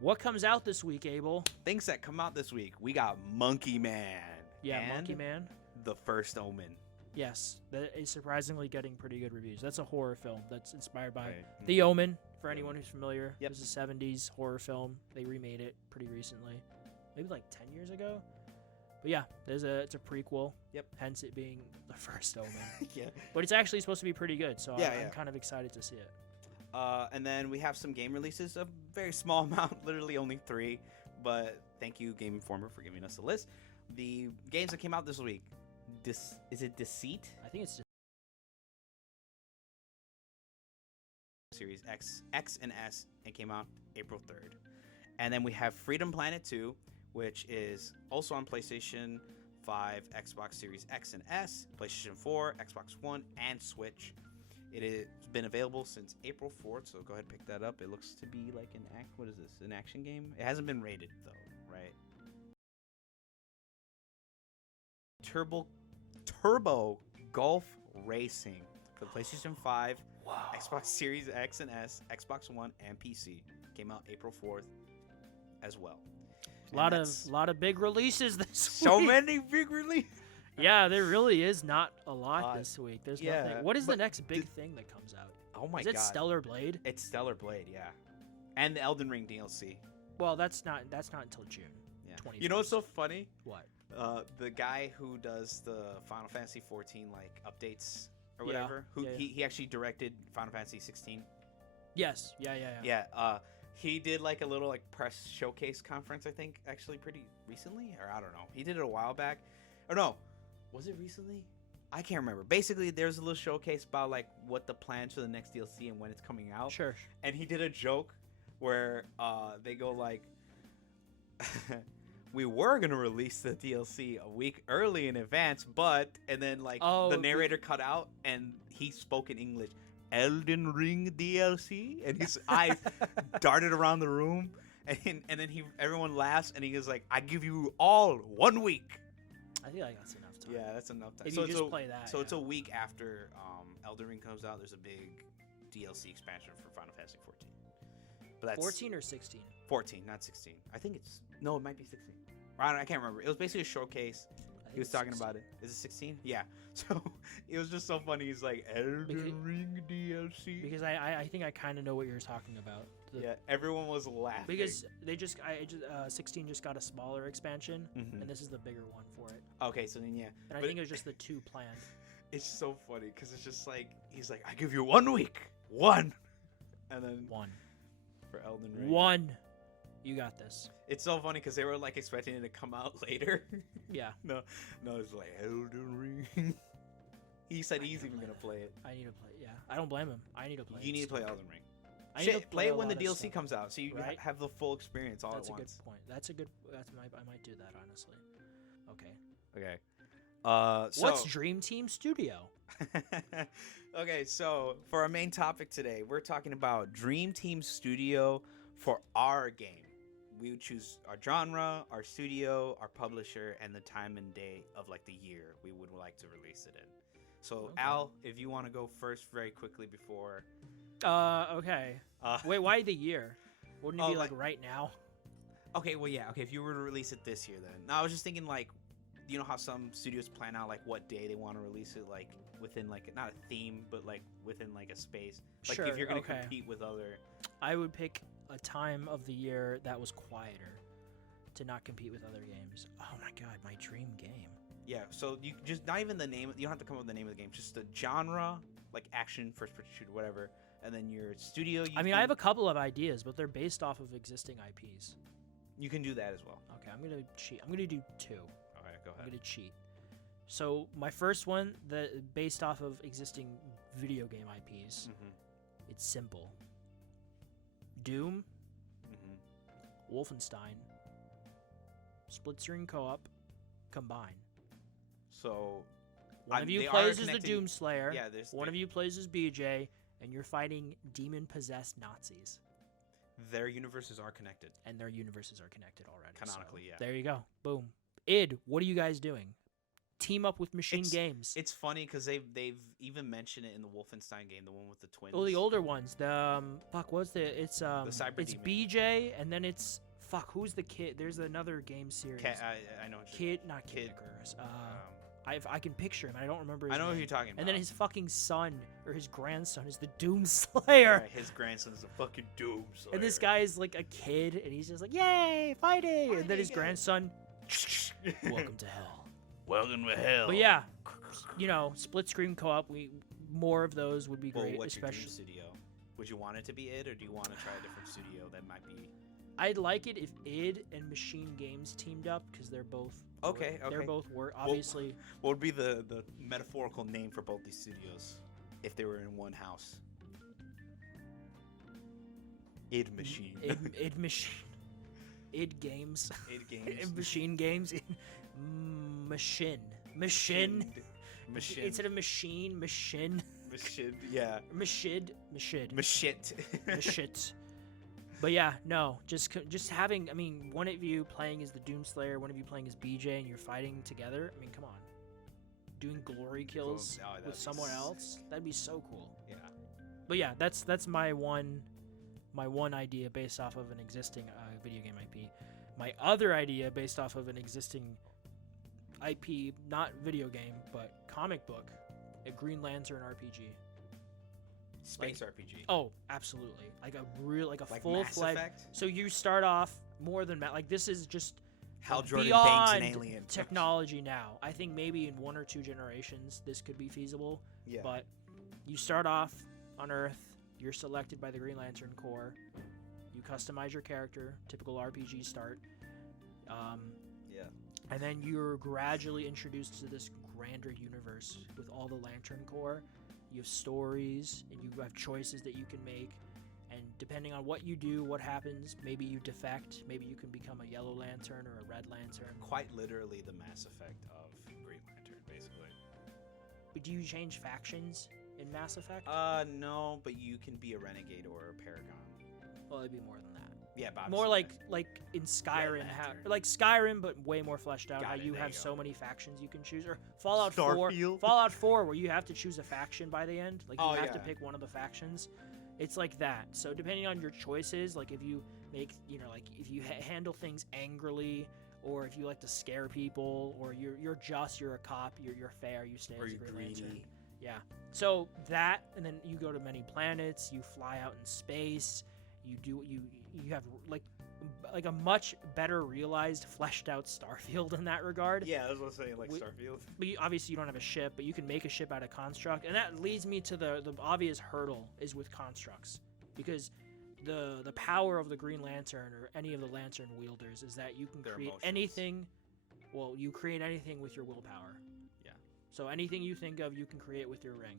What comes out this week, Abel? Things that come out this week. We got Monkey Man. Yeah, and Monkey Man. The First Omen. Yes, that is surprisingly getting pretty good reviews. That's a horror film that's inspired by Right. The Omen, for anyone who's familiar. Yep. It was a 70s horror film. They remade it pretty recently. Maybe like 10 years ago. But yeah, it's a prequel. Yep. Hence it being The First Omen. Yeah. But it's actually supposed to be pretty good, so Yeah, I'm kind of excited to see it. And then we have some game releases, a very small amount, literally only 3. But thank you, Game Informer, for giving us a list. The games that came out this week. Is it Deceit? I think it's Series X and S, and came out April 3rd. And then we have Freedom Planet 2, which is also on PlayStation 5, Xbox Series X and S, PlayStation 4, Xbox One, and Switch. It has been available since April 4th, so go ahead and pick that up. It looks to be like an action game? It hasn't been rated, though, right? Turbo Golf Racing for the PlayStation 5, Xbox Series X and S, Xbox One, and PC. Came out April 4th as well. a lot of big releases this So week. many big releases. Yeah, there really is not a lot this week. There's yeah, nothing. What is the but next big thing that comes out? Oh my is god. it Stellar Blade? It's Stellar Blade, yeah. And the Elden Ring DLC. Well, that's not until June. Yeah. 21st. You know what's so funny? What? The guy who does the Final Fantasy 14 like updates or Yeah, whatever, he actually directed Final Fantasy 16. Yes. Yeah. Yeah, he did like a little like press showcase conference, I think, actually pretty recently, or I don't know. He did it a while back. Or no, was it recently? I can't remember. Basically, there's a little showcase about like what the plans for the next DLC and when it's coming out. Sure. And he did a joke where they go like, we were gonna release the DLC a week early in advance, but and then like the narrator cut out and he spoke in English. Elden Ring DLC, and his eyes darted around the room, and then everyone laughs, and he was like, "I give you all 1 week." I think that's enough time. Yeah, that's enough time. If So you it's just play that. So it's a week after Elden Ring comes out. There's a big DLC expansion for Final Fantasy 14. But that's 14 or 16? 14, not 16. I think no, it might be 16. I can't remember. It was basically a showcase. He was talking about it. Is it 16? Yeah. So it was just so funny. He's like, Elden Ring DLC. Because I think I kind of know what you're talking about. Yeah, everyone was laughing. Because 16 just got a smaller expansion, and this is the bigger one for it. Okay, so then yeah. And I think it was just the 2 planned. It's so funny because it's just like, he's like, I give you 1 week. 1. And then 1. For Elden Ring. 1. You got this. It's so funny because they were like expecting it to come out later. Yeah. No, it's like Elden Ring. He said he's even gonna play it. I need to play it. Yeah, I don't blame him. I need to play it. You need to play Elden Ring. I need to play it when the a lot of DLC stuff. comes out, so you have the full experience all That's at once. That's a good point. I might do that, honestly. Okay. Okay. What's Dream Team Studio? Okay, so for our main topic today, we're talking about Dream Team Studio for our game. We would choose our genre, our studio, our publisher, and the time and day of like the year we would like to release it in. So Okay. Al, if you want to go first very quickly before. Okay. Wait, why the year? Wouldn't it be like right now? Okay, well, yeah. Okay, if you were to release it this year, then. No, I was just thinking, like, you know how some studios plan out, like, what day they want to release it, like, within, like, not a theme, but, like, within, like, a space. Like, Sure, if you're going to okay. compete with other. I would pick a time of the year that was quieter to not compete with other games. Oh my god, my dream game. Yeah, so you just, not even the name, you don't have to come up with the name of the game, just the genre, like, action, first-person shooter, whatever. And then your studio. I mean, I have a couple of ideas, but they're based off of existing IPs. You can do that as well. Okay, I'm gonna cheat. I'm gonna do 2. All right, go ahead. I'm gonna cheat. So my first one, based off of existing video game IPs, it's simple. Doom, Wolfenstein, split screen co-op, combine. So One of you they plays are as the connecting- Doom Slayer. Yeah, there's one of you plays as BJ, and you're fighting demon-possessed Nazis. Their universes are connected. And their universes are connected already. Canonically, so yeah. There you go. Boom. id, what are you guys doing? Team up with Machine Games. It's funny because they've even mentioned it in the Wolfenstein game, the one with the twins. Well, the older ones. The it's Cyber it's Demon. BJ, and then it's who's the kid? There's another game series. I know. Not Kid Icarus. I can picture him. I don't remember his I know name. who you're talking about. And then his fucking son or his grandson is the Doom Slayer. Right, his grandson's the fucking Doom Slayer. And this guy is like a kid, and he's just like, "Yay, fighting!" And then his grandson, "Welcome to hell." Welcome to hell. But yeah, split screen co-op. More of those would be great. What's your especially dream studio? Would you want it to be id, or do you want to try a different studio that might be? I'd like it if id and Machine Games teamed up because they're both Okay. They're both obviously. What would be the metaphorical name for both these studios if they were in one house? Id Machine. Id Machine. Id Games. Id Games. Machine Games. Machine. Instead of machine, machine. Machine. Yeah. Mashid. Mashit. But yeah, no, just having, one of you playing as the Doom Slayer, one of you playing as BJ, and you're fighting together. Come on. Doing glory kills with someone else, that'd be so cool. Yeah. But yeah, that's my one idea based off of an existing video game IP. My other idea based off of an existing IP, not video game, but comic book, a Green Lantern RPG. Space RPG. Oh, absolutely. Like a like full-fledged. So you start off more than this is just Hal Jordan beyond bangs an alien. technology now. I think maybe in 1 or 2 generations this could be feasible. Yeah. But you start off on Earth. You're selected by the Green Lantern Corps. You customize your character. Typical RPG start. Yeah. And then you're gradually introduced to this grander universe with all the Lantern Corps. You have stories, and you have choices that you can make. And depending on what you do, what happens, maybe you defect. Maybe you can become a Yellow Lantern or a Red Lantern. Quite literally the Mass Effect of Green Lantern, basically. But do you change factions in Mass Effect? No, but you can be a Renegade or a Paragon. Well, it'd be more than that. Yeah, Bob's more the like best. in Skyrim, Red Lantern. like Skyrim, but way more fleshed out. Got How it, you there have you so go. many factions you can choose, or Fallout Starfield. 4, Fallout 4, where you have to choose a faction by the end. Like you Oh, have to yeah. pick one of the factions. It's like that. So depending on your choices, like if you make, like if you handle things angrily, or if you like to scare people, or you're a cop, you're fair, you stay Or as a you're Green Lantern. greedy. Yeah. So that, and then you go to many planets, you fly out in space, you have like a much better realized, fleshed out Starfield in that regard. Yeah, I was gonna say like Starfield. But obviously you don't have a ship, but you can make a ship out of construct, and that leads me to the obvious hurdle is with constructs, because the power of the Green Lantern or any of the Lantern wielders is that you can Their create emotions. anything. Well, you create anything with your willpower. Yeah. So anything you think of, you can create with your ring.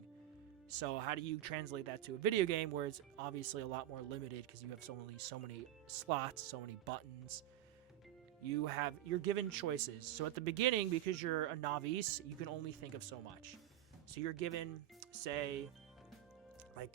So how do you translate that to a video game where it's obviously a lot more limited because you have so many slots, so many buttons. You're given choices. So at the beginning, because you're a novice, you can only think of so much. So you're given, say, like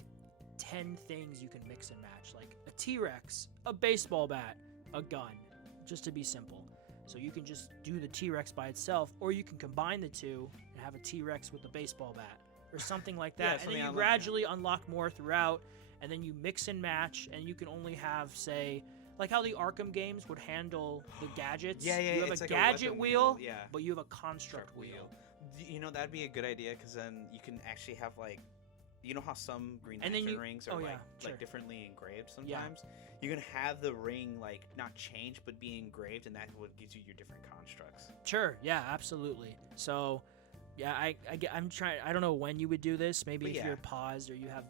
10 things you can mix and match, like a T-Rex, a baseball bat, a gun, just to be simple. So you can just do the T-Rex by itself, or you can combine the two and have a T-Rex with a baseball bat, or something like that. Yeah, and then something you like gradually unlock more throughout, and then you mix and match, and you can only have, say, like how the Arkham games would handle the gadgets. Yeah, You have it's a like gadget weapon wheel, yeah. but you have a construct Sharp wheel. You know, that'd be a good idea, because then you can actually have like, you know how some Green And then Lantern you- rings are oh, yeah, like sure. differently engraved Yeah. sometimes. You can have the ring like not change but be engraved, and that's what gives you your different constructs. Sure, yeah, absolutely. So, yeah, I'm trying. I don't know when you would do this. Maybe But if yeah. you're paused or you have,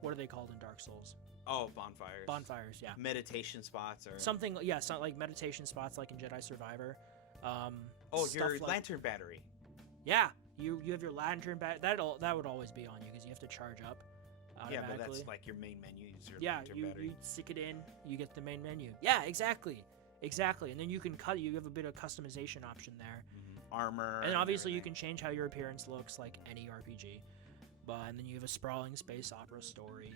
what are they called in Dark Souls? Oh, bonfires. Bonfires, yeah. Meditation spots or Something, yeah, like meditation spots, like in Jedi Survivor. oh, stuff your like- lantern battery. Yeah, you have your lantern back. That would always be on you because you have to charge up Yeah, automatically. but that's like your main menu. Is your Yeah, lantern you battery. stick it in, you get the main menu. Yeah, exactly, and then you can cut. You have a bit of customization option there. Armor. And then obviously you everything. can change how your appearance looks, like any RPG. And then you have a sprawling space opera story.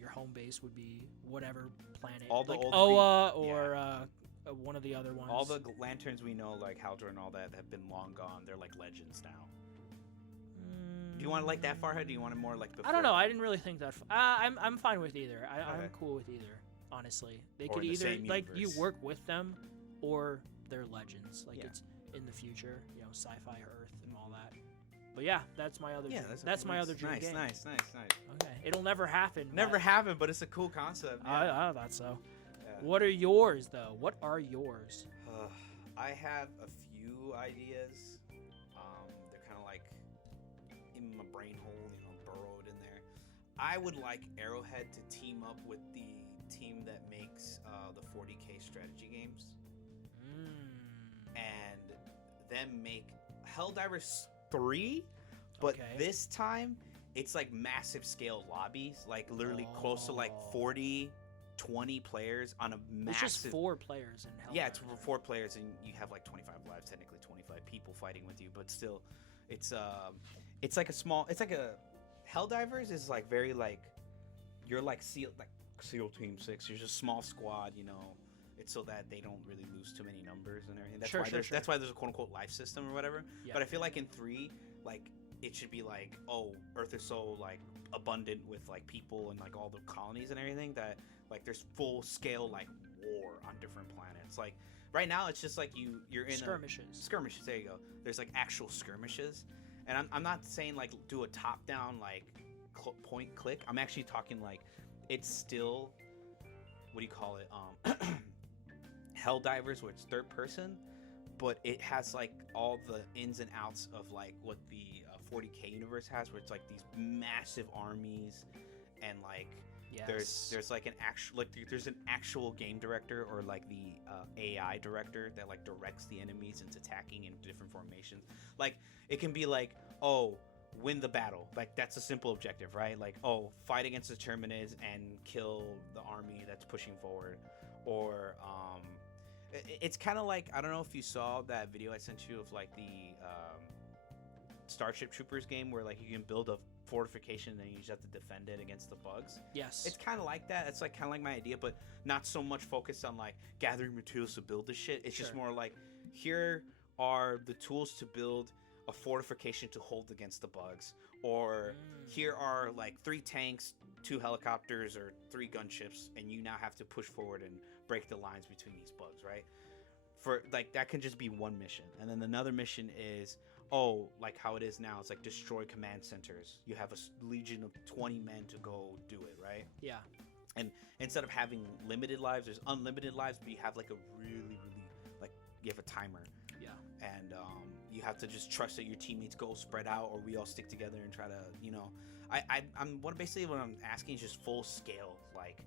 Your home base would be whatever planet, All the like old Oa or one of the other ones. All the lanterns we know, like Haldor and all that, have been long gone. They're like legends now. Do you want it like that far ahead? Or do you want it more like before? I don't know. I didn't really think that. I'm fine with either. I'm Okay. cool with either. Honestly, they Or could in the either same like you universe. work with them, or they're legends. Like Yeah. it's in the future, sci-fi Earth and all that. But yeah, that's my other. Yeah, dream. that's, That's my other dream nice, game. nice. Okay, it'll never happen. Never but happened, but it's a cool concept. Yeah. I thought so. Yeah. What are yours though? What are yours? I have a few ideas. They're kind of like in my brain hole, burrowed in there. I would like Arrowhead to team up with the team that makes the 40K strategy games, and then make Helldivers 3, but Okay. this time it's like massive scale lobbies, like literally close to like 40, 20 players on a massive. It's just 4 players in Hell. Yeah, it's for 4 players, and you have like 25 lives, technically 25 people fighting with you, but still, it's like a small. It's like a Helldivers is like very like you're like SEAL Team 6. You're just a small squad, It's so that they don't really lose too many numbers and everything. That's why there's a quote unquote life system or whatever. Yeah. But I feel like in 3, like it should be like, oh, Earth is so like abundant with like people and like all the colonies and everything that like there's full scale like war on different planets. Like right now it's just like you're in skirmishes. There you go. There's like actual skirmishes, and I'm not saying like do a top down like point click. I'm actually talking like it's still, what do you call it? Helldivers, where it's third person, but it has like all the ins and outs of like what the 40K universe has, where it's like these massive armies, and like there's like there's an actual game director or like the AI director that like directs the enemies into attacking in different formations. Like it can be like, oh, win the battle, like that's a simple objective, right? Like, oh, fight against the Terminus and kill the army that's pushing forward, or it's kind of like, I don't know if you saw that video I sent you of like the Starship Troopers game where like you can build a fortification, and then you just have to defend it against the bugs. Yes. It's kind of like that. It's like kind of like my idea, but not so much focused on like gathering materials to build this shit. It's just more like, here are the tools to build a fortification to hold against the bugs, or here are like 3 tanks, 2 helicopters, or 3 gunships, and you now have to push forward and break the lines between these bugs, right? For like, that can just be one mission. And then another mission is, like how it is now, it's like destroy command centers. You have a legion of 20 men to go do it, right? Yeah. And instead of having limited lives, there's unlimited lives, but you have like a really, like, you have a timer. Yeah. And you have to just trust that your teammates go spread out, or we all stick together and try to, you know, I'm what I'm asking is just full scale, like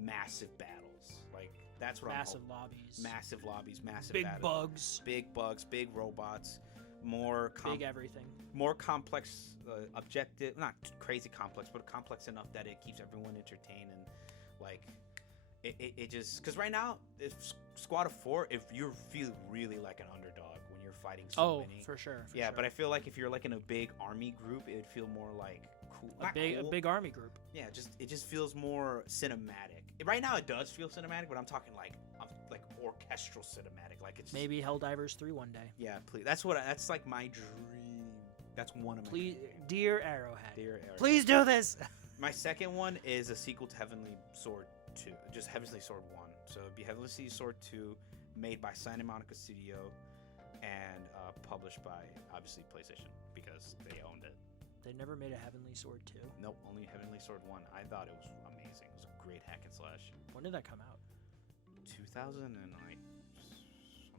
massive battles. Like, that's what massive I'm lobbies, massive big battles. Big bugs, big robots, big everything, more complex objective, not crazy complex, but complex enough that it keeps everyone entertained. And like it just, because right now, if squad of 4, if you feel really like an underdog when you're fighting so many. For sure. But I feel like if you're like in a big army group, it would feel more like cool. A big army group. Yeah, it just feels more cinematic. Right now it does feel cinematic, but I'm talking like orchestral cinematic. Like, it's maybe Helldivers 3 one day. Yeah, please. That's like my dream. That's one of my dreams. Dear Arrowhead. Dear Arrowhead. Please do this. My second one is a sequel to Heavenly Sword 2. Just Heavenly Sword 1. So it'd be Heavenly Sword 2, made by Santa Monica Studio and published by, obviously, PlayStation, because they owned it. They never made a Heavenly Sword 2? Nope, only Heavenly Sword 1. I thought it was amazing. It was a great hack and slash. When did that come out?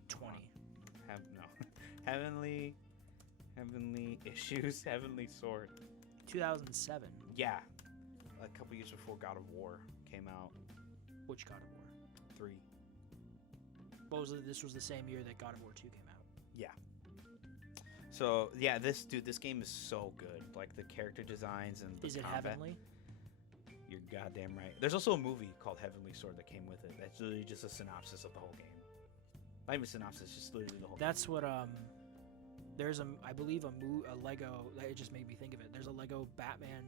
2020. Heavenly Issues, Heavenly Sword. 2007. Yeah, a couple years before God of War came out. Which God of War? 3. This was the same year that God of War 2 came out. Yeah. So yeah, this game is so good. Like, the character designs and the Is it combat. Heavenly? You're goddamn right. There's also a movie called Heavenly Sword that came with it. That's literally just a synopsis of the whole game. Not even synopsis, just literally the whole game. That's what there's I believe a Lego, it just made me think of it. There's a Lego Batman.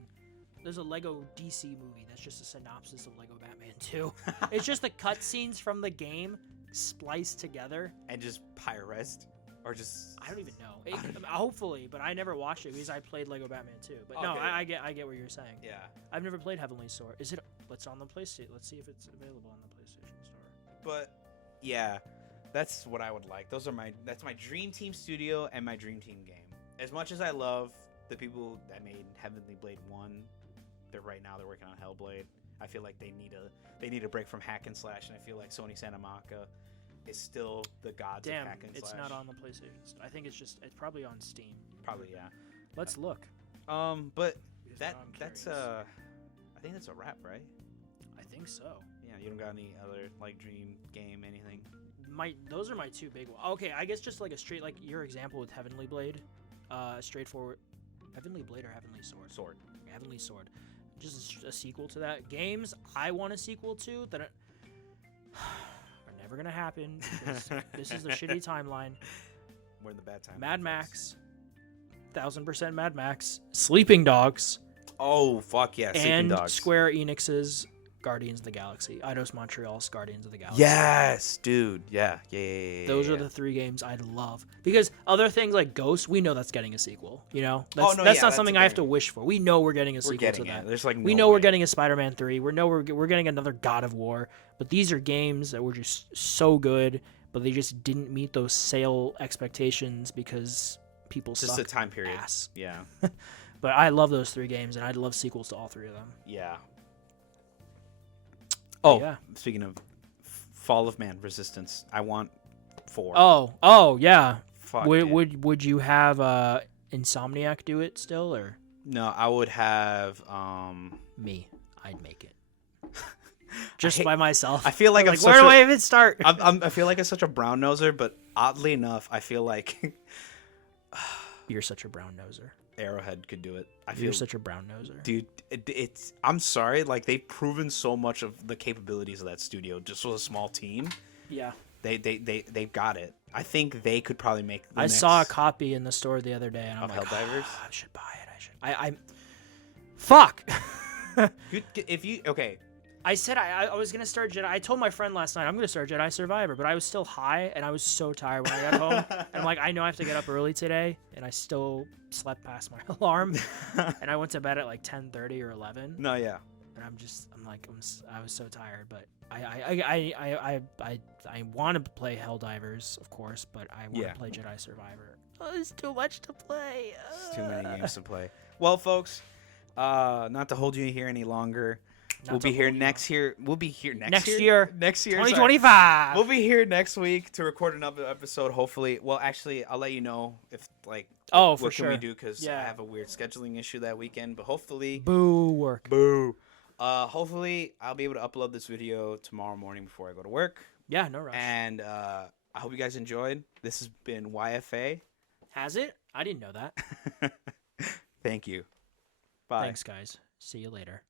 There's a Lego DC movie that's just a synopsis of Lego Batman 2. It's just the cutscenes from the game spliced together and just pyresed, or just, I don't even know. Hopefully, but I never watched it because I played Lego Batman 2. But no, I get what you're saying. Yeah. I've never played Heavenly Sword. Is it? Let's on the PlayStation. Let's see if it's available on the PlayStation Store. But yeah, that's what I would like. That's my Dream Team studio and my Dream Team game. As much as I love the people that made Heavenly Blade 1, they're working on Hellblade. I feel like they need a break from hack and slash, and I feel like Sony Santa Monica is still the gods of hack and slash. It's not on the PlayStation Store. I think it's probably on Steam. Probably, yeah. Let's look. But that's I think that's a wrap, right? I think so. Yeah, you don't got any other like dream game, anything? Those are my 2 big ones. Okay, I guess just like a straight, like your example with Heavenly Blade, straightforward. Heavenly Blade or Heavenly Sword? Heavenly Sword. Just a sequel to that. Games I want a sequel to that are never gonna happen because this is the shitty timeline. We're in the bad time. Mad Max, 1000% Mad Max, Sleeping Dogs. Oh fuck yeah! Sleeping Dogs. Square Enix's Guardians of the Galaxy. Eidos Montreal's Guardians of the Galaxy. Yes, dude. Yeah. Those are the 3 games I'd love. Because other things like Ghost, we know that's getting a sequel. You know? That's not something I have to wish for. We know we're getting a sequel to that. There's like we know we're getting a Spider-Man 3. We know we're getting another God of War. But these are games that were just so good, but they just didn't meet those sale expectations because people suck. Just a time period. Ass. Yeah. But I love those 3 games, and I'd love sequels to all 3 of them. Yeah. Oh, yeah. Speaking of Fall of Man, Resistance, I want 4. Oh, yeah. Fuck, would you have Insomniac do it still, or? No, I would have me. I'd make it. Just by myself. I feel like where do I even start? I feel like I'm such a brown noser, but oddly enough, I feel like you're such a brown noser. Arrowhead could do it. You're such a brown noser, dude. I'm sorry. Like, they've proven so much of the capabilities of that studio just with a small team. Yeah, they've got it. I think they could probably make. I saw a copy in the store the other day, and I'm like, I should buy it. I should. I. Fuck. Okay. I said I was gonna start Jedi. I told my friend last night I'm gonna start Jedi Survivor, but I was still high and I was so tired when I got home. And I'm like, I know I have to get up early today, and I still slept past my alarm. And I went to bed at like 10:30 or 11. No, yeah. And I was so tired, but I want to play Helldivers, of course, but I want to play Jedi Survivor. Oh, it's too much to play. It's too many games to play. Well, folks, not to hold you here any longer. We'll be here next year. We'll be here next year. Next year. 2025. We'll be here next week to record another episode, hopefully. Well, actually, I'll let you know if, like, what can we do, because I have a weird scheduling issue that weekend. But hopefully... Boo work. Boo. Hopefully, I'll be able to upload this video tomorrow morning before I go to work. Yeah, no rush. And I hope you guys enjoyed. This has been YFA. Has it? I didn't know that. Thank you. Bye. Thanks, guys. See you later.